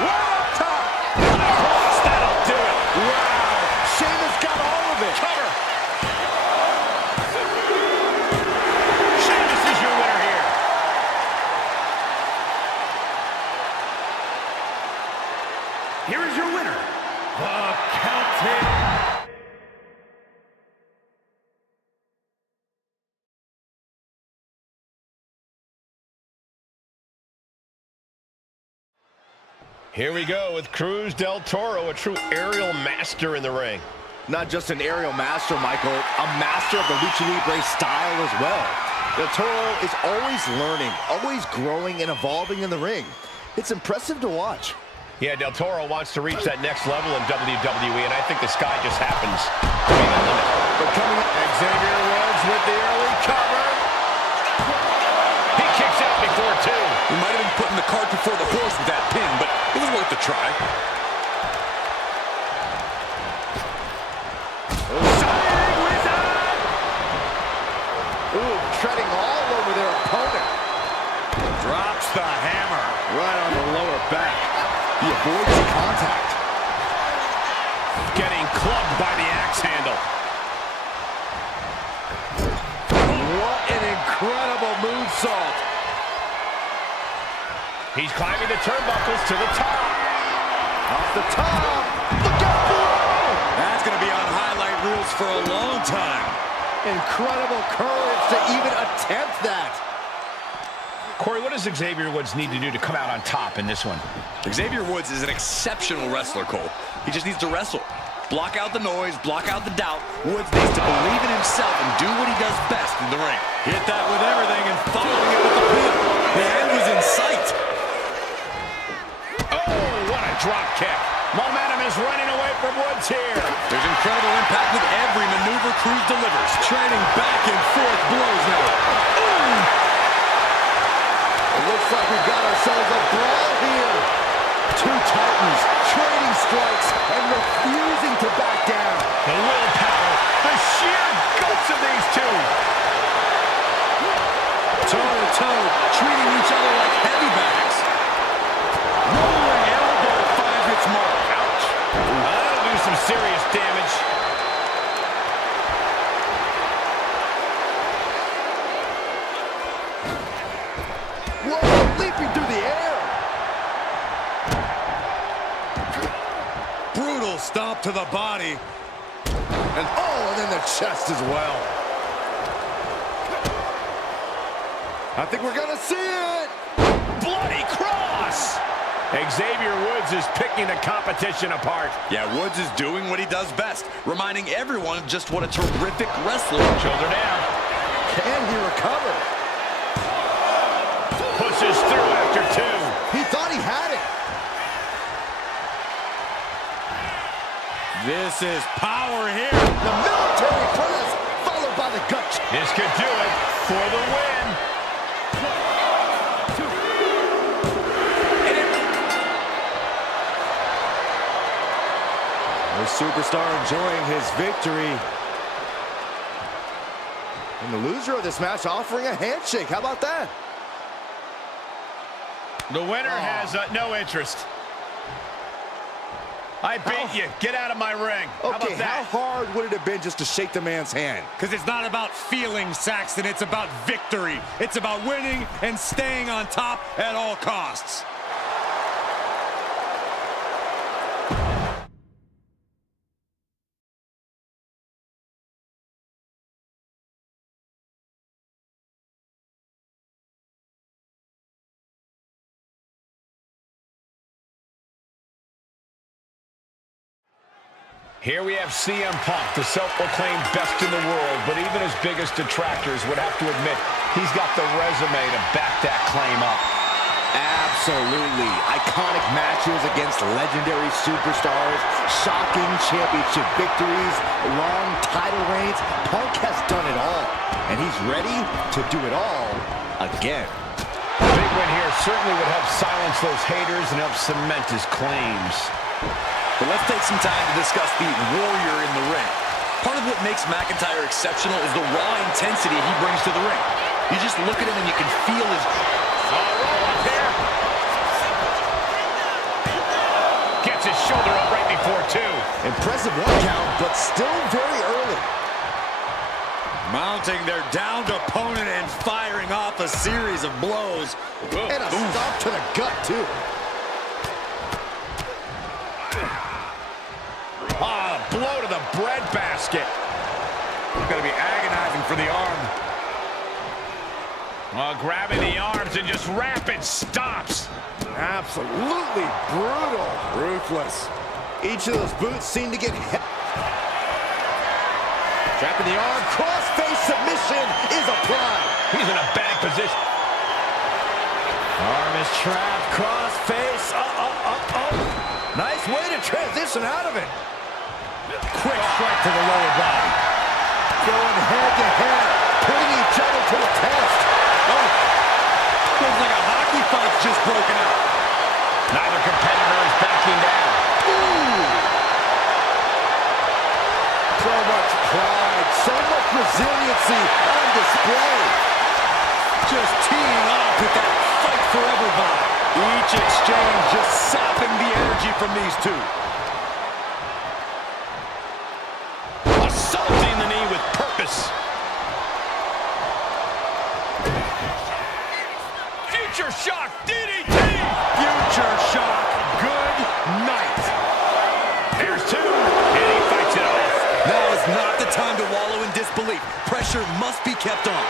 Right up top. High cross, that'll do it. Wow. Sheamus got all of it. Cover. Sheamus is your winner here. Here is your winner, the Celtic. Here we go with Cruz del Toro, a true aerial master in the ring. Not just an aerial master, Michael, a master of the Lucha Libre style as well. Del Toro is always learning, always growing and evolving in the ring. It's impressive to watch. Yeah, Del Toro wants to reach that next level in WWE, and I think the sky just happens to be the limit. But coming up, Xavier Woods with the early cover. He kicks out before two. We might have been putting the cart before the horse with that pin, but it was worth a try. ooh, treading all over their opponent. Drops the hammer. Right on the lower back. He avoids the contact. Getting clubbed by the axe handle. What an incredible moonsault. He's climbing the turnbuckles to the top. Off the top. Look out below. That's going to be on highlight reels for a long time. Incredible courage to even attempt that. Corey, what does Xavier Woods need to do to come out on top in this one? Xavier Woods is an exceptional wrestler, Cole. He just needs to wrestle. Block out the noise, block out the doubt. Woods needs to believe in himself and do what he does best in the ring. Hit that with everything and following it with the pin. The end was in sight. Oh, what a drop kick. Momentum is running away from Woods here. There's incredible impact with every maneuver Cruz delivers. Trading back and forth blows now. Ooh. Looks like we've got ourselves a brawl here. Two titans trading strikes and refusing to back down. The willpower, the sheer guts of these two. Toe-to-toe, treating each other like heavy bags. Rolling elbow finds its mark. Ouch. That'll do some serious damage. Whoa, leaping through the air. Brutal stomp to the body. And then the chest as well. I think we're gonna see it. Bloody cross! Xavier Woods is picking the competition apart. Yeah, Woods is doing what he does best, reminding everyone of just what a terrific wrestler. Shoulder down. Can he recover? Pushes through after two. He thought he had it. This is power here. The military press, followed by the gut. This could do it for the win. The superstar enjoying his victory. And the loser of this match offering a handshake. How about that? The winner has no interest. I beat you. Get out of my ring. How about Okay, how that? hard would it have been just to shake the man's hand? Because it's not about feelings, Saxton. It's about victory. It's about winning and staying on top at all costs. Here we have CM Punk, the self-proclaimed best in the world, but even his biggest detractors would have to admit he's got the resume to back that claim up. Absolutely. Iconic matches against legendary superstars, shocking championship victories, long title reigns. Punk has done it all, and he's ready to do it all again. A big win here certainly would help silence those haters and help cement his claims. But let's take some time to discuss the warrior in the ring. Part of what makes McIntyre exceptional is the raw intensity he brings to the ring. You just look at him and you can feel his... Roll up here. Gets his shoulder up right before two. Impressive one count, but still very early. Mounting their downed opponent and firing off a series of blows. And a stomp to the gut, too. Blow to the breadbasket. Going to be agonizing for the arm. Grabbing the arms and just rapid stops. Absolutely brutal. Ruthless. Each of those boots seem to get hit. Trapping the arm. Cross-face submission is applied. He's in a bad position. Arm is trapped. Cross-face. Nice way to transition out of it. Quick strike to the lower body. Going head-to-head. Putting each other to the test. Feels like a hockey fight's just broken out. Neither competitor is backing down. Ooh. So much pride. So much resiliency on display. Just teeing off with that fight forever vibe. Each exchange just sapping the energy from these two. Assaulting the knee with purpose. Future shock DDT. Future shock. Good night. There's two. And he fights it off. Now is not the time to wallow in disbelief. Pressure must be kept on.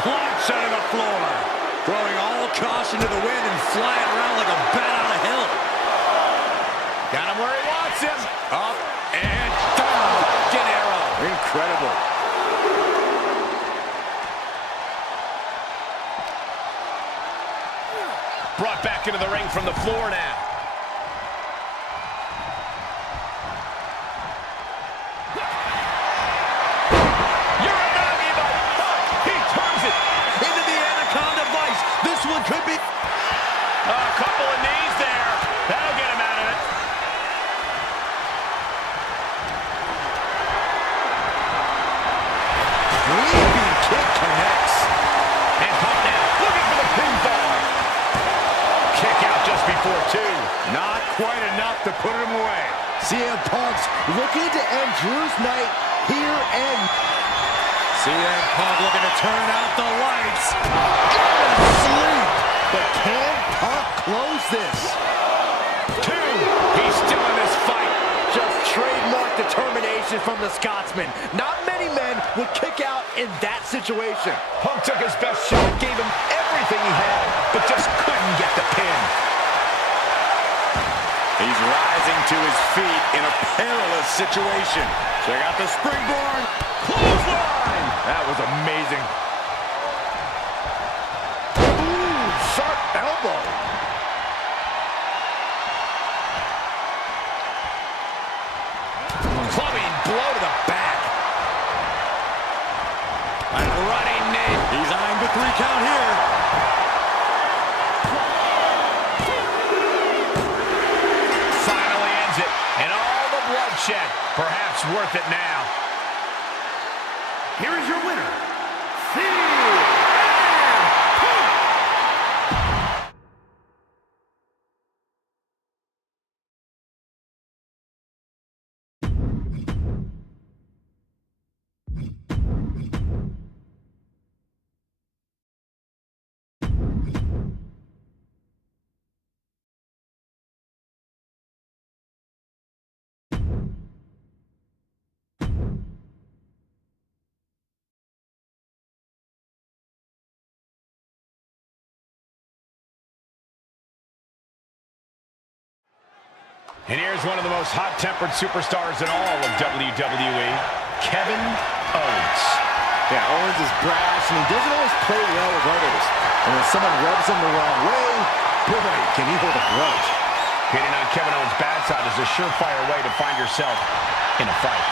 Plunge out of the floor. Throwing all caution to the wind and flying around like a bat out of hell. Got him where he wants him. Up and down. Get arrow. Incredible. Brought back into the ring from the floor now. Uranagi the before, too. Not quite enough to put him away. CM Punk's looking to end Drew's night here and... CM Punk looking to turn out the lights. sleep. But can Punk close this? 2. He's still in this fight. Just trademark determination from the Scotsman. Not many men would kick out in that situation. Punk took his best shot, gave him everything he had, but just couldn't get the pin. He's rising to his feet in a perilous situation. Check out the springboard. Clothesline. That was amazing. Ooh, sharp elbow. Clubbing blow to the back. And running knee. He's eyeing the 3 count here. Finally ends it. And all the bloodshed. Perhaps worth it now. Here is your winner, And here's one of the most hot-tempered superstars in all of WWE, Kevin Owens. Yeah, Owens is brash, and he doesn't always play well with others. And when someone rubs him the wrong way, boy, can he hold a grudge. Getting on Kevin Owens' bad side is a surefire way to find yourself in a fight.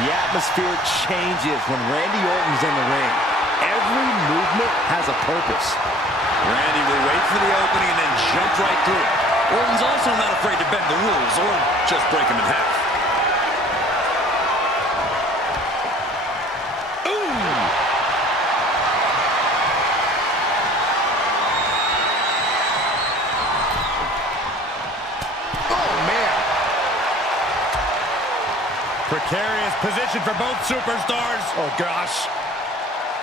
The atmosphere changes when Randy Orton's in the ring. Every movement has a purpose. Randy will wait for the opening and then jump right through it. Orton's also not afraid to bend the rules or just break them in half. Precarious position for both superstars. Oh, gosh.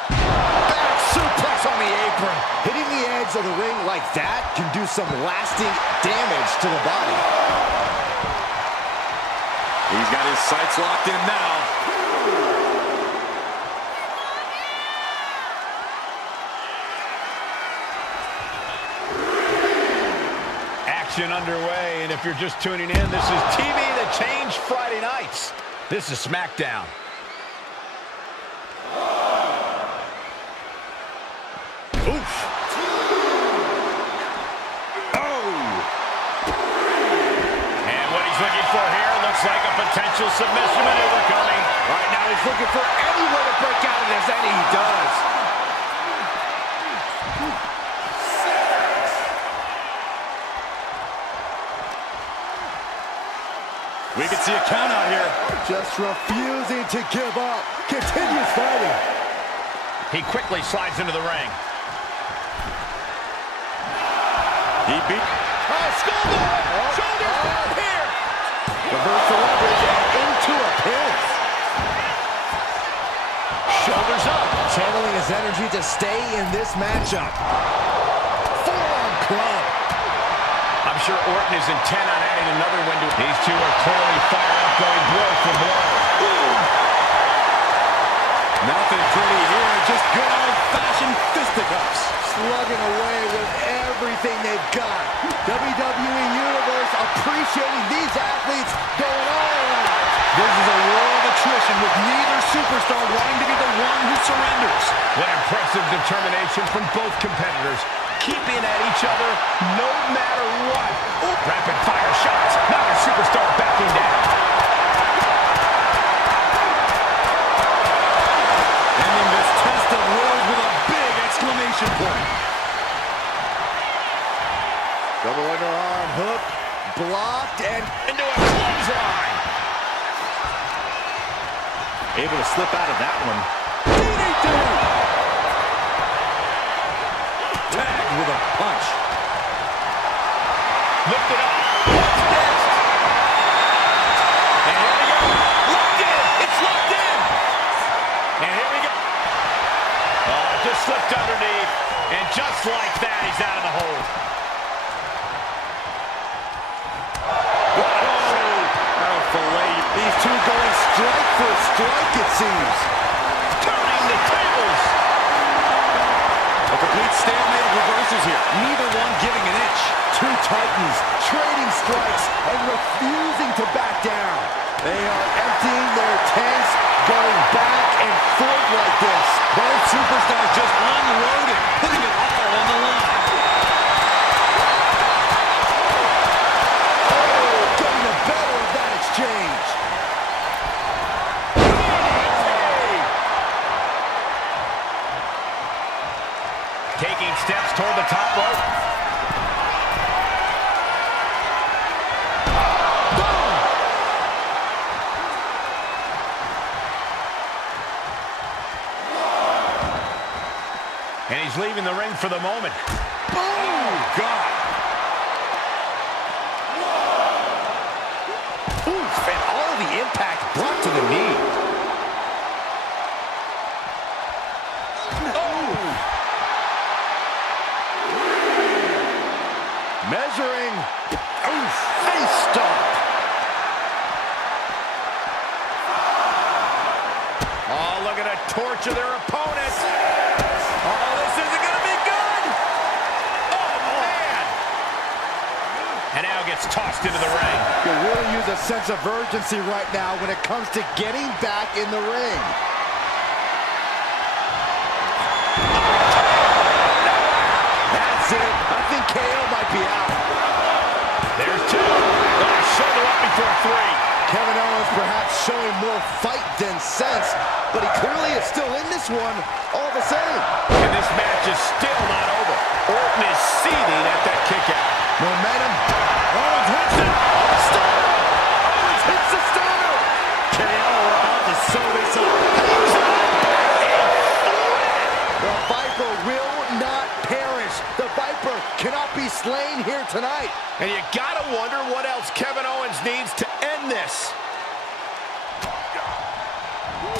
Back suplex on the apron. Hitting the edge of the ring like that can do some lasting damage to the body. He's got his sights locked in now. Action underway, and if you're just tuning in, this is TV that changed Friday nights. This is SmackDown. Oof. Oh. And what he's looking for here looks like a potential submission maneuver coming. Right now he's looking for any way to break out of this, and he does. We can see a count out here. Just refusing to give up. Continues fighting. He quickly slides into the ring. He beat... Oh, skull! Shoulders down here! Reverse the leverage and into a pin. Shoulders up. Channeling his energy to stay in this matchup. Forearm club. I'm sure Orton is intent on adding another one to... These two are clearly fired up, going blow for blow. Nothing pretty here, just good old-fashioned fisticuffs. Slugging away with everything they've got. WWE Universe appreciating these athletes going all out. This is a war of attrition with neither superstar wanting to be the one who surrenders. What impressive determination from both competitors, keeping at each other no matter what. Ooh, rapid fire shots. Now the superstar backing down. Ending this test of wills with a big exclamation point. Double underarm hook, blocked, and Into a clothesline. able to slip out of that one. DDT! Tagged with a punch. Lift it up. What's next? And here we go. Locked in. It's locked in. And here we go. Oh, just slipped underneath. And just like that, he's out of the hold. These two going strike for strike, it seems. Turning the tables. A complete stalemate of reversals here. Neither one giving an inch. Two titans trading strikes and refusing to back down. They are emptying their tanks, going back and forth like this. Both superstars just unloading, putting it all on the line. Oh, getting the better of that exchange. Taking steps toward the top rope. And he's leaving the ring for the moment. Oh, God. Oof, and all the impact brought to the knee. Measuring. Oof, face stomp. Oh, look at it torture their opponent. Oh, this isn't going to be good. Oh, man. And now gets tossed into the ring. You really use a sense of urgency right now when it comes to getting back in the ring. That's it. I think KO might be out. There's two. Oh, shoulder up before three. Kevin Owens perhaps showing more fight than sense, but he clearly is still in this one all the same. And this match is still not over. Orton is seething at that kick out. Momentum. Owens hits it. Stunner. Owens hits the stunner. KO about to sew this up. Hangs on. The Viper will not perish. The Viper cannot be slain here tonight. And you gotta wonder what else Kevin Owens needs to end this.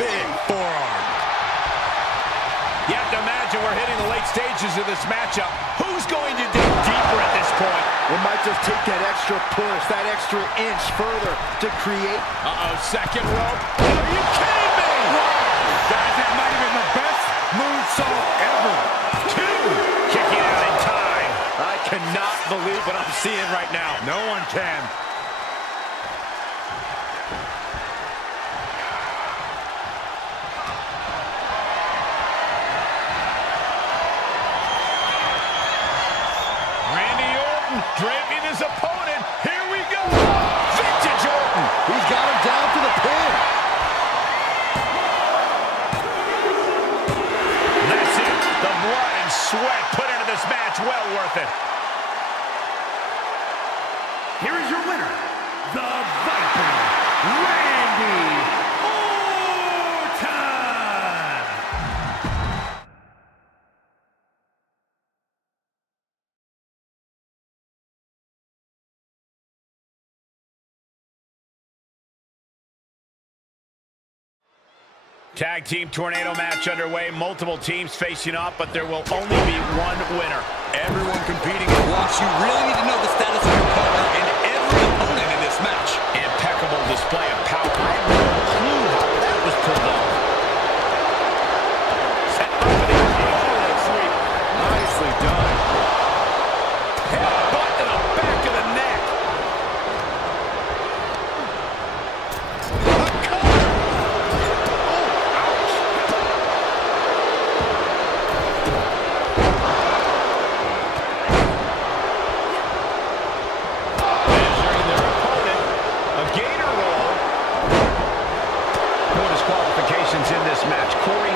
Big forearm. You have to imagine we're hitting the late stages of this matchup. Who's going to dig deeper at this point? It might just take that extra push, that extra inch further to create. Uh-oh, second rope. Are you kidding me? Guys, that might have been the best moonsault ever. Two. Kicking out in time. I cannot believe what I'm seeing right now. No one can. Randy Orton draping his opponent. Here we go. Vintage Orton. He's got him down to the pin. That's it. The blood and sweat put into this match. Well worth it. Here is your winner, the Viper, Randy Orton. Tag team tornado match underway. Multiple teams facing off, but there will only be one winner. Everyone competing at once. You really need to know the status of your partner and every opponent in this match. Impeccable display of power. I have no clue how that was pulled off. Set up for the sweep. Nicely done. Headbutt to the back of the neck. In this match. Corey,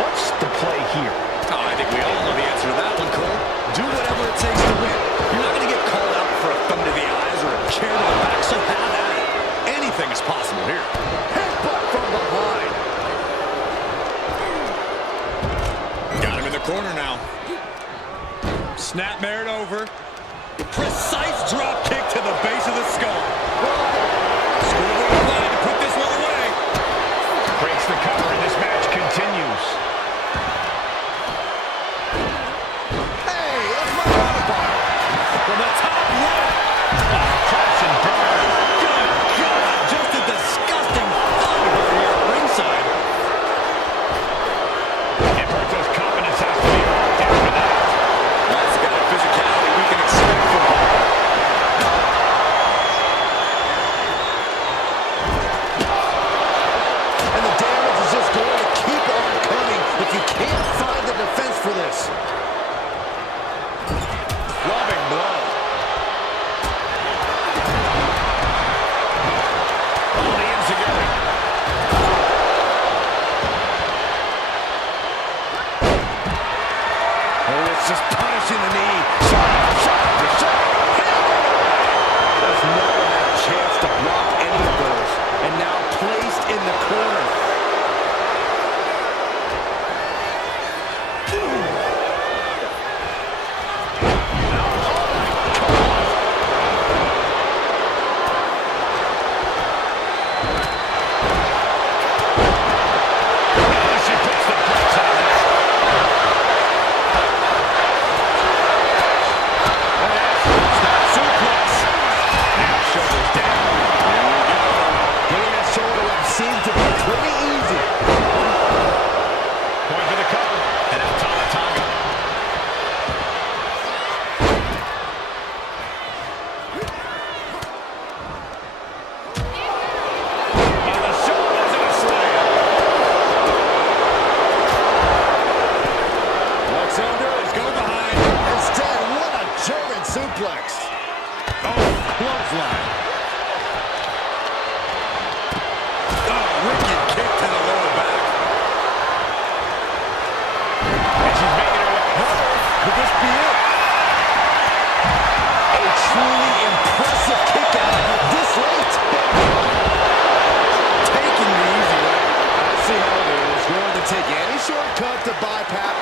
what's the play here? Oh, I think we all know the answer to that one, Cole. Do whatever it takes to win. You're not going to get called out for a thumb to the eyes or a chair to the back, so have at it. Anything is possible here. Headbutt from behind. Got him in the corner now. Snap Merritt over. Precise drop kick. Oh, clothesline. Oh, wicked kick to the lower back. And she's making her way. Could this be it? A truly impressive kick out this late. Taking the easy way. I see how it is. Going to take any shortcut to bypass.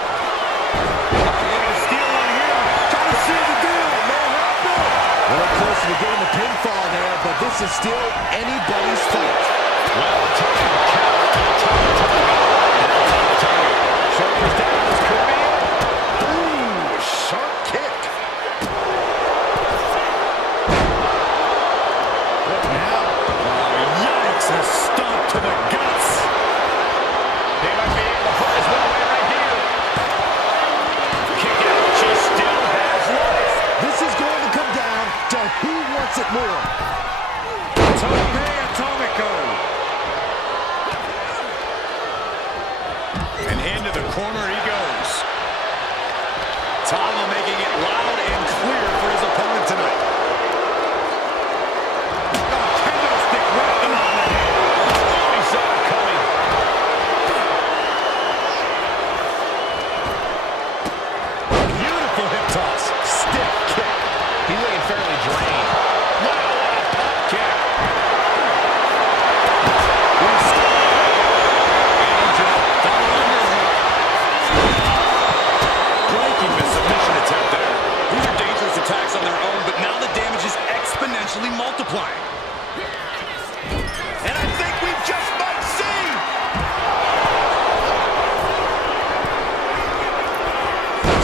Steal one here. Trying to seal the deal. No happen. A little closer to getting the pinfall there, but this is still anybody's fight. Well, time counter on top of target. Shoulders down. This could be it. Ooh, sharp kick. What now? Oh, yikes. A stomp to the guts. They might be able to put this one away right here. Kick out. She still has life. This is going to come down to who wants it more. Tope Atomico. And into the corner he goes. Tama making it loud and clear for his opponent tonight. Oh, kendo stick right on the head. Oh, he saw it coming. Beautiful hip toss. Stiff kick. He's looking fairly drained. Wow, what a pump kick. Breaking the submission attempt there. These are dangerous attacks on their own, but now the damage is exponentially multiplying. And I think we just might see.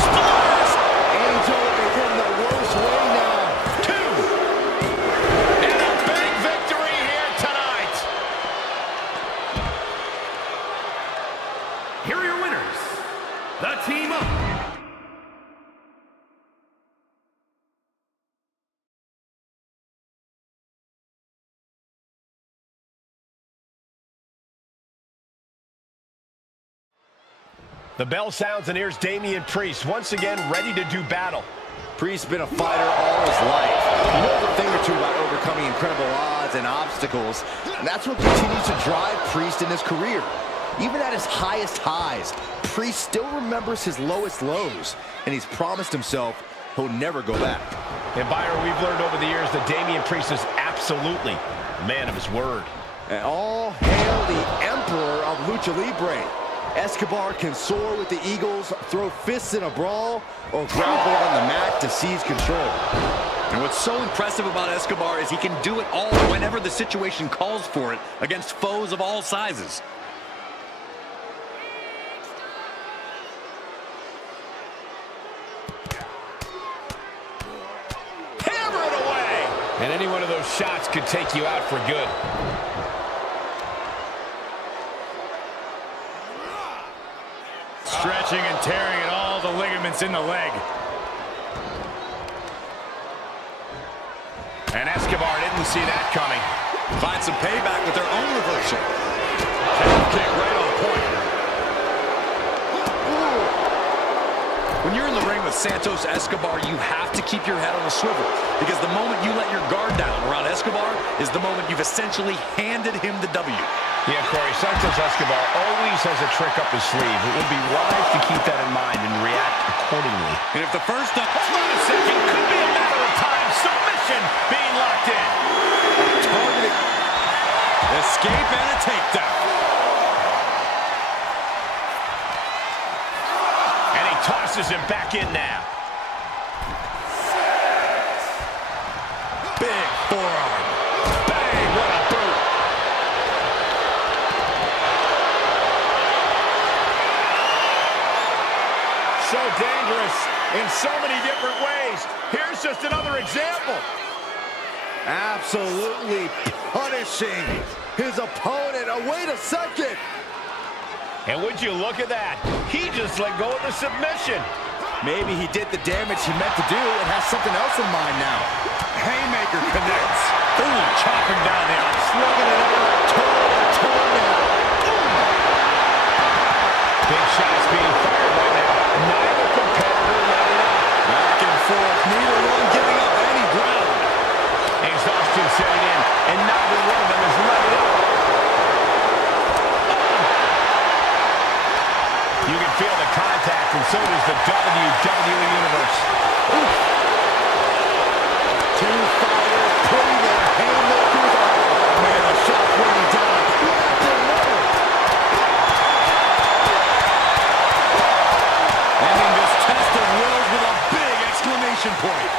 Splash! Angel is in the worst way now. Two. And a big victory here tonight. Here are your winners, the Team Up. The bell sounds, and here's Damian Priest once again ready to do battle. Priest's been a fighter all his life. He knows a thing or two about overcoming incredible odds and obstacles, and that's what continues to drive Priest in his career. Even at his highest highs, Priest still remembers his lowest lows, and he's promised himself he'll never go back. And Byron, we've learned over the years that Damian Priest is absolutely a man of his word. And all hail the Emperor of Lucha Libre. Escobar can soar with the Eagles, throw fists in a brawl, or grapple on the mat to seize control. And what's so impressive about Escobar is he can do it all whenever the situation calls for it against foes of all sizes. Hammer it away! And any one of those shots could take you out for good. Stretching and tearing at all the ligaments in the leg. And Escobar didn't see that coming. Find some payback with their own reversal. Kick right on point. When you're in the ring with Santos Escobar, you have to keep your head on a swivel, because the moment you let your guard down around Escobar is the moment you've essentially handed him the W. Yeah, Corey, Santos Escobar always has a trick up his sleeve. It would be wise to keep that in mind and react accordingly. And if the first up... Hold on a second. Could be a matter of time. Submission being locked in. Targeting. Escape and a takedown. And he tosses him back in now. Big forearm. Bang, what a boot. So dangerous in so many different ways. Here's just another example. Absolutely punishing his opponent. Oh, wait a second. And would you look at that? He just let go of the submission. Maybe he did the damage he meant to do and has something else in mind now. Haymaker connects. Ooh, chopping down the arm. Slugging it out. Torn now. Big shots being fired right now. Neither competitor let it up. Back and forth. Neither one giving up any ground. and neither one of them is letting up. You can feel the contact, and so does the WWE Universe. Oof. Two fighters putting their haymakers on. Oh, man, a shot raining down. One after another. Ending this test of wills with a big exclamation point.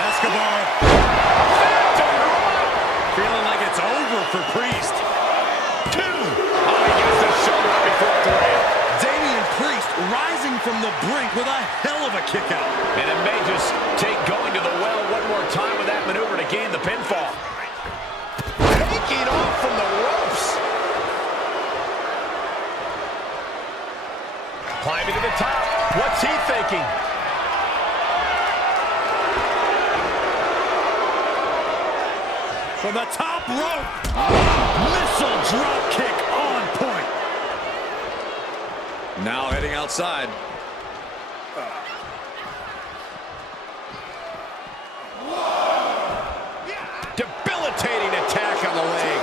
Escobar. Feeling like it's over for Priest. Rising from the brink with a hell of a kick out. And it may just take going to the well one more time with that maneuver to gain the pinfall. Taking off from the ropes. Climbing to the top. What's he thinking? From the top rope. Missile drop kick on point. Now heading outside. Debilitating attack on the leg.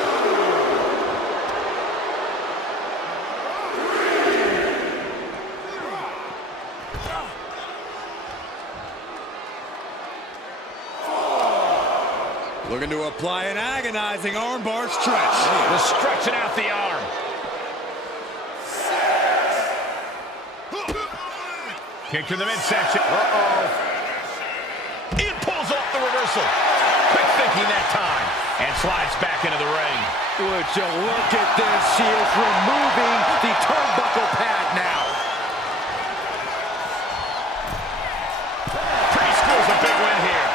Looking to apply an agonizing armbar stretch. Just stretching out the arm. Kick to the midsection. Ian pulls off the reversal. Quick thinking that time. And slides back into the ring. Would you look at this? She is removing the turnbuckle pad now. Priest scores a big win here.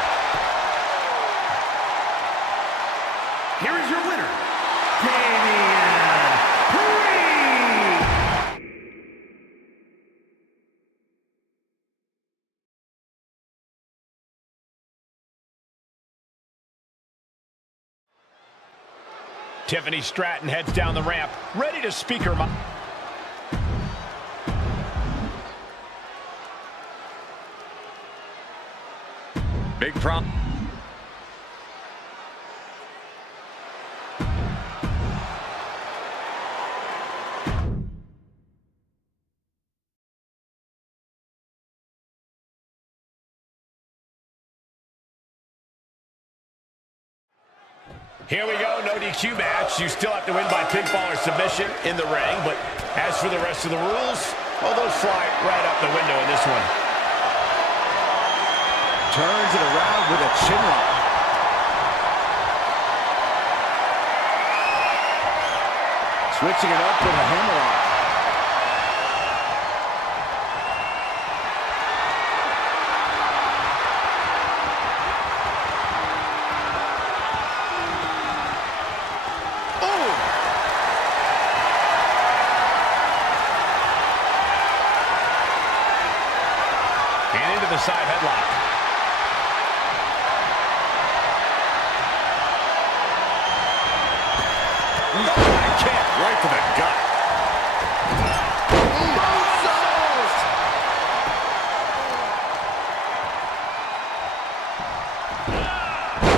Here is your winner, Damian Priest. Tiffany Stratton heads down the ramp, ready to speak her mind. Big problem. Here we go, no DQ match. You still have to win by pinfall or submission in the ring, but as for the rest of the rules, well, those fly right out the window in this one. Turns it around with a chin lock. Switching it up with a hammerlock. The side headlock. Kick right to the gut.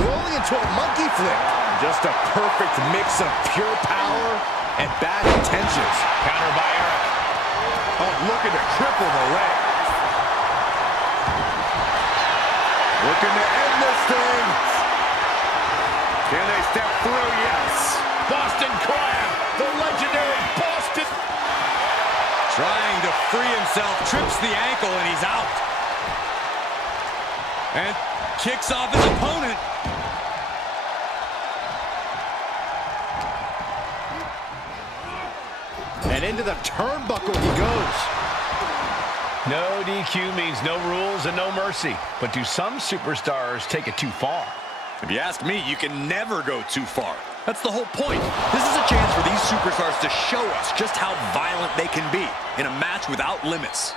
Rolling into a monkey flip. Just a perfect mix of pure power and bad intentions. Counter by Eric. Oh, looking to cripple the leg. Looking to end this thing. Can they step through? Yes. Boston Crab, the legendary Boston. Trying to free himself, trips the ankle, and he's out. And kicks off his opponent. And into the turnbuckle he goes. No DQ means no rules and no mercy. But do some superstars take it too far? If you ask me, you can never go too far. That's the whole point. This is a chance for these superstars to show us just how violent they can be in a match without limits.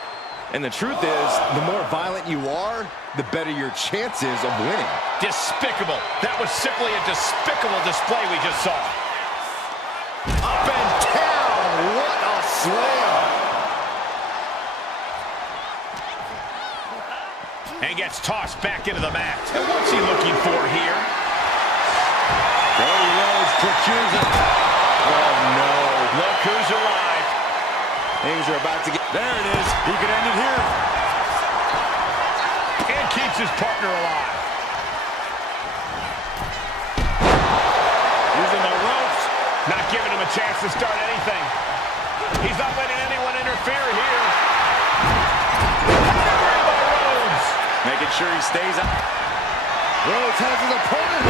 And the truth is, the more violent you are, the better your chances of winning. Despicable. That was simply a despicable display we just saw. Up and down. What a slam. And gets tossed back into the mat. And what's he looking for here? choosing. Oh, no. Look who's arrived. Things are about to get... There it is. He could end it here. And keeps his partner alive. Using the ropes. Not giving him a chance to start anything. He's not letting anyone interfere here. By Rhodes. Making sure he stays up. Rhodes has his opponent.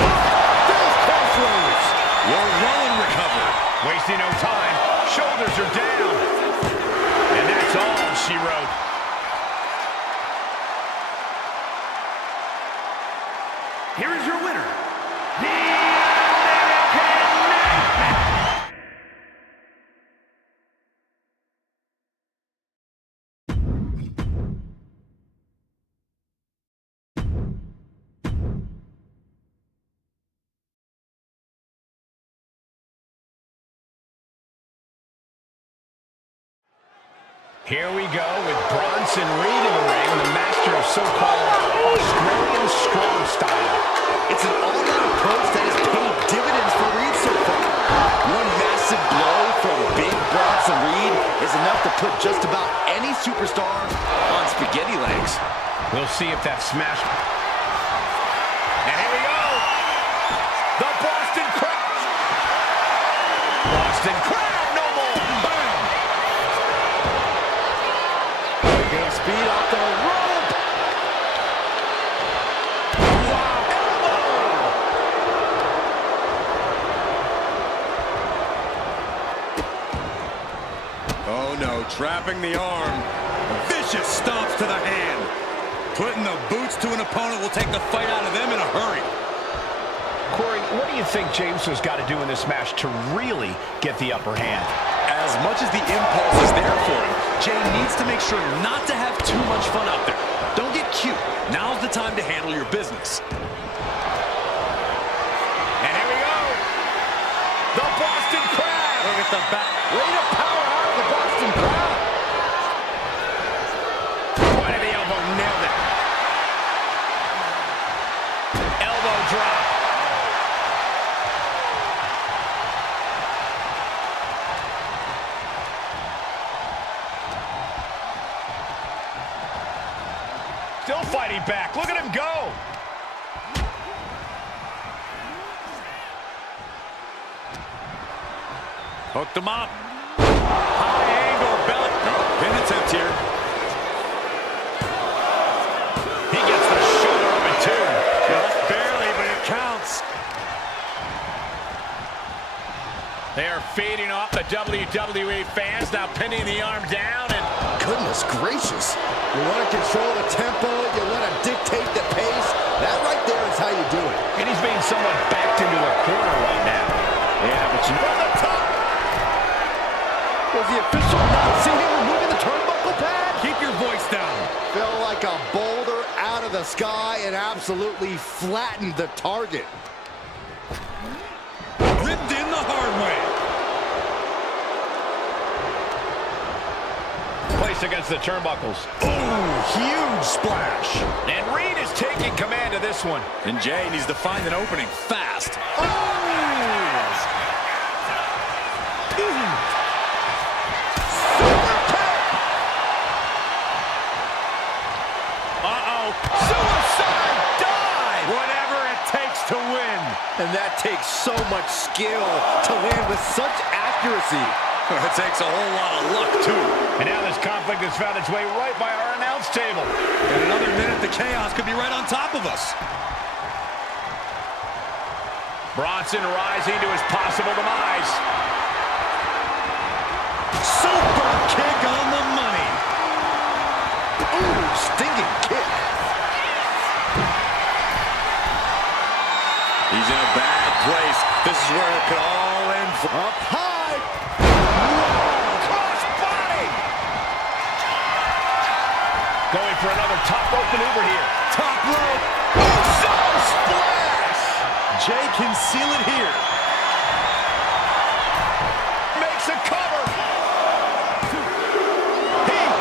There's crossroads. Will Rowan recover? Wasting no time. Shoulders are down. And that's all she wrote. Here is your winner, the American Nightmare. Here we go with Bronson Reed in the ring, the master of so-called Australian strong style. It's an all-out approach that has paid dividends for Reed so far. One massive blow from big Bronson Reed is enough to put just about any superstar on spaghetti legs. We'll see if that smash... And here we go! The Boston Crab! Boston Crab, no more! Bam! Picking up speed off the rope. Oh no, trapping the arm. Vicious stomps to the hand. Putting the boots to an opponent will take the fight out of them in a hurry. Corey, what do you think James has got to do in this match to really get the upper hand? As much as the impulse is there for him, Jay needs to make sure not to have too much fun out there. Don't get cute. Now's the time to handle your business. And here we go! The Boston Crab! Look at the back. Way to power out of the Boston Crab. Point of the elbow, nailed it. Elbow drop. Still fighting back. Look at him go. Hooked him up. High angle belly. Pin attempt here. He gets the shoulder of it too. Just barely, but it counts. They are feeding off the WWE fans, now pinning the arm down, and Goodness gracious. You want to control the tempo, you want to dictate the pace. That right there is how you do it. and he's being somewhat backed into a corner right now. Yeah, but you from the top. Does the official not see him removing the turnbuckle pad? Keep your voice down. Fell like a boulder out of the sky and absolutely flattened the target. Ripped in the hard way. Placed against the turnbuckles. Ooh, huge splash. And Reed is taking command of this one. And Jay needs to find an opening fast. Uh-oh. Suicide dive! Whatever it takes to win. And that takes so much skill to land with such accuracy. It takes a whole lot of luck, too. And now this conflict has found its way right by our announce table. In another minute, the chaos could be right on top of us. Bronson rising to his possible demise. Super kick on the money. Ooh, stinging kick. He's in a bad place. This is where it could all end. Up high. Crossbody! Going for another top rope maneuver here. Top rope. Sun splash! Jay can seal it here. Makes a cover.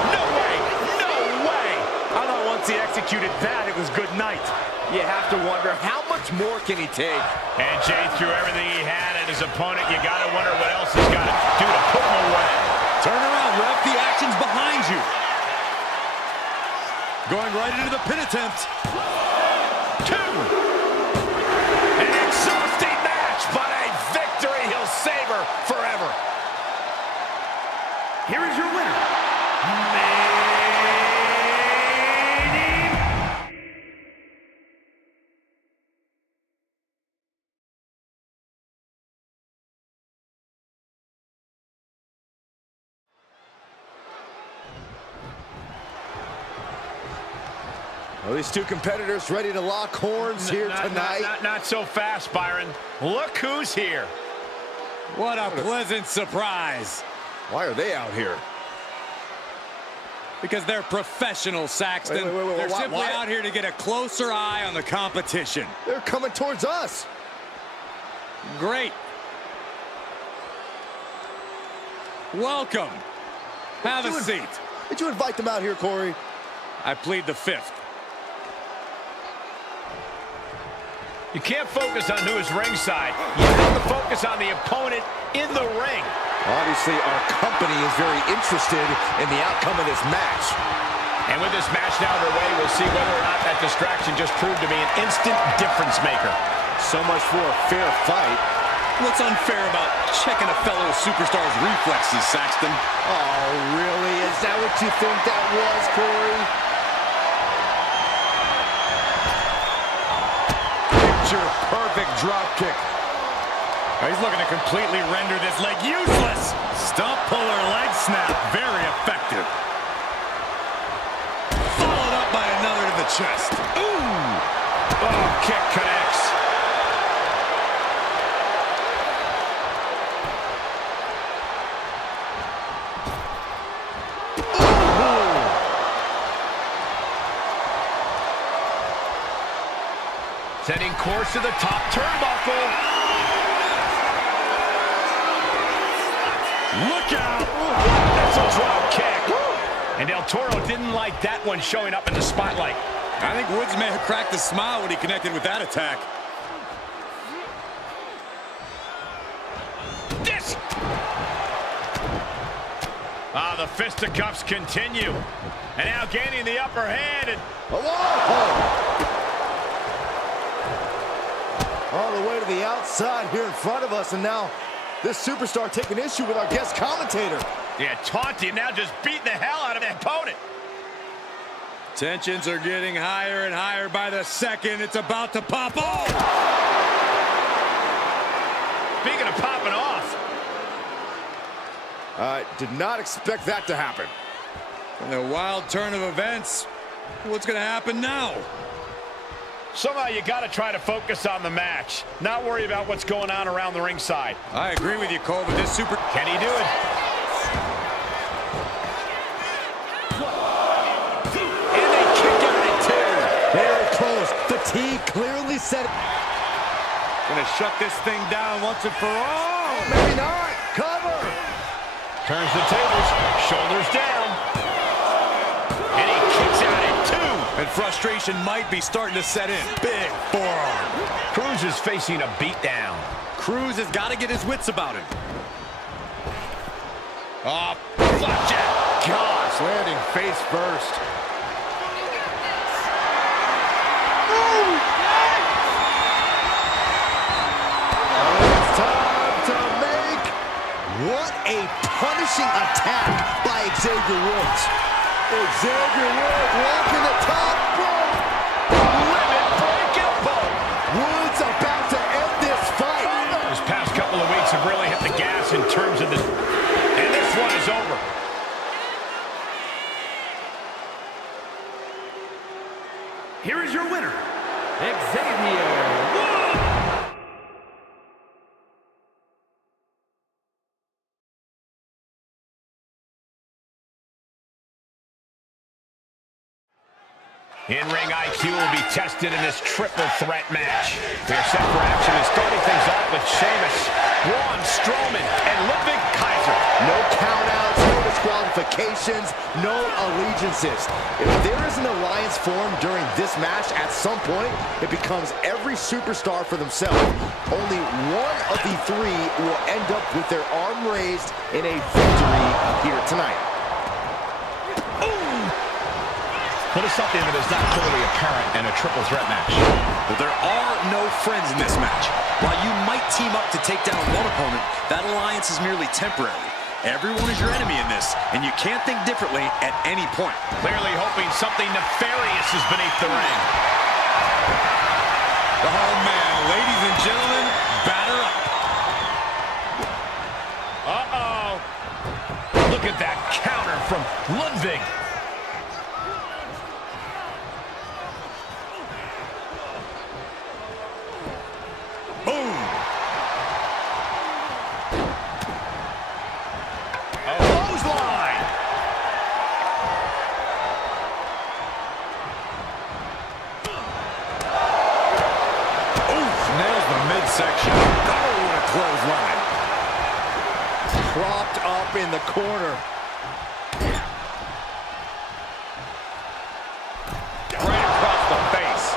No way! No way! I thought once he executed that, it was good night. You have to wonder, how much more can he take? And Jay threw everything he had at his opponent. You got to wonder what else he's got to do to put him away. Turn around, ref. The action's behind you. Going right into the pin attempt. 2. An exhausting match, but a victory he'll savor forever. Here is your winner, main event. Well, these two competitors ready to lock horns here tonight. Not so fast, Byron. Look who's here. What a pleasant surprise. Why are they out here? Because they're professionals, Saxton. Wait, they're simply why? out here to get a closer eye on the competition. They're coming towards us. Great. Welcome. Have a seat. Did you invite them out here, Corey? I plead the fifth. You can't focus on who is ringside. You have to focus on the opponent in the ring. Obviously, our company is very interested in the outcome of this match. And with this match now underway, we'll see whether or not that distraction just proved to be an instant difference maker. So much for a fair fight. What's unfair about checking a fellow superstar's reflexes, Saxton? Oh, really? Is that what you think that was, Corey? Picture-perfect drop kick. He's looking to completely render this leg useless. Stump puller leg snap. Very effective. Followed up by another to the chest. Ooh! Oh, kick connects. Setting course to the top turnbuckle. Look out! That's a drop kick. And Del Toro didn't like that one showing up in the spotlight. I think Woods may have cracked a smile when he connected with that attack. This. The fisticuffs continue. And now gaining the upper hand. And all the way to the outside here in front of us, and now this superstar taking issue with our guest commentator. yeah, taunting now, just beating the hell out of the opponent. Tensions are getting higher and higher by the second. It's about to pop off. Speaking of popping off. Did not expect that to happen. In the wild turn of events, what's going to happen now? Somehow you got to try to focus on the match. Not worry about what's going on around the ringside. I agree with you, Cole, but this super... Can he do it? And they kick out at 2. Very close. Fatigue clearly said. Gonna shut this thing down once and for all. Maybe not. Cover. Turns the tables, shoulders down. And he kicks out at 2. And frustration might be starting to set in. Big forearm. Cruz is facing a beatdown. Cruz has got to get his wits about him. Oh, flapjack. Gosh, landing face first. It's time to make. What a punishing attack by Xavier Woods. Xavier Woods walking the top rope. Limit break elbow. Woods about to end this fight. This past couple of weeks have really hit the gas in terms of this. And this one is over. Here is your winner, Xavier Woods. In-ring IQ will be tested in this triple threat match. We are set for action and starting things off with Sheamus, Braun Strowman, and Ludwig Kaiser. buzzer. No countouts, no disqualifications, no allegiances. If there is an alliance formed during this match, at some point, it becomes every superstar for themselves. Only one of the three will end up with their arm raised in a victory here tonight. What is something that is not clearly apparent in a triple threat match? But there are no friends in this match. While you might team up to take down one opponent, that alliance is merely temporary. Everyone is your enemy in this, and you can't think differently at any point. Clearly hoping something nefarious is beneath the ring. Oh, man, ladies and gentlemen, batter up. Uh-oh. Look at that counter from Ludwig. Section. Oh, what a clothesline. Propped up in the corner. Right across the face.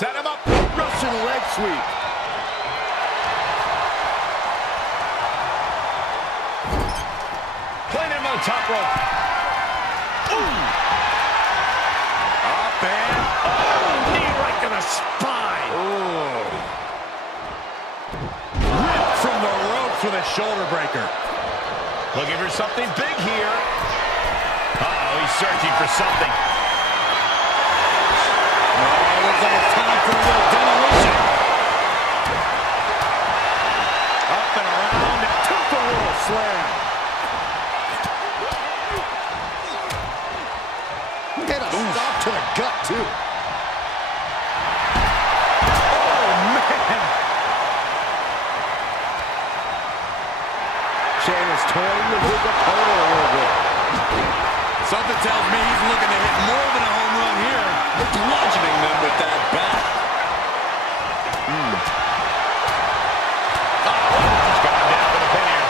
Set him up. Russian leg sweep. Playing him on the top rope. Ooh. Up and knee right to the spine. Oh. Ripped from the ropes with a shoulder breaker. Looking for something big here. Uh-oh, he's searching for something. Oh, looks like it's time for a little demolition. Up and around and took the little slam. And a stop to the gut, too. Sheamus toying with his opponent a little bit. Something tells me he's looking to hit more than a home run here. Bludgeoning them with that bat. He's gone down to the pin here.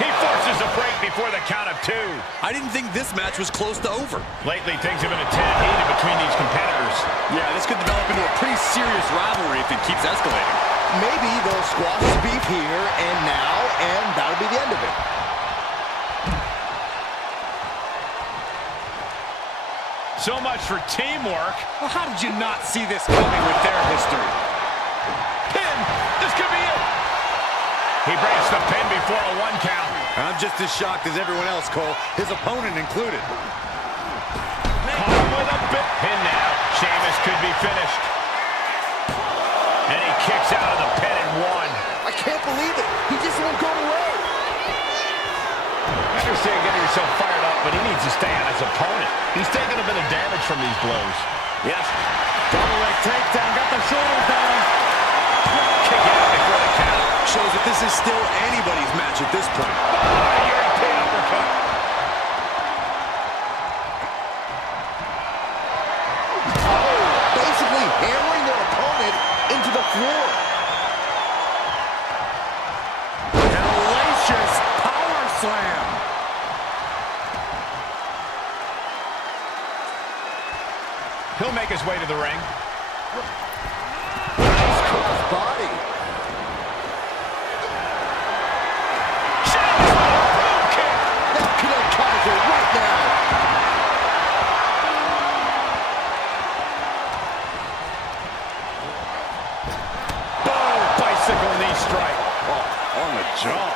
He forces a break before the count of 2. I didn't think this match was close to over. Lately, things have been a tad heated between these competitors. Yeah, this could develop into a pretty serious rivalry if it keeps escalating. Maybe they'll squash the beef here and now, and that'll be the end of it. So much for teamwork. Well, how did you not see this coming with their history? Pin! This could be it! He breaks the pin before a 1 count. I'm just as shocked as everyone else, Cole, his opponent included. Caught him with a bit. Pin now. Sheamus could be finished. And he kicks out of the pin and 1. I can't believe it. He just won't go away. I understand getting yourself fired up, but he needs to stay on his opponent. He's taking a bit of damage from these blows. Yes. Double leg takedown, got the shoulders down. Kick out before the count. Shows that this is still anybody's match at this point. European uppercut. Basically hammering their opponent into the floor. Hellacious power slam. He'll make his way to the ring. Nice cross body. That could have Kaiser right now. Boom! Bicycle knee strike. Oh, on the jaw.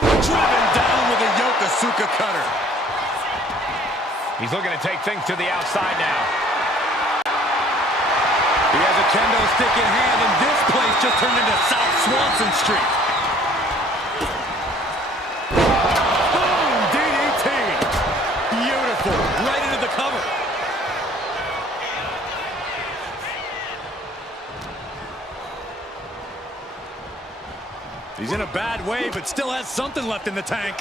Driven down with a Yokosuka cutter. He's looking to take things to the outside now. He has a kendo stick in hand, and this place just turned into South Swanson Street. Boom! DDT! Beautiful. Right into the cover. He's in a bad way, but still has something left in the tank.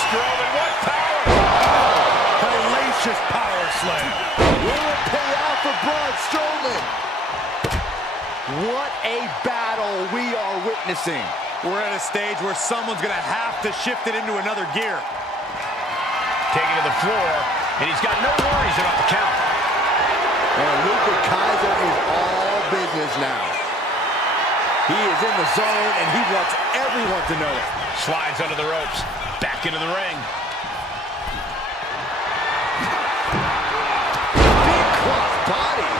Strowman, what power! Hellacious vicious power slam. Will it pay out for Braun Strowman? What a battle we are witnessing. We're at a stage where someone's going to have to shift it into another gear. Taken to the floor, and he's got no worries about the count. And Luke Kaiser is all business now. He is in the zone, and he wants everyone to know it. Slides under the ropes, back into the ring. Big cross body.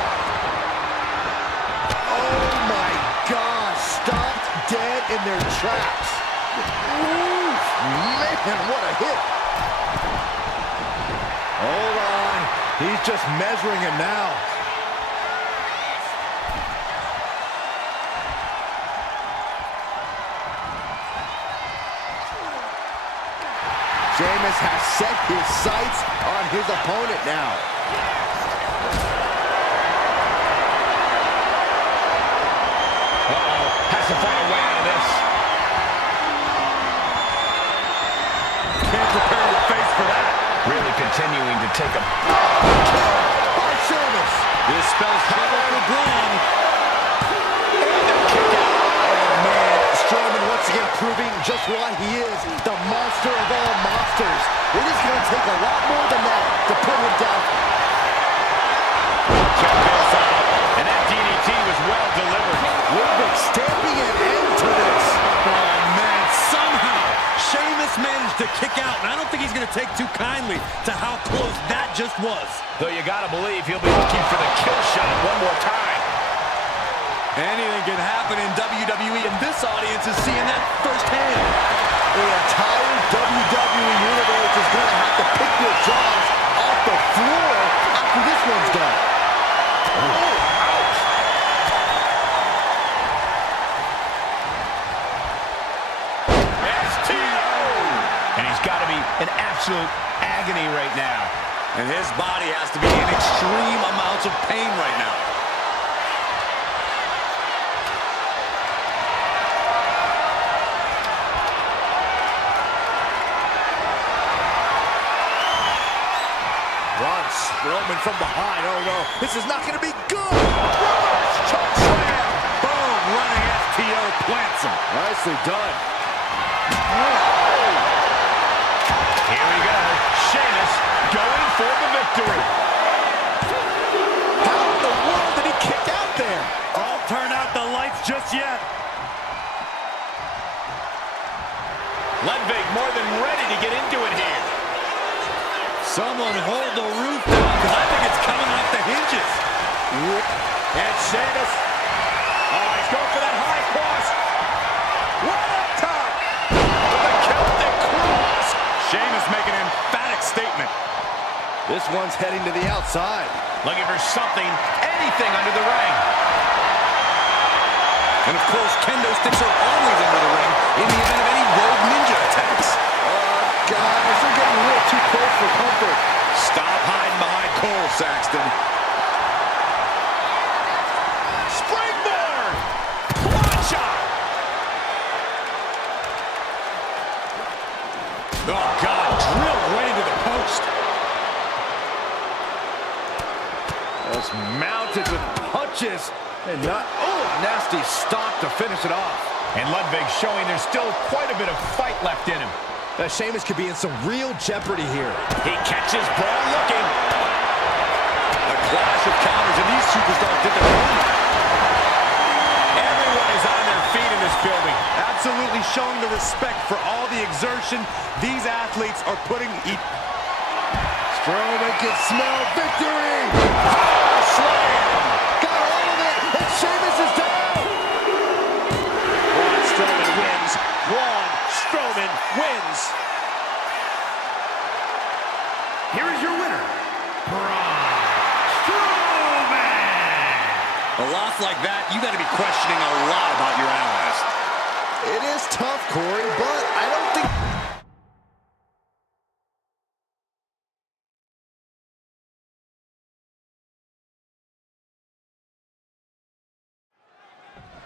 Oh my God, stopped dead in their tracks. Oof, man, what a hit. Hold on, he's just measuring him now. Sheamus has set his sights on his opponent now. Uh-oh, has to find a way out of this. Can't prepare your face for that. Really continuing to take a... By Sheamus. This spells trouble for Braun. Oh man, Strowman once again proving just why he is the monster of all monsters. It is going to take a lot more than that to put him down. Check this out. And that DDT was well delivered. Ludwig stamping an end to this. Oh, man, somehow Sheamus managed to kick out, and I don't think he's going to take too kindly to how close that just was. Though you gotta believe he'll be looking for the kill shot one more time. Anything can happen in WWE, and this audience is seeing that firsthand. The entire WWE Universe is going to have to pick their jaws off the floor after this one's done. Oh, ouch. STO! And he's got to be in absolute agony right now. And his body has to be in extreme amounts of pain right now. Braun Strowman from behind. Oh no, this is not going to be good. Reverse choke slam. Boom, running STO plants him. Nicely done. Here we go. Sheamus going for the victory. How in the world did he kick out there? Don't turn out the lights just yet. Ludwig more than ready to get into it here. Someone hold the roof down, because I think it's coming off the hinges. And Sheamus. Oh, he's going for that high cross. Right up top. With the Celtic cross. Sheamus making an emphatic statement. This one's heading to the outside. Looking for something, anything under the ring. And of course, kendo sticks are always under the ring in the event of any rogue ninja attacks. Guys, they're getting a little too close for comfort. Stop hiding behind Cole, Saxton. Springboard! Quad shot! Oh, God, drilled right into the post. Just mounted with punches. And not, oh, nasty stop to finish it off. And Ludwig showing there's still quite a bit of fight left in him. Sheamus could be in some real jeopardy here. He catches Braun looking. A clash of counters, and these superstars did their own. Everyone is on their feet in this building. Absolutely showing the respect for all the exertion these athletes are putting. Strowman can smell victory. Power slam. Got all of it, and Sheamus is down. Braun Strowman wins. Braun Strowman wins. Here is your winner, Braun Strowman. A loss like that, you got to be questioning a lot about your analyst. It is tough, Corey, but I don't think...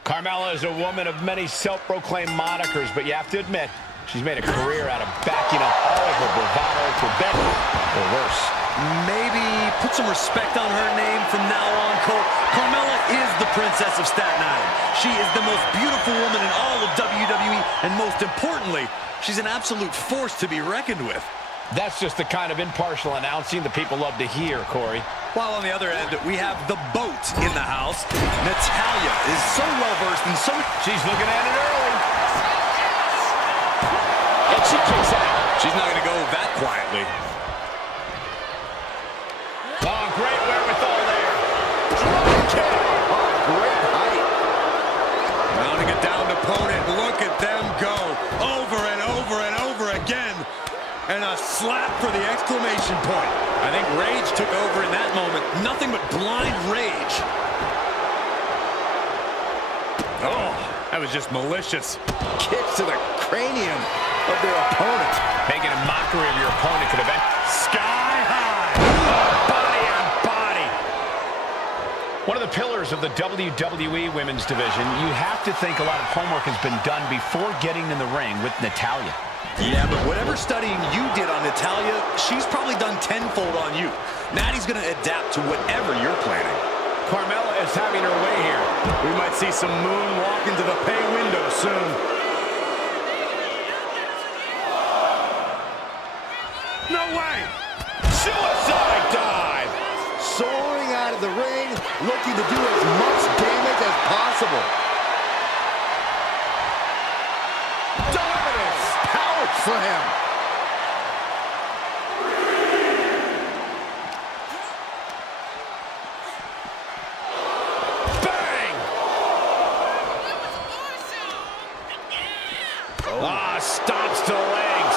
Carmella is a woman of many self-proclaimed monikers, but you have to admit, She's made a career out of backing up all of her bravado for better or worse. Maybe put some respect on her name from now on, Cole. Carmella is the princess of Staten Island. She is the most beautiful woman in all of WWE, and most importantly, she's an absolute force to be reckoned with. That's just the kind of impartial announcing that people love to hear, Corey. While on the other end, we have the boat in the house. Natalya is so well-versed and so... She's looking at it early. And she kicks out. She's not going to go that quietly. Oh, great wherewithal there. Drop kick. Oh, great height. Mounting a downed opponent. Look at them go. Over and over and over again. And a slap for the exclamation point. I think rage took over in that moment. Nothing but blind rage. Oh, that was just malicious. Kicks to the cranium of their opponent. Making a mockery of your opponent could have been sky high. Body on body. One of the pillars of the WWE Women's Division, you have to think a lot of homework has been done before getting in the ring with Natalya. Yeah, but whatever studying you did on Natalya, she's probably done tenfold on you. Natty's going to adapt to whatever you're planning. Carmella is having her way here. We might see some moonwalk into the pay window soon. No way! Suicide dive! Soaring out of the ring, looking to do as much damage as possible. Dominance! Power slam! Bang! Ah, stomps to the legs.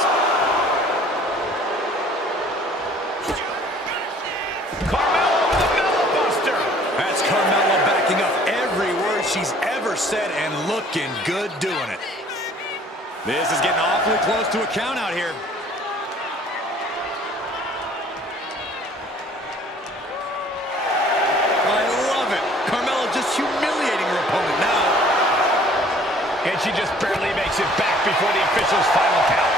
Carmella with a Mella-buster. That's Carmella backing up every word she's ever said and looking good doing it. This is getting awfully close to a count out here. I love it. Carmella just humiliating her opponent now. And she just barely makes it back before the official's final count.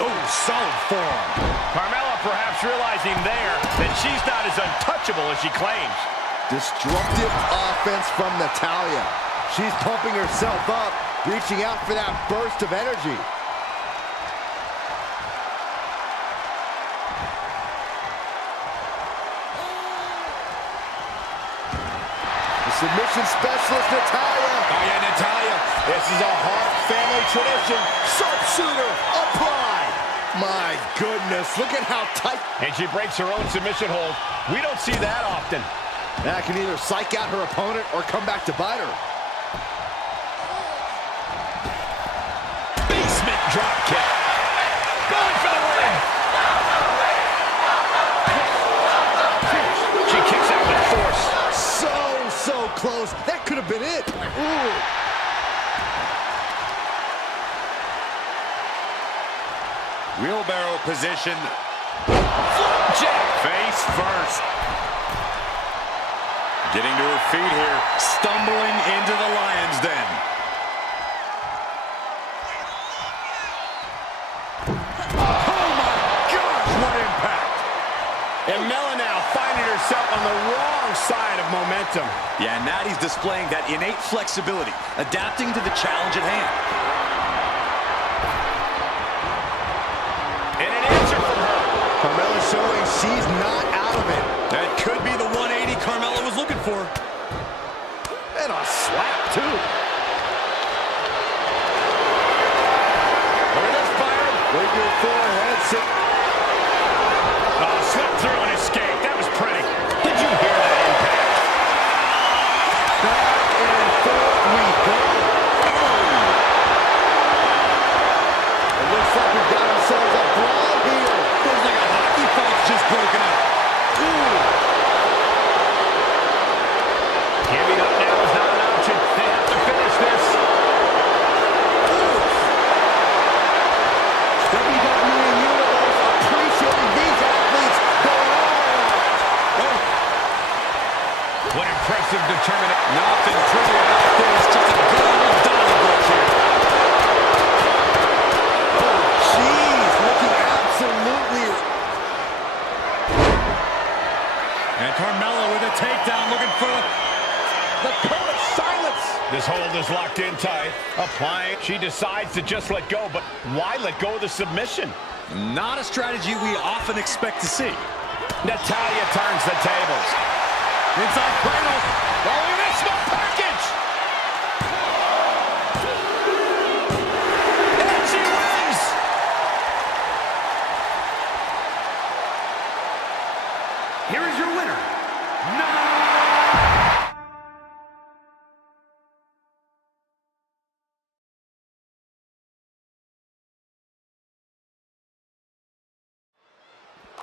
Oh, solid forearm. Carmella perhaps realizing there that she's not as untouchable as she claims. Destructive offense from Natalya. She's pumping herself up, reaching out for that burst of energy. The submission specialist, Natalya. Oh, yeah, Natalya. This is a Hart family tradition. Sharpshooter, apply. My goodness, look at how tight. And she breaks her own submission hold. We don't see that often. That can either psych out her opponent or come back to bite her. Basement drop kick. Going for the win. She kicks out with force. So close. That could have been it. Ooh. Wheelbarrow position. Flapjack. Face first. Getting to her feet here. Stumbling into the lion's den. Oh my gosh, what impact. And Mella now finding herself on the wrong side of momentum. Yeah, Natty's displaying that innate flexibility, adapting to the challenge at hand. And an answer from her. Carmella showing she's not out of it. That could be the 180 Carmella was looking for. And a slap, too. Look at this fire. Figure four headset. Oh, slipped through and escaped. That was pretty. Did you hear that impact? Back and forth we go. It looks like we've got ourselves a brawl here. Feels like a hockey fight's just broken out. Ooh. What impressive determination. Nothing pretty about this. Just a good old dynamite here. Oh, jeez. Looking absolutely... And Carmella with a takedown, looking for the code of silence. This hold is locked in tight. Applying. She decides to just let go, but why let go of the submission? Not a strategy we often expect to see. Natalya turns the tables. Inside cradle. Oh, look at this, no package! And she wins! Here is your winner,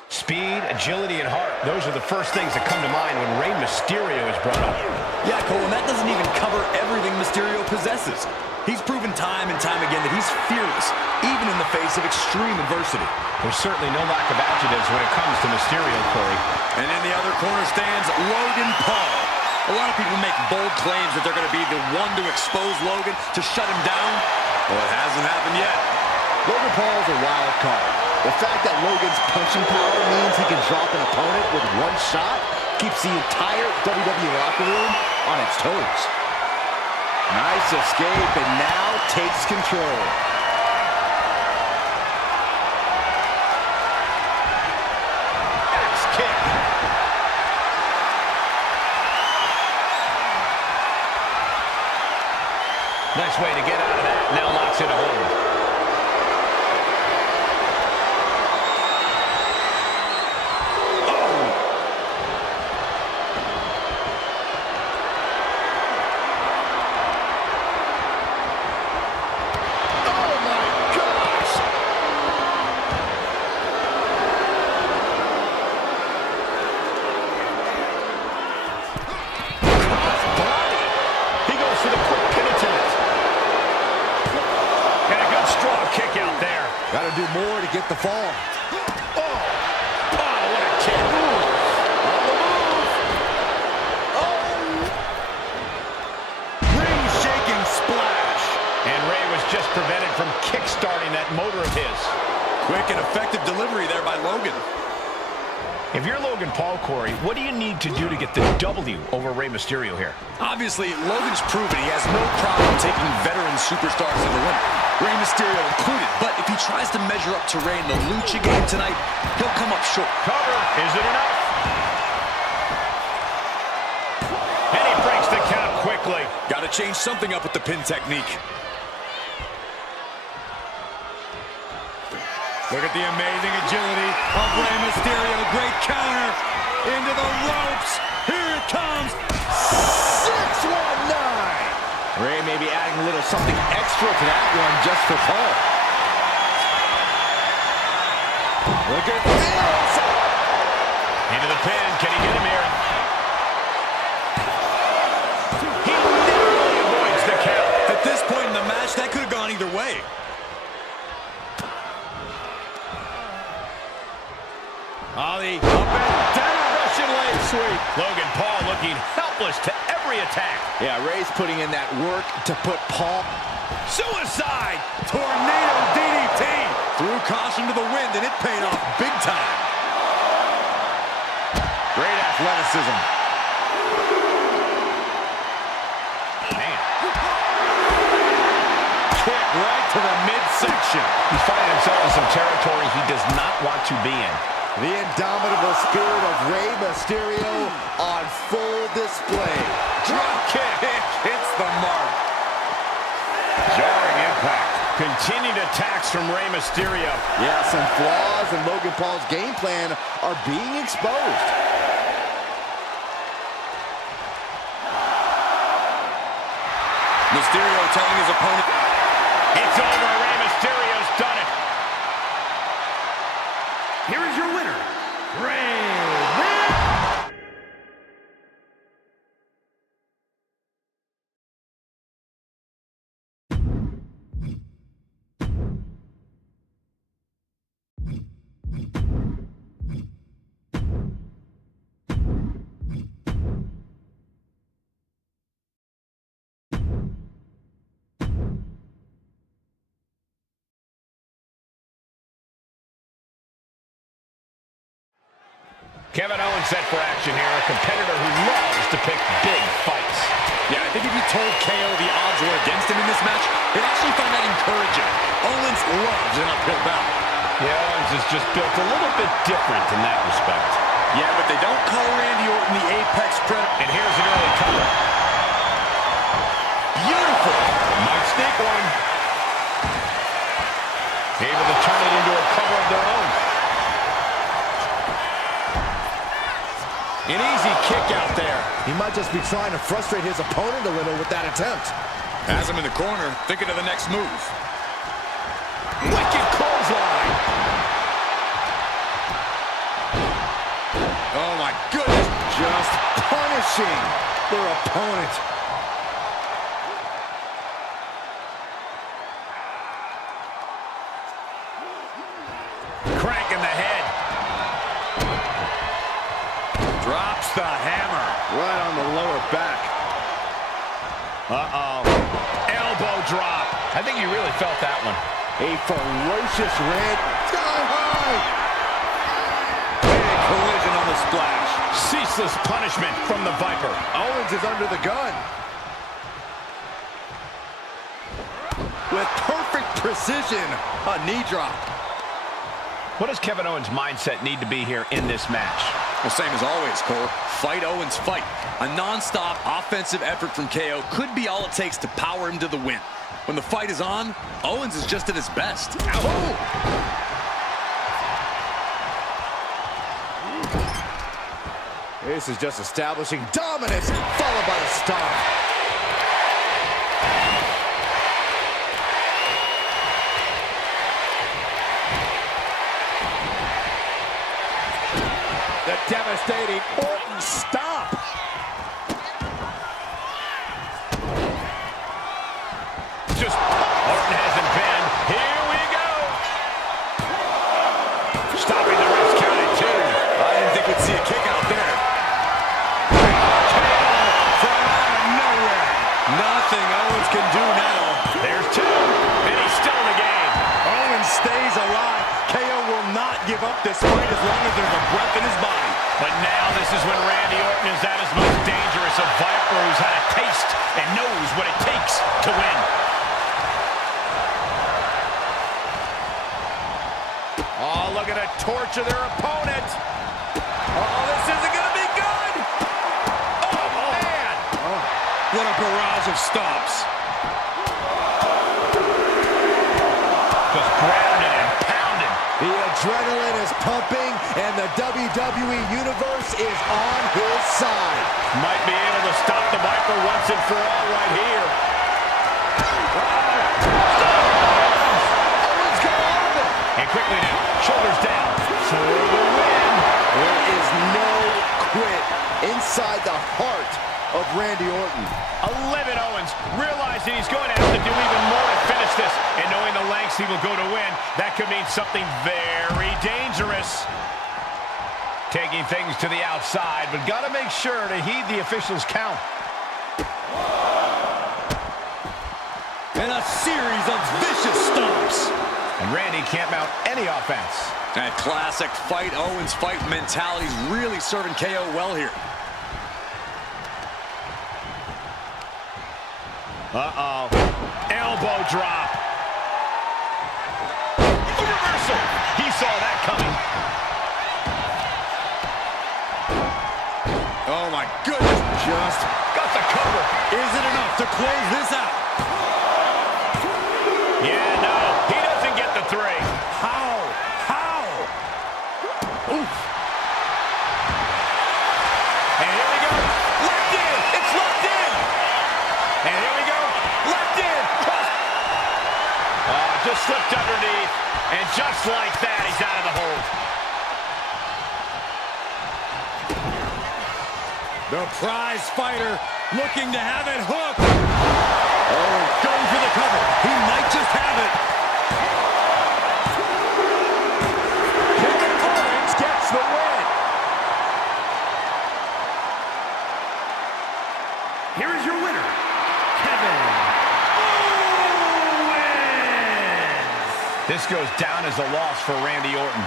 Speed, agility, and heart. Those are the first things that come to mind when Rey Mysterio is brought up. Yeah, Cole, and that doesn't even cover everything Mysterio possesses. He's proven time and time again that he's fearless, even in the face of extreme adversity. There's certainly no lack of adjectives when it comes to Mysterio, Corey. And in the other corner stands Logan Paul. A lot of people make bold claims that they're going to be the one to expose Logan, to shut him down. Well, it hasn't happened yet. Logan Paul is a wild card. The fact that Logan's punching power means he can drop an opponent with one shot keeps the entire WWE locker room on its toes. Nice escape, and now takes control. Axe kick. Nice way to get out of that. Now locks in a hold. Got to do more to get the fall. Oh, what a kick. Ring-shaking splash. And Rey was just prevented from kick-starting that motor of his. Quick and effective delivery there by Logan. If you're Logan Paul, Corey, what do you need to do to get the W over Rey Mysterio here? Obviously, Logan's proven he has no problem taking veteran superstars to the limit, Rey Mysterio included. But if he tries to measure up to Rey in the Lucha game tonight, he'll come up short. Cover. Is it enough? And he breaks the count quickly. Got to change something up with the pin technique. Look at the amazing agility of Rey Mysterio. Great counter into the ropes. Here it comes. 619. Rey may be adding a little something extra to that one just for Paul. Look at this. Into the pin. Can he get him here? He narrowly avoids the count. At this point in the match, that could have gone either way. Oh, the up and down Russian leg sweep. Logan Paul looking helpless to every attack. Yeah, Rey's putting in that work to put Paul. Suicide! Tornado DDT! Threw caution to the wind, and it paid off big time. Great athleticism. Man. Kick right to the midsection. He's finding himself in some territory he does not want to be in. The indomitable spirit of Rey Mysterio on full display. Drop kick. Hits the mark. Jarring impact. Continued attacks from Rey Mysterio. Yeah, some flaws in Logan Paul's game plan are being exposed. Mysterio telling his opponent, It's over. Rey Mysterio's done it. Here is your winner, Rey. Kevin Owens set for action here, a competitor who loves to pick big fights. Yeah, I think if you told KO the odds were against him in this match, they'd actually find that encouraging. Owens loves an uphill battle. Yeah, Owens is just built a little bit different in that respect. Yeah, but they don't call Randy Orton the Apex Predator. And here's an early cover. Beautiful. Might sneak one. Able to turn it into a cover of their own. An easy kick out there. He might just be trying to frustrate his opponent a little with that attempt. Has him in the corner, thinking of the next move. Wicked clothesline. Oh my goodness. Just punishing their opponent. Cranking the head. Drops the hammer. Right on the lower back. Uh-oh. Elbow drop. I think you really felt that one. A ferocious red sky high. Big collision on the splash. Ceaseless punishment from the Viper. Owens is under the gun. With perfect precision, a knee drop. What does Kevin Owens' mindset need to be here in this match? Well, same as always, Cole. Fight Owens, fight. A non-stop offensive effort from KO could be all it takes to power him to the win. When the fight is on, Owens is just at his best. Oh! This is just establishing dominance, followed by the stomp. The devastating Orton stomp. Just Orton hasn't been. Here we go. Stopping the ref's count at 2. I didn't think we'd see a kick out there. From out of nowhere. Nothing Owens can do now. There's 2. And he's still in the game. Owens stays alive. KO will not give up this fight as long as there's a breath in his body. But now this is when Randy Orton is at his most dangerous. A Viper who's had a taste and knows what it takes to win. Oh, look at it torture their opponent. Oh, this isn't going to be good. Oh, man. Oh. What a barrage of stops. Just grounded and pounded. The adrenaline is pumping, and the WWE Universe is on his side. Might be able to stop the Viper once and for all right here. Owens got all of it. And quickly now, shoulders down for the win. There is no quit inside the heart of Randy Orton. 11 Owens, realizing he's going to have to do even more to finish this, and knowing the lengths he will go to win, that could mean something very dangerous. Taking things to the outside, but got to make sure to heed the officials' count. And a series of vicious stomps. And Randy can't mount any offense. That classic fight Owens fight mentality is really serving KO well here. Uh-oh. Elbow drop. A reversal. He saw that coming. Oh my goodness. Just Got the cover. Is it enough to close this out? Yeah, no. He doesn't get the 3. How? Oof. And here we go. Locked in. It's locked in. And here we go. Locked in. Just slipped underneath. And just like that, he's out of the hold. The prize fighter looking to have it hooked. Oh, going for the cover. He might just have it. Kevin Owens gets the win. Here is your winner, Kevin Owens. This goes down as a loss for Randy Orton.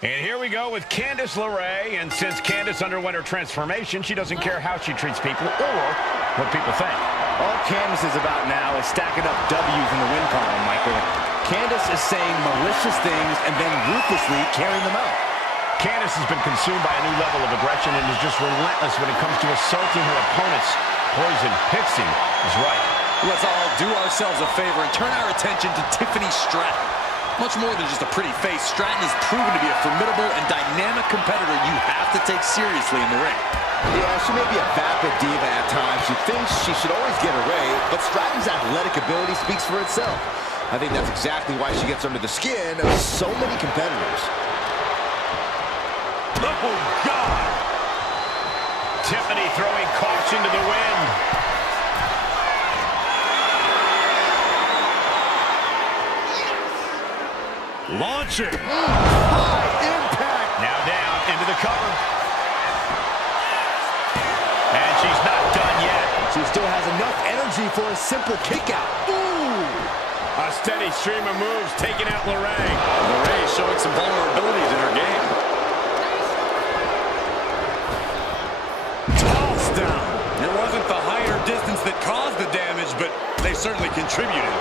And here we go with Candice LeRae, and since Candice underwent her transformation, she doesn't care how she treats people or what people think. All Candice is about now is stacking up W's in the win column, Michael. Candice is saying malicious things and then ruthlessly carrying them out. Candice has been consumed by a new level of aggression and is just relentless when it comes to assaulting her opponents. Poison Pixie is right. Let's all do ourselves a favor and turn our attention to Tiffany Stratton. Much more than just a pretty face, Stratton has proven to be a formidable and dynamic competitor you have to take seriously in the ring. Yeah, she may be a vapid diva at times. She thinks she should always get her way, but Stratton's athletic ability speaks for itself. I think that's exactly why she gets under the skin of so many competitors. Oh, God! Tiffany throwing caution to the wind. Launching. High impact. Now down into the cover. And she's not done yet. She still has enough energy for a simple kick out. Ooh. A steady stream of moves taking out LeRae. LeRae showing some vulnerabilities in her game. Toss down. It wasn't the higher distance that caused the damage, but they certainly contributed.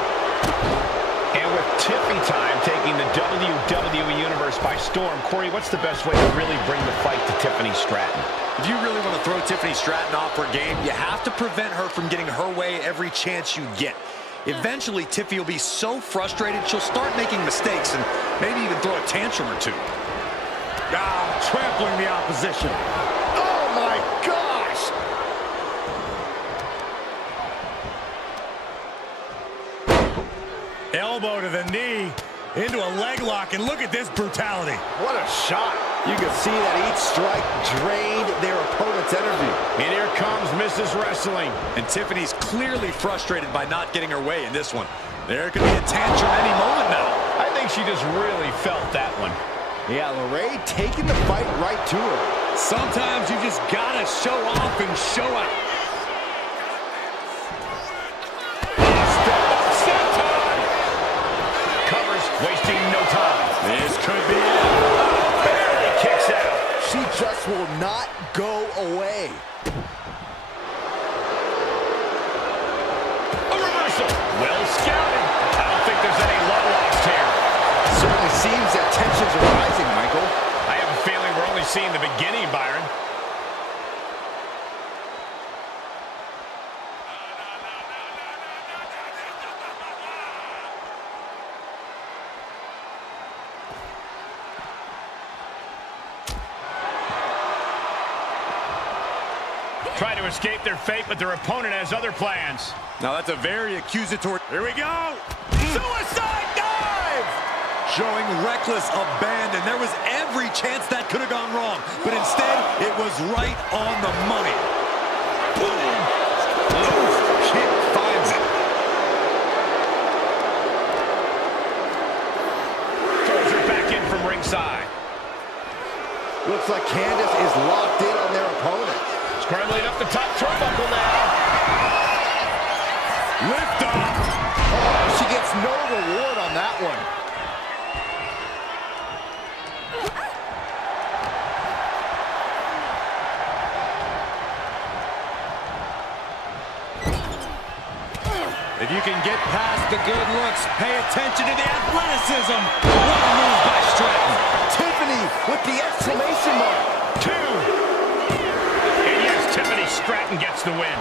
And with Tiffy time taking the WWE Universe by storm, Corey, what's the best way to really bring the fight to Tiffany Stratton? If you really want to throw Tiffany Stratton off her game, you have to prevent her from getting her way every chance you get. Eventually, Tiffy will be so frustrated, she'll start making mistakes and maybe even throw a tantrum or two. Trampling the opposition. Oh, my gosh. Elbow to the knee, into a leg lock, and look at this brutality. What a shot. You can see that each strike drained their opponent's energy. And here comes Mrs. Wrestling. And Tiffany's clearly frustrated by not getting her way in this one. There could be a tantrum any moment now. I think she just really felt that one. Yeah, LeRae taking the fight right to her. Sometimes you just gotta show off and show out. Wasting no time. This could be it. Barely kicks out. She just will not go away. A reversal. Well scouted. I don't think there's any love lost here. Certainly seems that tensions are rising, Michael. I have a feeling we're only seeing the beginning, Byron. Trying to escape their fate, but their opponent has other plans. Now that's a very accusatory. Here we go. Suicide dive! Showing reckless abandon. There was every chance that could have gone wrong, but instead it was right on the money. Boom! Oof, kick finds it. Throws her back in from ringside. Looks like Candice is locked in on their opponent. Scrambling up the top turnbuckle now. Lift off. Oh, she gets no reward on that one. If you can get past the good looks, pay attention to the athleticism. What a move by Stratton. Tiffany with the exclamation mark. 2. Tiffany Stratton gets the win.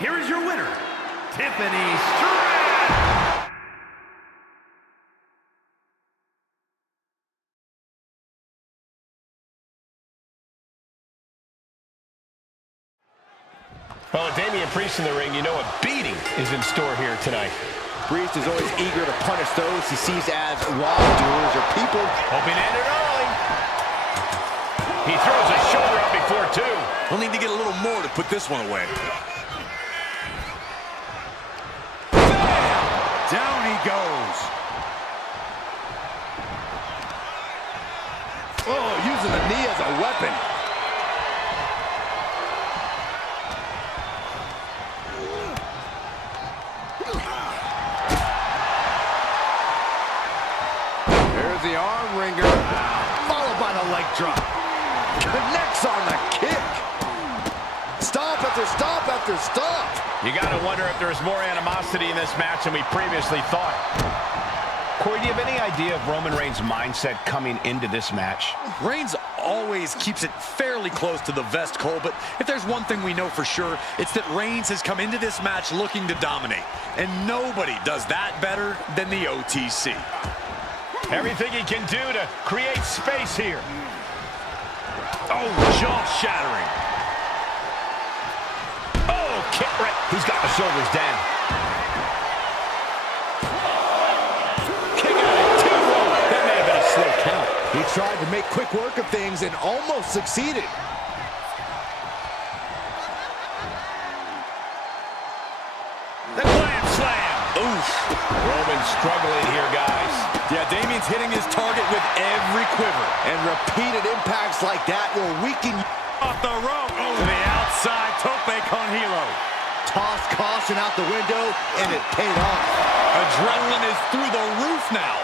Here is your winner, Tiffany Stratton. Well, with Damian Priest in the ring, you know a beating is in store here tonight. Priest is always eager to punish those he sees as wrongdoers or people. Hoping to end it early. He throws his shoulder up before 2. We'll need to get a little more to put this one away. Bam! Down he goes. Oh, using the knee as a weapon. the arm wringer, followed by the leg drop. Connects on the kick. Stomp after stomp after stomp. You got to wonder if there's more animosity in this match than we previously thought. Corey, do you have any idea of Roman Reigns' mindset coming into this match? Reigns always keeps it fairly close to the vest, Cole, but if there's one thing we know for sure, it's that Reigns has come into this match looking to dominate, and nobody does that better than the OTC. Everything he can do to create space here. Oh, jaw-shattering. Oh, kick right. He's got the shoulders down. He tried to make quick work of things and almost succeeded. The glam slam. Oof. Roman's struggling here, guys. Yeah, Damian's hitting his target with every quiver. And repeated impacts like that will weaken you. Off the rope. Oh, to the outside. Tope con hilo. Tossed caution out the window, and it paid off. Adrenaline is through the roof now.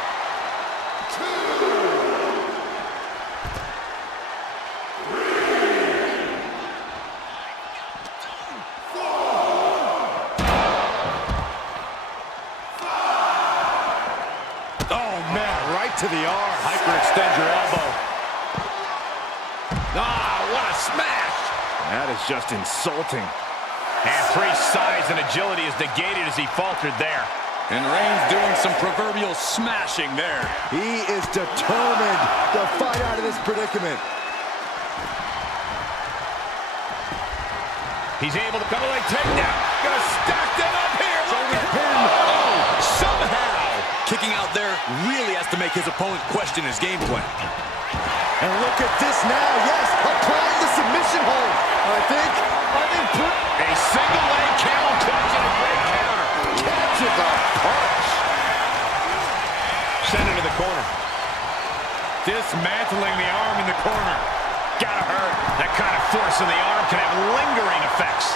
To the arm. Hyperextend your elbow. Ah, what a smash! That is just insulting. And Priest's size and agility is negated as he faltered there. And Reigns doing some proverbial smashing there. He is determined to fight out of this predicament. He's able to double leg takedown. Gonna stack them up here. Shoulder pin. Oh, somehow. Kicking out there really has to make his opponent question his game plan. And look at this now. Yes, applying the submission hold. I think a single leg camel clutch and a great counter. Catches a punch. Send him to the corner. Dismantling the arm in the corner. Gotta hurt. That kind of force in the arm can have lingering effects.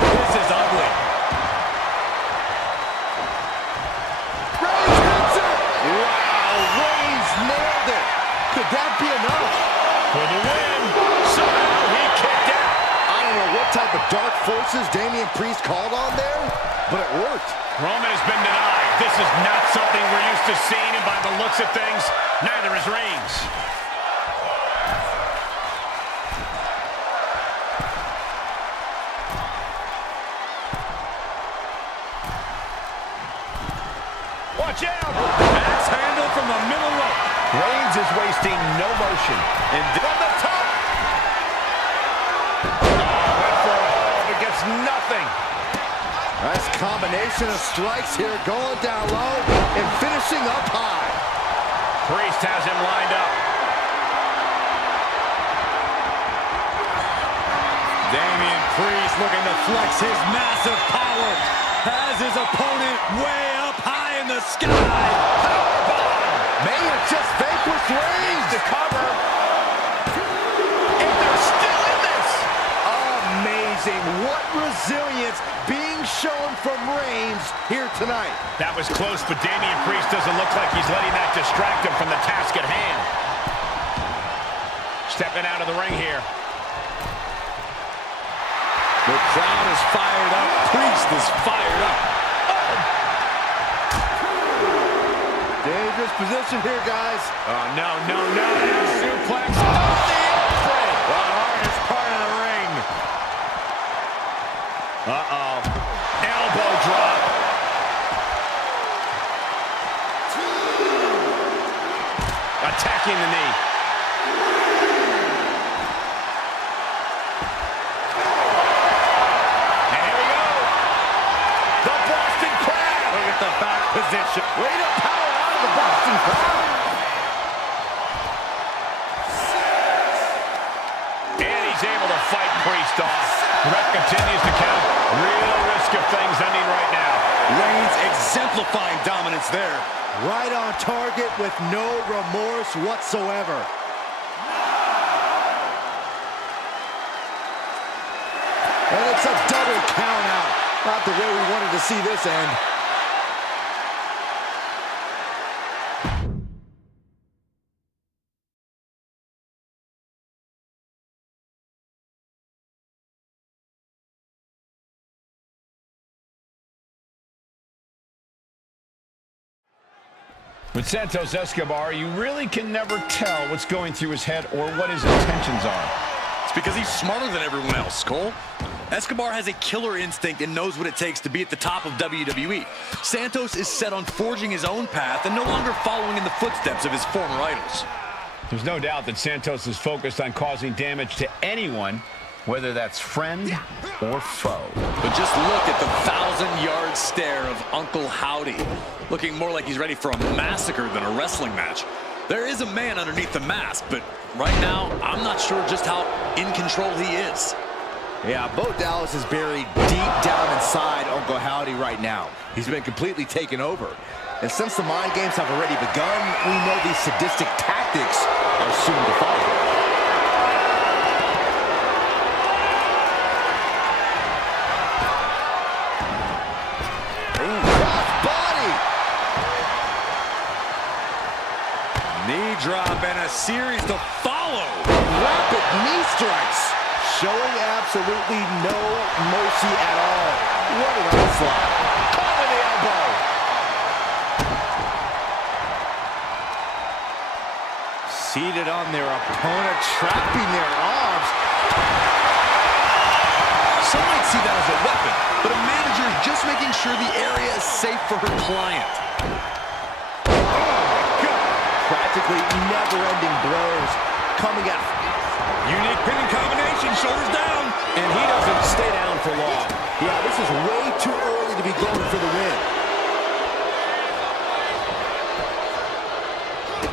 This is ugly. Reigns hits it. Wow, Reigns nailed it. Could that be enough? For the win. Somehow he kicked out. I don't know what type of dark forces Damian Priest called on there, but it worked. Roman has been denied. This is not something we're used to seeing, and by the looks of things, neither is Reigns. Watch out! Axe handle from the middle rope. Reigns is wasting no motion. And from the top! Went for all, but gets nothing. Nice combination of strikes here, going down low and finishing up high. Priest has him lined up. Damian Priest looking to flex his massive power. Has his opponent way up high in the sky. Powerbomb! May have just vanquished Reigns. To cover. And they're still in this. Amazing. What resilience being shown from Reigns here tonight. That was close, but Damian Priest doesn't look like he's letting that distract him from the task at hand. Stepping out of the ring here. The crowd is fired up. Priest is fired up. Dangerous position here, guys. Oh, no. Suplex on the apron. The hardest part of the ring. Uh-oh. Elbow drop. Attacking the knee. And here we go. The Boston Crab. Look at the back position. Way to power out of the Boston Crab. And he's able to fight Priest off. Ref continues to count. Real risk of things ending right now. Reigns exemplifying dominance there. Right on target with no remorse whatsoever. And it's a double count out. Not the way we wanted to see this end. With Santos Escobar, you really can never tell what's going through his head or what his intentions are. It's because he's smarter than everyone else, Cole. Escobar has a killer instinct and knows what it takes to be at the top of WWE. Santos is set on forging his own path and no longer following in the footsteps of his former idols. There's no doubt that Santos is focused on causing damage to anyone, whether that's friend or foe. But just look at the 1,000-yard stare of Uncle Howdy, looking more like he's ready for a massacre than a wrestling match. There is a man underneath the mask, but right now, I'm not sure just how in control he is. Yeah, Bo Dallas is buried deep down inside Uncle Howdy right now. He's been completely taken over. And since the mind games have already begun, we know these sadistic tactics are soon to follow. Knee drop and a series to follow. Rapid knee strikes, showing absolutely no mercy at all. What an onslaught. Caught with the elbow. Seated on their opponent, trapping their arms. Some might see that as a weapon, but a manager is just making sure the area is safe for her client. Practically never-ending blows coming out. Unique pinning combination, shoulders down. And he doesn't stay down for long. Yeah, this is way too early to be going for the win.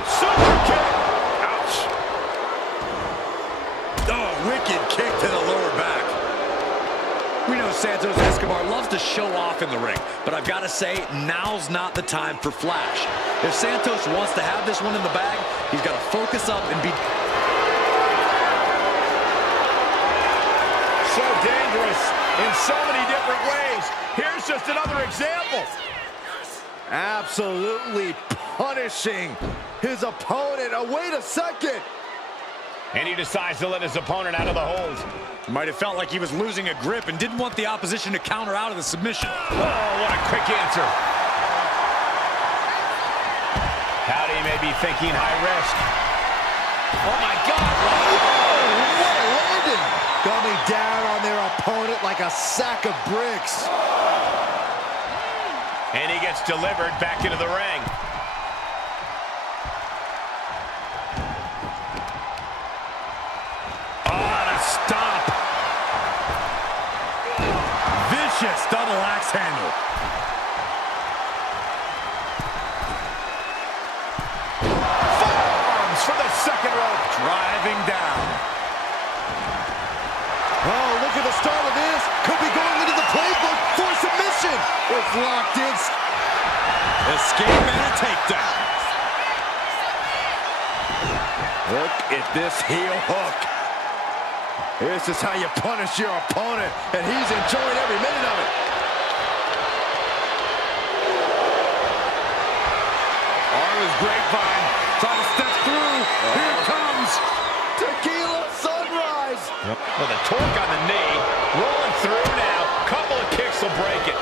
Super kick. Ouch. Oh, wicked kick to the lower back. We know Santos Escobar loves to show off in the ring, but I've got to say, now's not the time for flash. If Santos wants to have this one in the bag, he's got to focus up and be... So dangerous in so many different ways. Here's just another example. Absolutely punishing his opponent. Oh, wait a second. And he decides to let his opponent out of the hold. Might have felt like he was losing a grip and didn't want the opposition to counter out of the submission. Oh, what a quick answer. Howdy may be thinking high risk. Oh, my God. Oh, what a landing. Coming down on their opponent like a sack of bricks. And he gets delivered back into the ring. Stop. Vicious double axe handle. Forearms for the second rope. Driving down. Oh, look at the start of this. Could be going into the playbook for submission. It's locked in. Escape and a takedown. Look at this heel hook. This is how you punish your opponent, and he's enjoying every minute of it. Arm's grapevine. Trying to step through. Here it comes. Tequila sunrise. With a torque on the knee. Rolling through now. Couple of kicks will break it.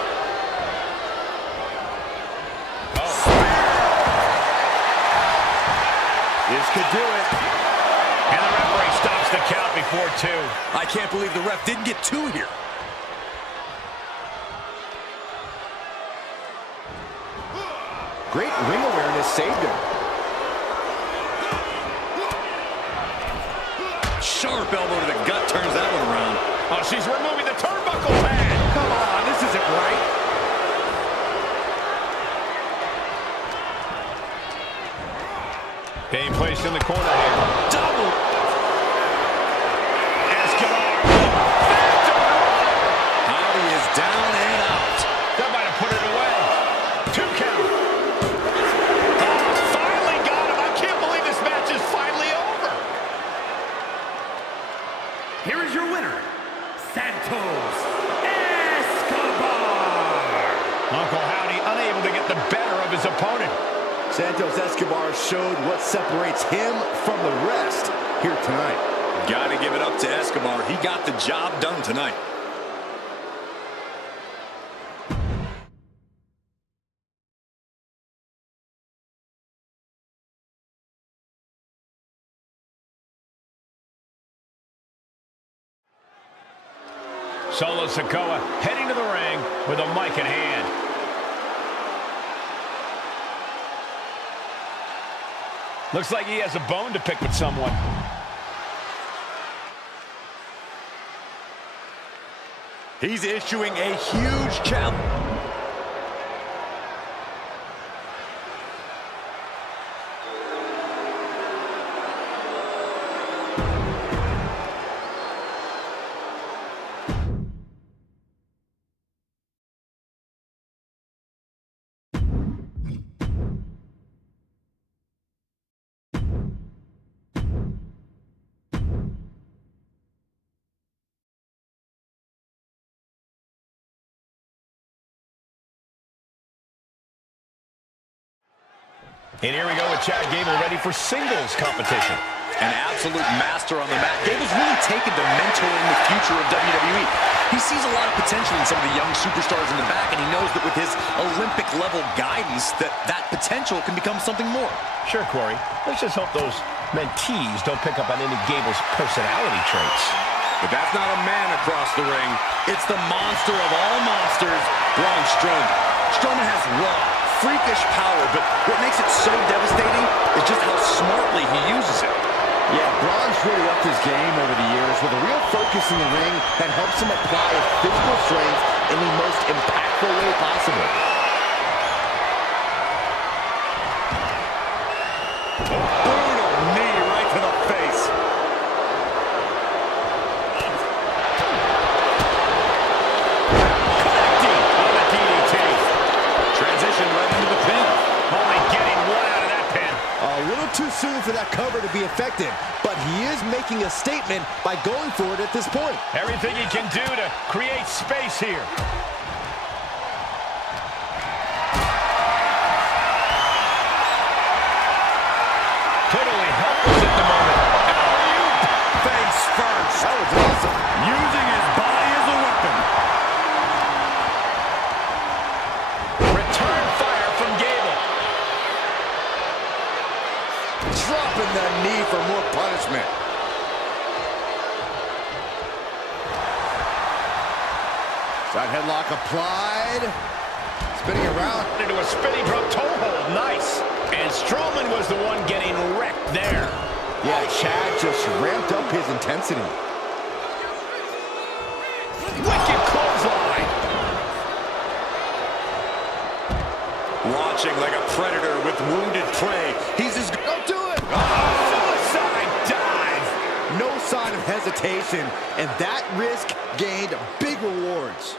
Oh. This could do it. And the referee stops the count before 2. I can't believe the ref didn't get 2 here. Great ring awareness saved him. Sharp elbow to the gut turns that one around. Oh, she's removing the turnbuckle pad. Come on, this isn't right. Being placed in the corner here. Double. Escobar. Howdy is down and out. That might have put it away. 2 count. Oh, finally got him. I can't believe this match is finally over. Here is your winner, Santos Escobar. Uncle Howdy unable to get the better of his opponent. Santos Escobar showed what separates him from the rest here tonight. Got to give it up to Escobar. He got the job done tonight. Solo Sikoa heading to the ring with a mic in hand. Looks like he has a bone to pick with someone. He's issuing a huge challenge. And here we go with Chad Gable ready for singles competition. An absolute master on the mat. Gable's really taken to mentoring the future of WWE. He sees a lot of potential in some of the young superstars in the back, and he knows that with his Olympic-level guidance, that potential can become something more. Sure, Corey. Let's just hope those mentees don't pick up on any Gable's personality traits. But that's not a man across the ring. It's the monster of all monsters, Braun Strowman. Strowman has raw, freakish power, but what makes it so devastating is just how smartly he uses it. Yeah, Braun's really upped his game over the years with a real focus in the ring that helps him apply his physical strength in the most impactful way possible. Brutal knee right to the face. Connecting on the DDT. Transition right into the pin. Only getting one out of that pin. A little too soon for that cover to be effective, but he is making a statement by going for it at this point. Everything he can do to create space here. Totally helpless at the moment. Face first. That was awesome. Using his body as a weapon. Return fire from Gable. Dropping the knee for more punishment. Side headlock applied. Spinning around. Into a spinning drop toe hold. Nice. And Strowman was the one getting wrecked there. Yeah, Chad just ramped up his intensity. Wicked clothesline. Launching like a predator with wounded prey. He's just... Don't do it! Suicide dive. No sign of hesitation, and that risk gained big rewards.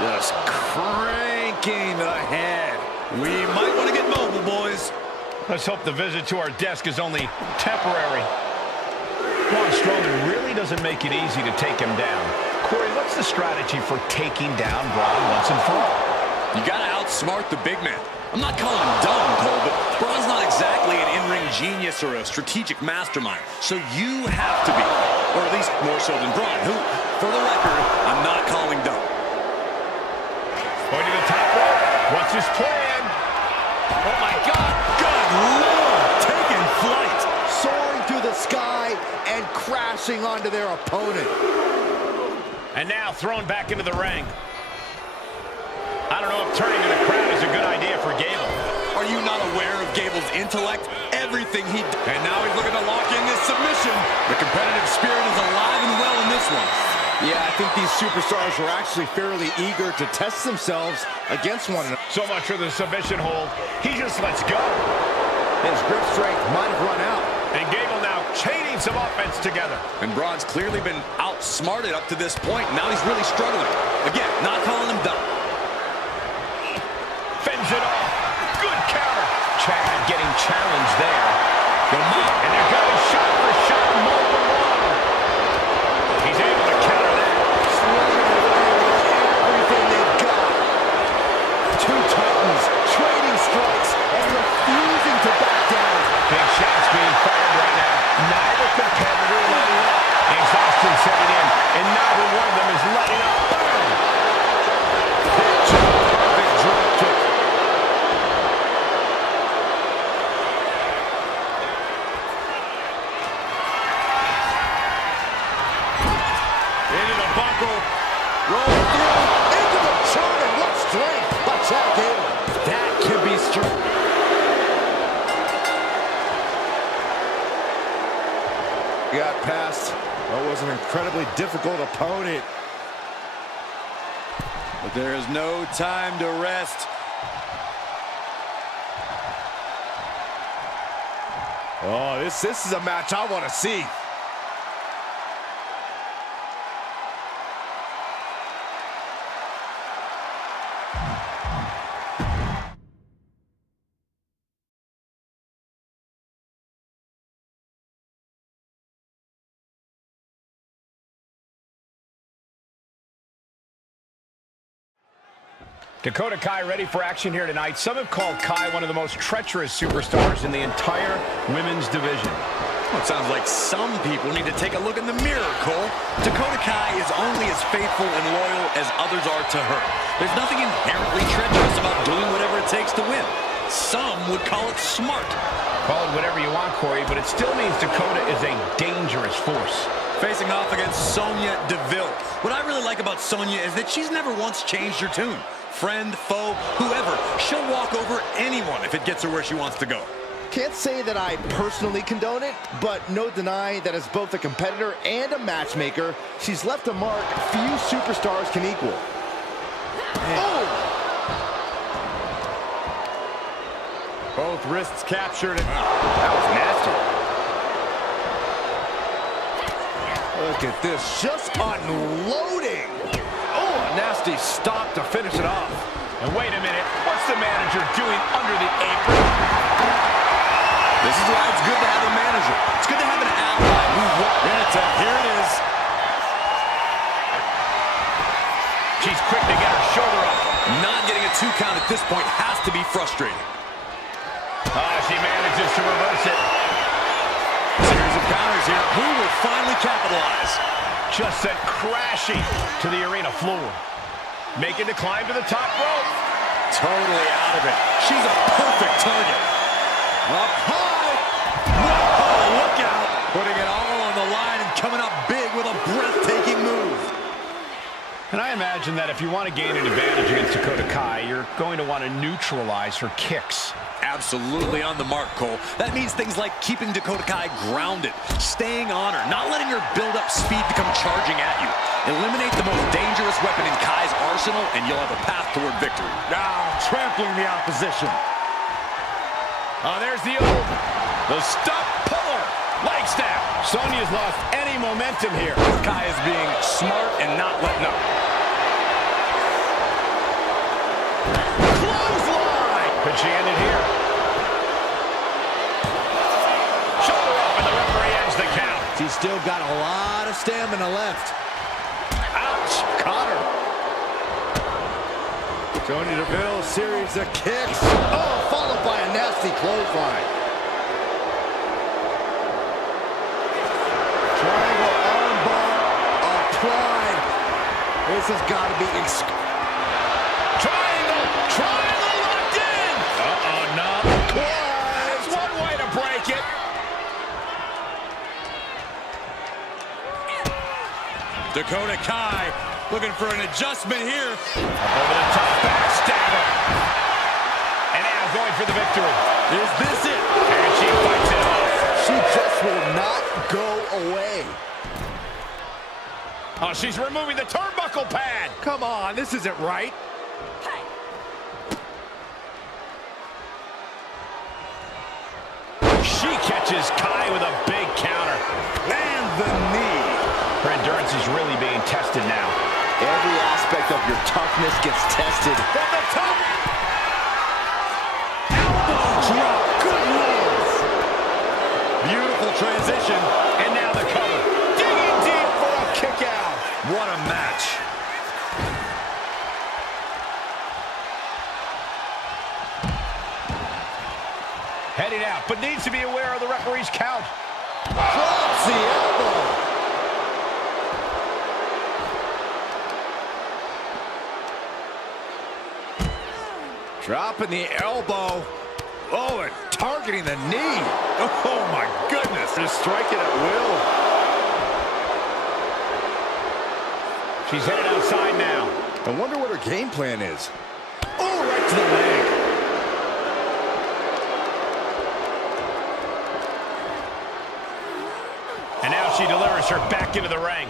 Just cranking the head. We might want to get mobile, boys. Let's hope the visit to our desk is only temporary. Braun Strowman really doesn't make it easy to take him down. Corey, what's the strategy for taking down Braun once and for all? You got to outsmart the big man. I'm not calling him dumb, Cole, but Braun's not exactly an in-ring genius or a strategic mastermind. So you have to be, or at least more so than Braun, who, for the record, I'm not calling dumb. Going to the top rope. What's his plan? Oh, my God. Good Lord. Taking flight. Soaring through the sky and crashing onto their opponent. And now thrown back into the ring. I don't know if turning to the crowd is a good idea for Gable. Are you not aware of Gable's intellect? Everything he... And now he's looking to lock in this submission. The competitive spirit is alive and well in this one. Yeah, I think these superstars were actually fairly eager to test themselves against one another. So much for the submission hold. He just lets go. His grip strength might have run out. And Gable now chaining some offense together. And Braun's clearly been outsmarted up to this point. Now he's really struggling. Again, not calling him dumb. Fends it off. Good counter. Chad getting challenged there. The mount. And they're going shot for shot. Multiple. He's able to counter that. Slugging away with everything they've got. Two titans trading strikes and refusing to back down. Big shots being fired right now. Neither competitor letting up. Exhaustion setting in, and neither one of them is letting up. Boom! Perfect drop kick. Roll through into the German. What strength by Chad Gable. That can be strong. Got past what was an incredibly difficult opponent. But there is no time to rest. Oh, this is a match I want to see. Dakota Kai ready for action here tonight. Some have called Kai one of the most treacherous superstars in the entire women's division. Well, it sounds like some people need to take a look in the mirror, Cole. Dakota Kai is only as faithful and loyal as others are to her. There's nothing inherently treacherous about doing whatever it takes to win. Some would call it smart. Call it whatever you want, Corey, but it still means Dakota is a dangerous force. Facing off against Sonya Deville. What I really like about Sonya is that she's never once changed her tune. Friend, foe, whoever, she'll walk over anyone if it gets her where she wants to go. Can't say that I personally condone it, but no denying that as both a competitor and a matchmaker, she's left a mark few superstars can equal. Oh! Both wrists captured. That was nasty. Look at this, just unloading. Oh, a nasty stop to finish it off. And wait a minute, what's the manager doing under the apron? This is why it's good to have a manager. It's good to have an ally who here it is. She's quick to get her shoulder up. Not getting a 2 count at this point has to be frustrating. She manages to reverse it. Series of counters here. Who will finally capitalize? Just sent crashing to the arena floor. Making the climb to the top rope. Totally out of it. She's a perfect target. Up high. Whoa, look out. Putting it all on the line and coming up big with a breathtaking move. And I imagine that if you want to gain an advantage against Dakota Kai, you're going to want to neutralize her kicks. Absolutely on the mark, Cole. That means things like keeping Dakota Kai grounded, staying on her, not letting her build up speed to come charging at you. Eliminate the most dangerous weapon in Kai's arsenal, and you'll have a path toward victory. Now, trampling the opposition. Oh, there's the stump puller. Leg snap. Sonya's lost any momentum here. Kai is being smart and not letting up. Clothesline! Could she end it here? Shoulder up, and the referee ends the count. She's still got a lot of stamina left. Ouch. Caught her. Sonya Deville, series of kicks. Oh, followed by a nasty clothesline. Triangle armbar applied. This has got to be Triangle locked in. not quite. That's one way to break it. Dakota Kai looking for an adjustment here. Over the top, backstabber. And now going for the victory. Is this it? And she fights it off. She just will not go away. Oh, she's removing the turnbuckle pad. Come on, this isn't right. She catches Kai with a big counter. And the knee. Her endurance is really being tested now. Every aspect of your toughness gets tested. From the top. Elbow drop. Good lord. Beautiful transition. And now the cover. Digging deep for a kick out. What a match. Heading out, but needs to be aware of the referee's count. Drops the elbow. Dropping the elbow. Oh, and targeting the knee. Oh, my goodness. Just striking at will. She's headed outside now. I wonder what her game plan is. Oh, right to the leg. And now she delivers her back into the ring.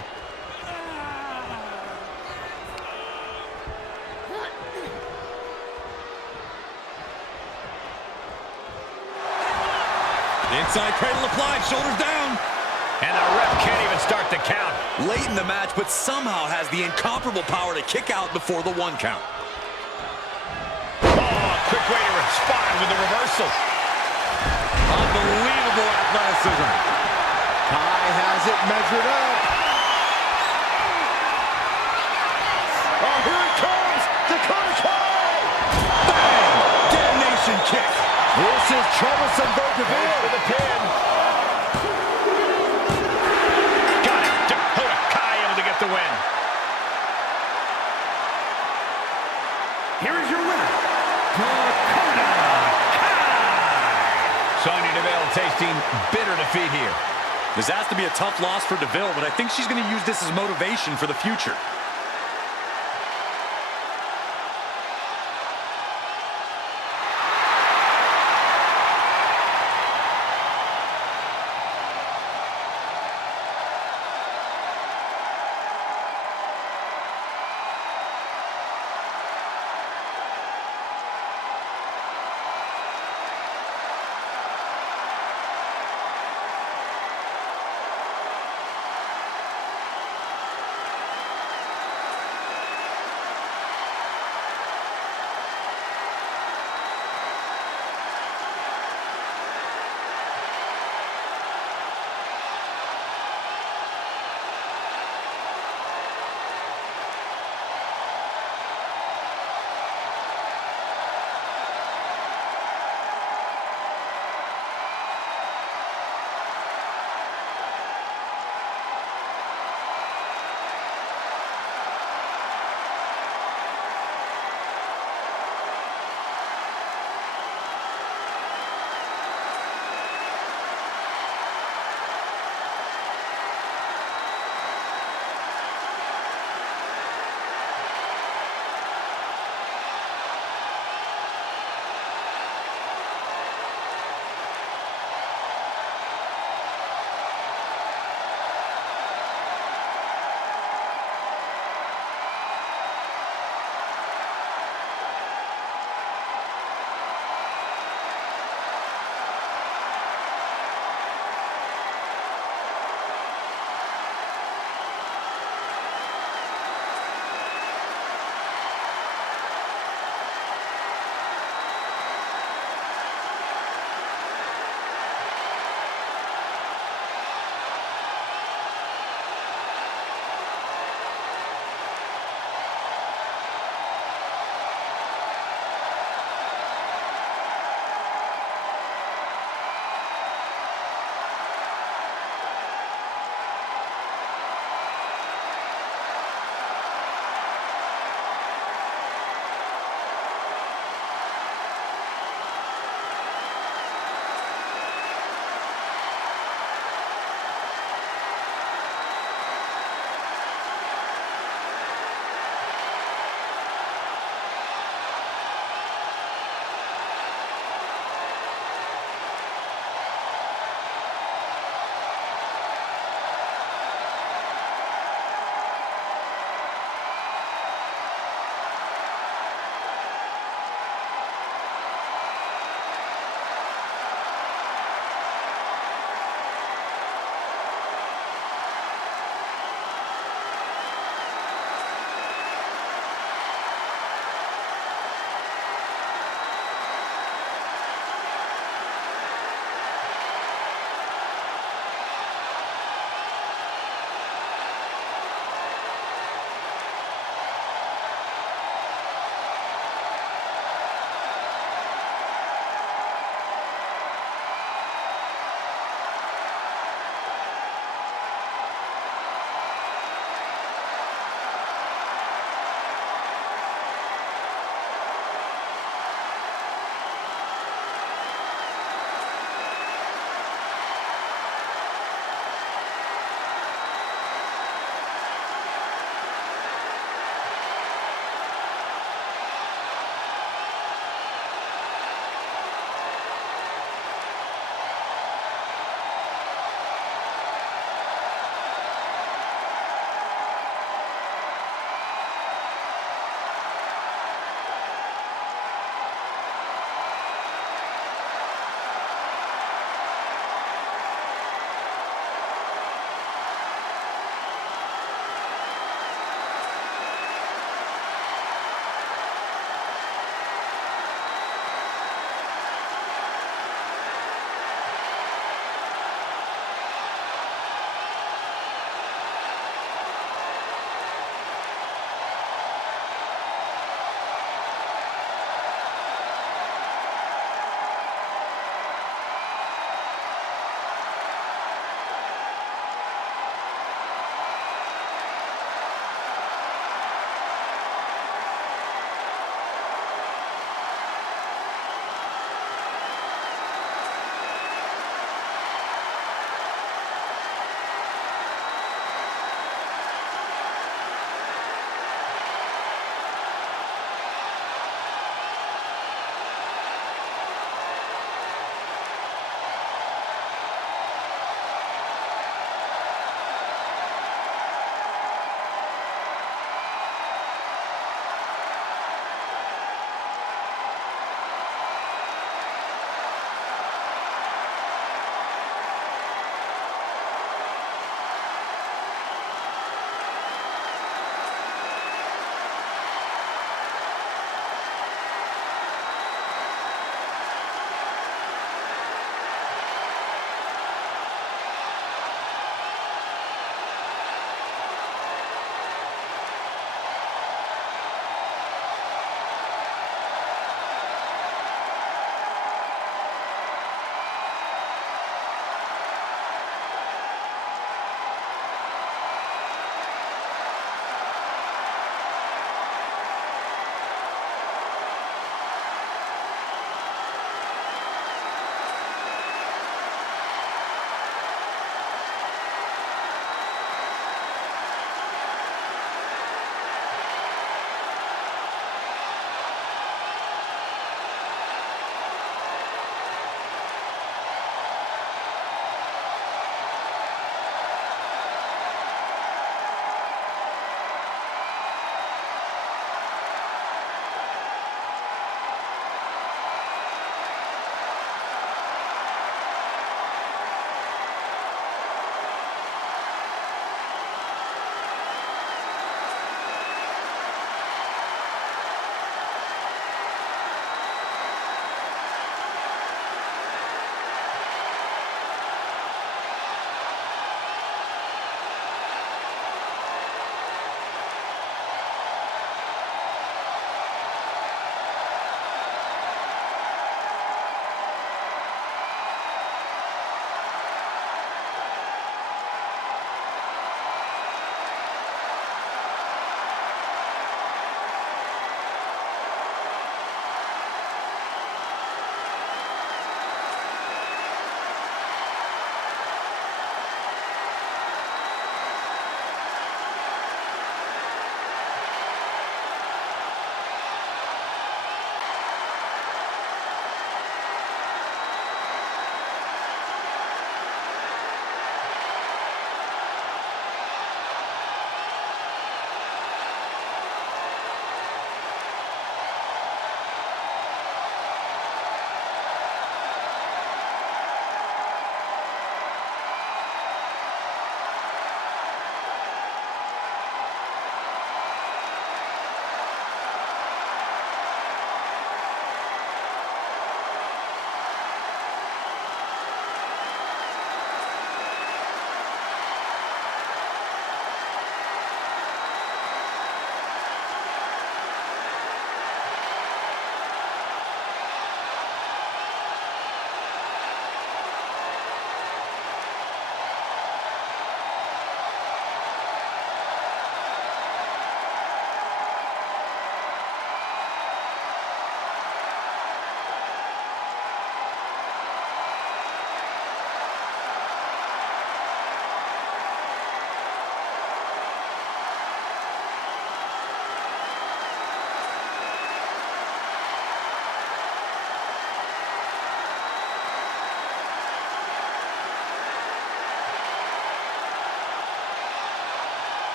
Inside cradle applied, shoulders down. And the ref can't even start the count. Late in the match, but somehow has the incomparable power to kick out before the 1 count. Oh, quick way to respond with the reversal. Unbelievable athleticism. Kai has it measured up. Oh, here it comes. Dakota Kai. Bang! Detonation kick. This is troublesome for DeVille. For the pin. Got it. Dakota Kai able to get the win. Here is your winner, Dakota Kai. Sonya Deville tasting bitter defeat here. This has to be a tough loss for DeVille, but I think she's going to use this as motivation for the future.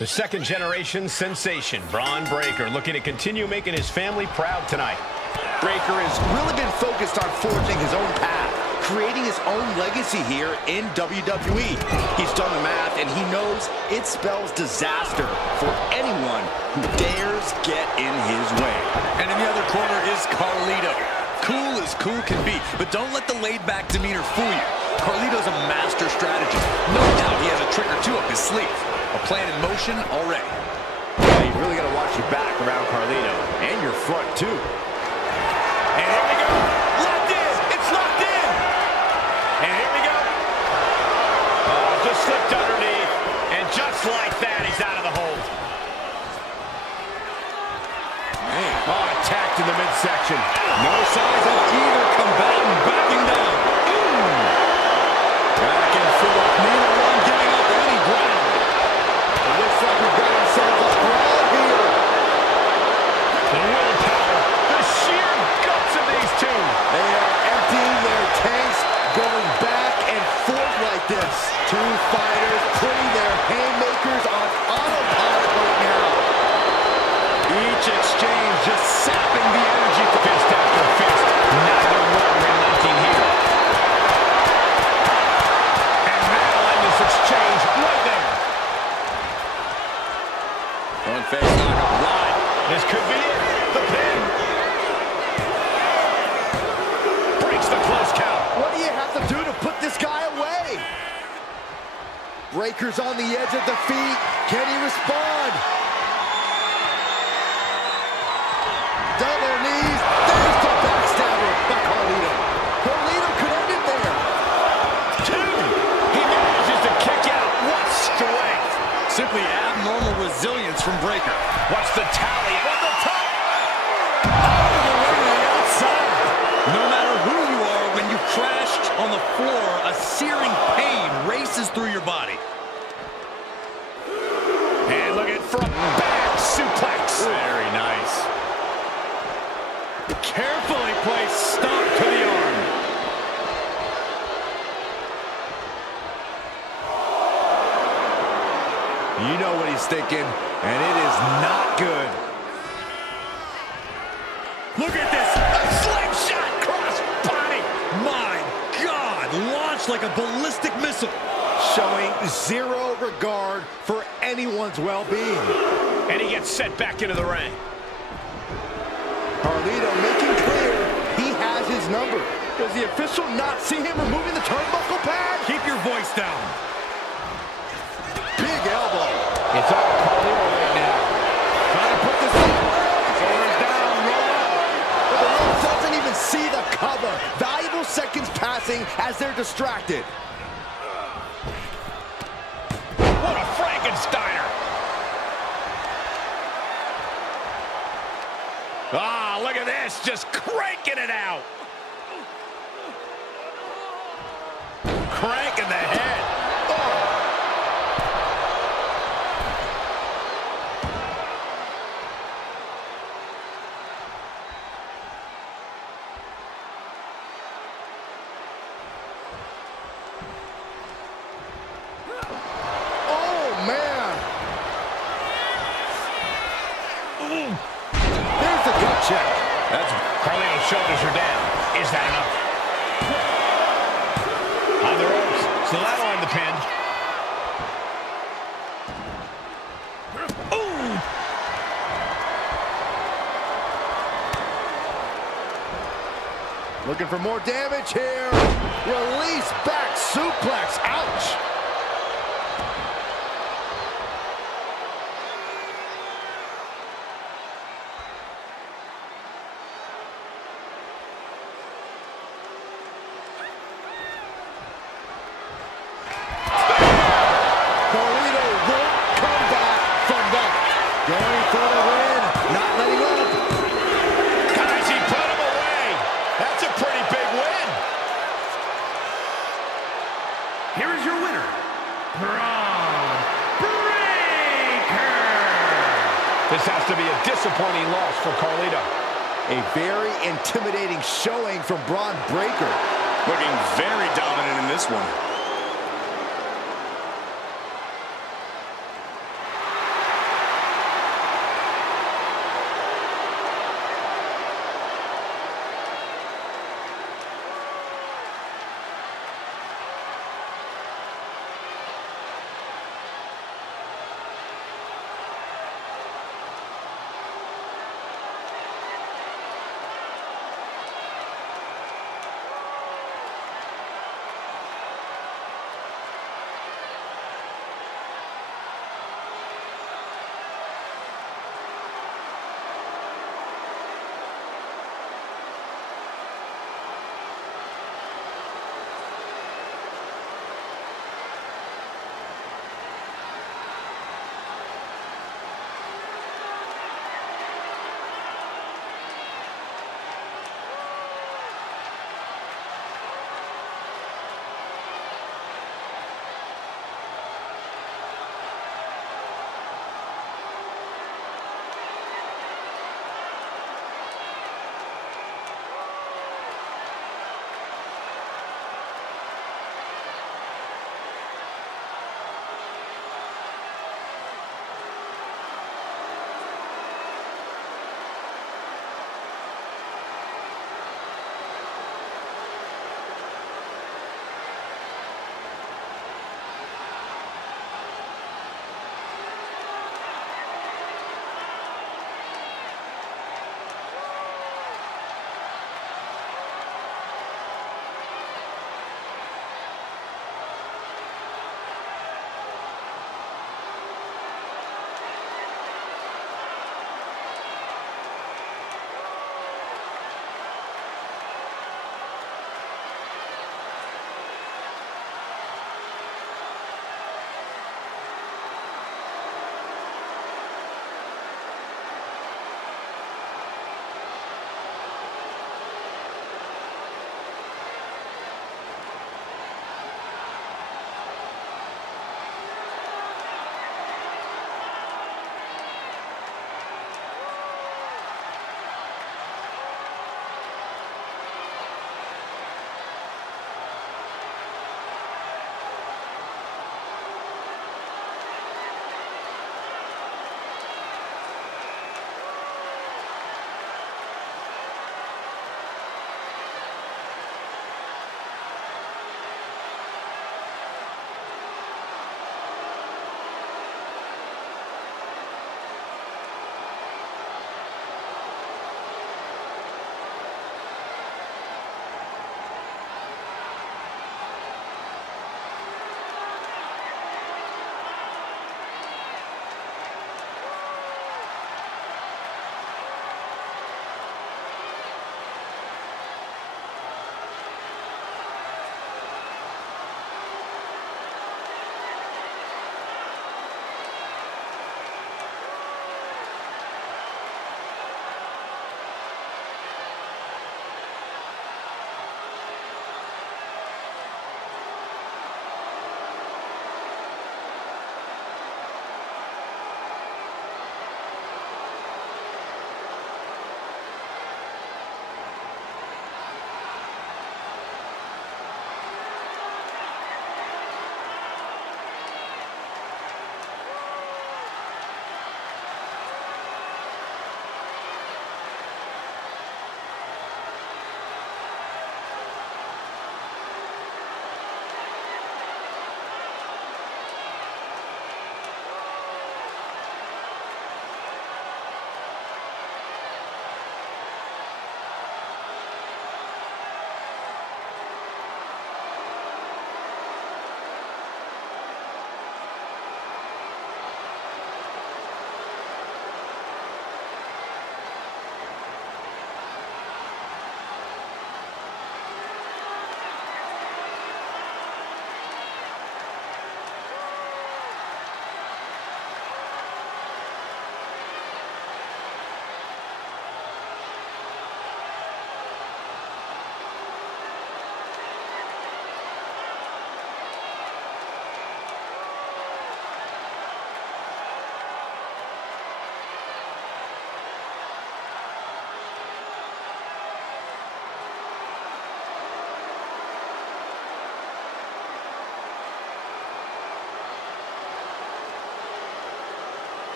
The second-generation sensation, Braun Breaker, looking to continue making his family proud tonight. Breaker has really been focused on forging his own path, creating his own legacy here in WWE. He's done the math, and he knows it spells disaster for anyone who dares get in his way. And in the other corner is Carlito. Cool as cool can be, but don't let the laid-back demeanor fool you. Carlito's a master strategist. No doubt he has a trick or two up his sleeve. A plan in motion already. Yeah, you really got to watch your back around Carlito, and your front, too. And here we go. Locked in. It's locked in. And here we go. Just slipped underneath. And just like that, he's out of the hold. Man. Oh, attacked in the midsection. No signs of either combatant backing down. Back and forth. Neither one giving up any ground. It looks like we've got ourselves a brawl here. The willpower, the sheer guts of these two. They are emptying their tanks, going back and forth like this. Two fighters putting their haymakers on autopilot right now. Each exchange just sapping the energy. Fist after fist. Neither one relenting here. And that'll end this exchange right there. One face knock up wide. This could be it. The pin. Breaks the close count. What do you have to do to put this guy away? Breaker's on the edge of defeat. Can he respond? Double knees. There's the backstabber by Carlito. Carlito could end it there. Two. He manages to kick out. What strength. Simply abnormal resilience from Breaker. What's the tally? On the top. All the way to the outside. No matter who you are, when you crash on the floor, a searing pain races through your body. And look at front back suplex. Very nice. Carefully placed stomp to the arm. You know what he's thinking, and it is not good. Look at this. A slingshot cross body. My God. Launched like a ballistic missile. Showing zero regard for anyone's well-being. And he gets set back into the ring. Carlito making clear he has his number. Does the official not see him removing the turnbuckle pad? Keep your voice down. Big elbow. It's all Carlito right now. Trying to put this on. Shoulders down, roll up. But the ref doesn't even see the cover. Valuable seconds passing as they're distracted. What a Frankensteiner. Ah, look at this, just cranking it out. Cranking the head. Oh, man. There's the gut check. That's Carlito's shoulders are down. Is that enough? On the ropes. So that'll end the pin. Ooh. Looking for more damage here. Release back suplex. Ouch. Carlito won't come back from that. Going for the win. Not letting up. Guys, he put him away. That's a pretty big win. Here is your winner, Braun Breaker. This has to be a disappointing loss for Carlito. A very intimidating showing from Braun Breaker. Looking very dominant in this one.